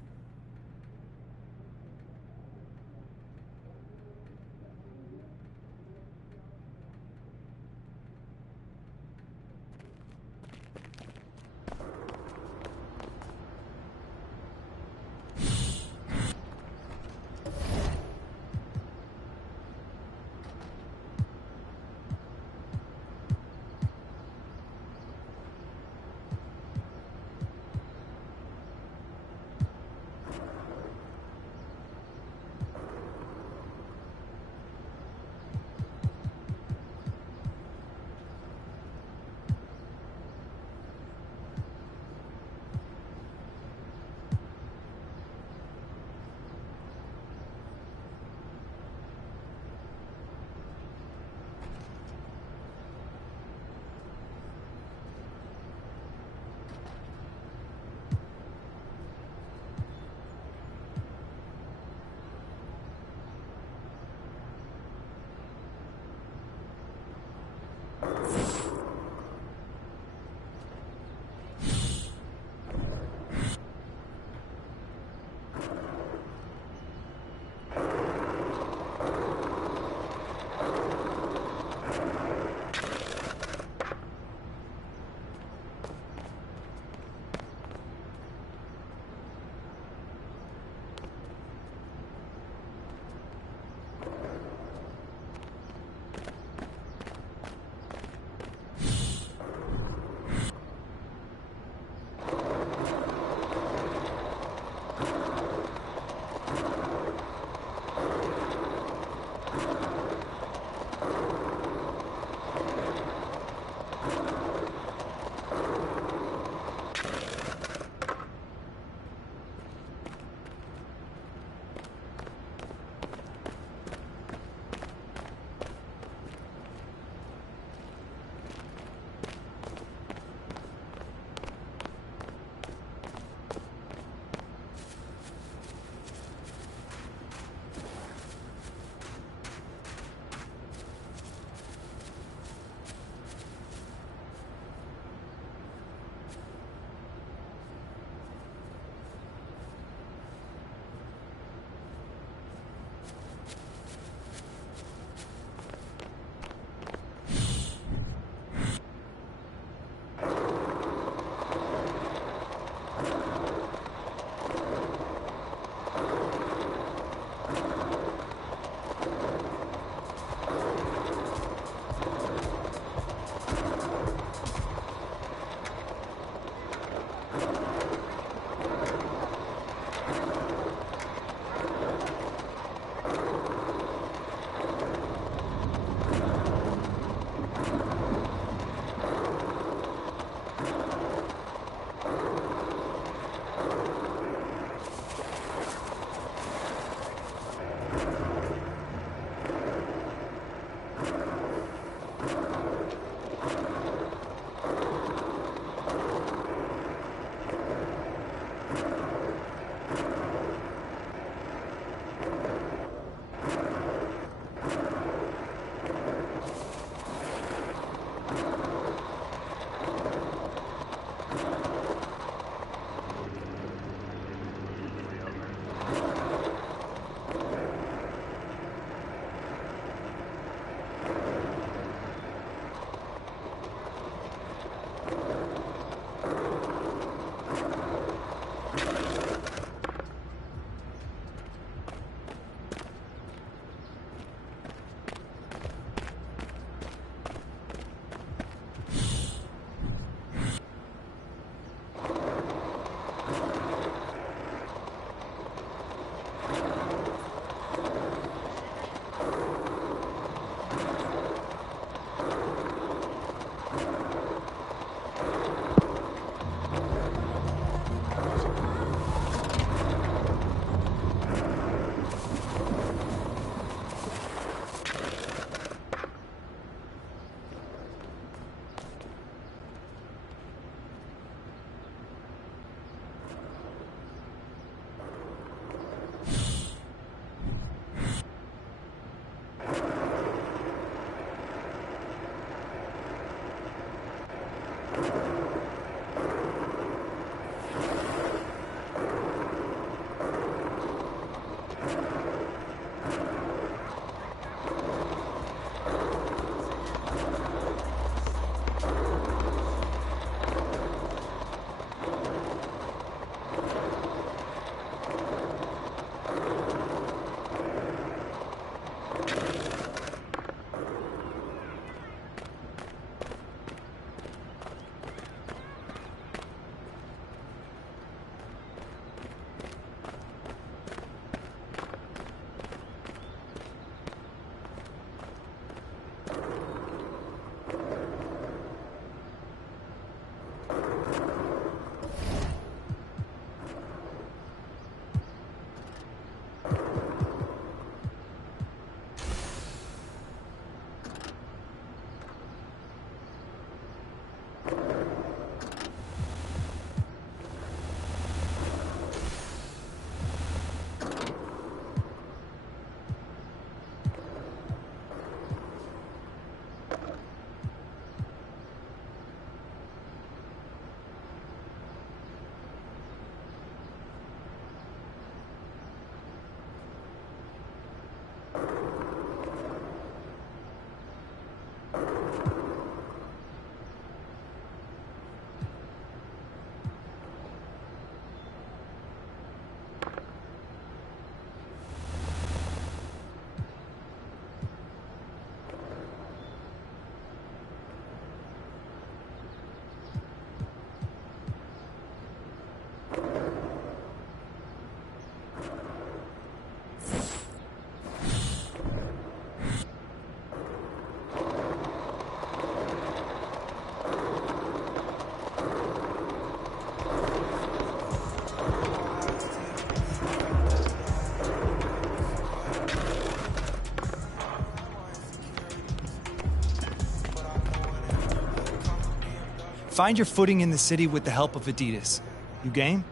Find your footing in the city with the help of Adidas. You game?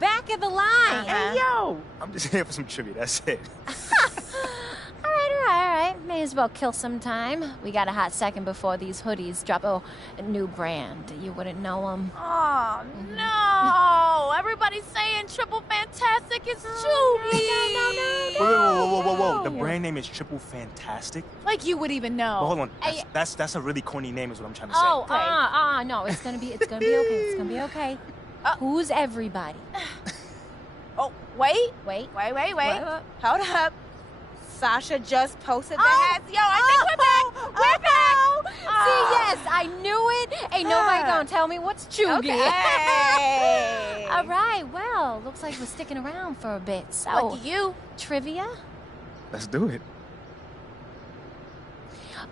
Back of the line. Hey, yo! I'm just here for some trivia, that's it. All right. May as well kill some time. We got a hot second before these hoodies drop a new brand. You wouldn't know them. Oh, no! Everybody's saying Triple Fantastic is Chewy. Whoa. The brand name is Triple Fantastic? Like you would even know. But hold on, that's a really corny name is what I'm trying to say. No, it's gonna be okay. It's gonna be okay. Who's everybody? Oh, wait. Hold up. Sasha just posted the hats. Yo, I think we're back. See, yes, I knew it. Ain't nobody gonna tell me what's Chugi. Okay. All right, well, looks like we're sticking around for a bit. So, Lucky you. Trivia? Let's do it.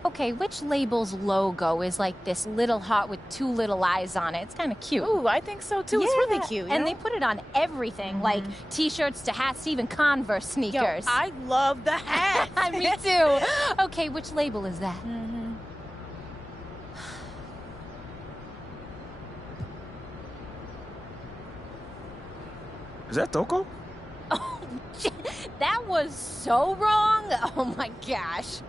Okay, which label's logo is like this little heart with two little eyes on it? It's kind of cute. Ooh, I think so too. It's really cute. And they put it on everything, like T-shirts to hats, even Converse sneakers. Yo, I love the hats. Me too. Okay, which label is that? Is that Toko? Oh, that was so wrong. Oh my gosh.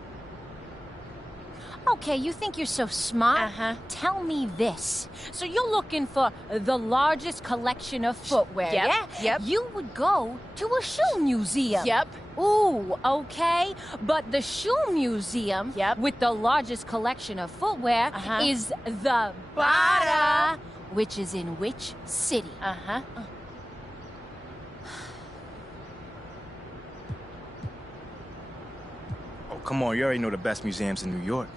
Okay, you think you're so smart? Tell me this. So you're looking for the largest collection of footwear, Yep, yeah? yep. You would go to a shoe museum. Yep. Ooh, okay. But the shoe museum with the largest collection of footwear is the Bada, which is in which city? Oh, come on, you already know the best museums in New York.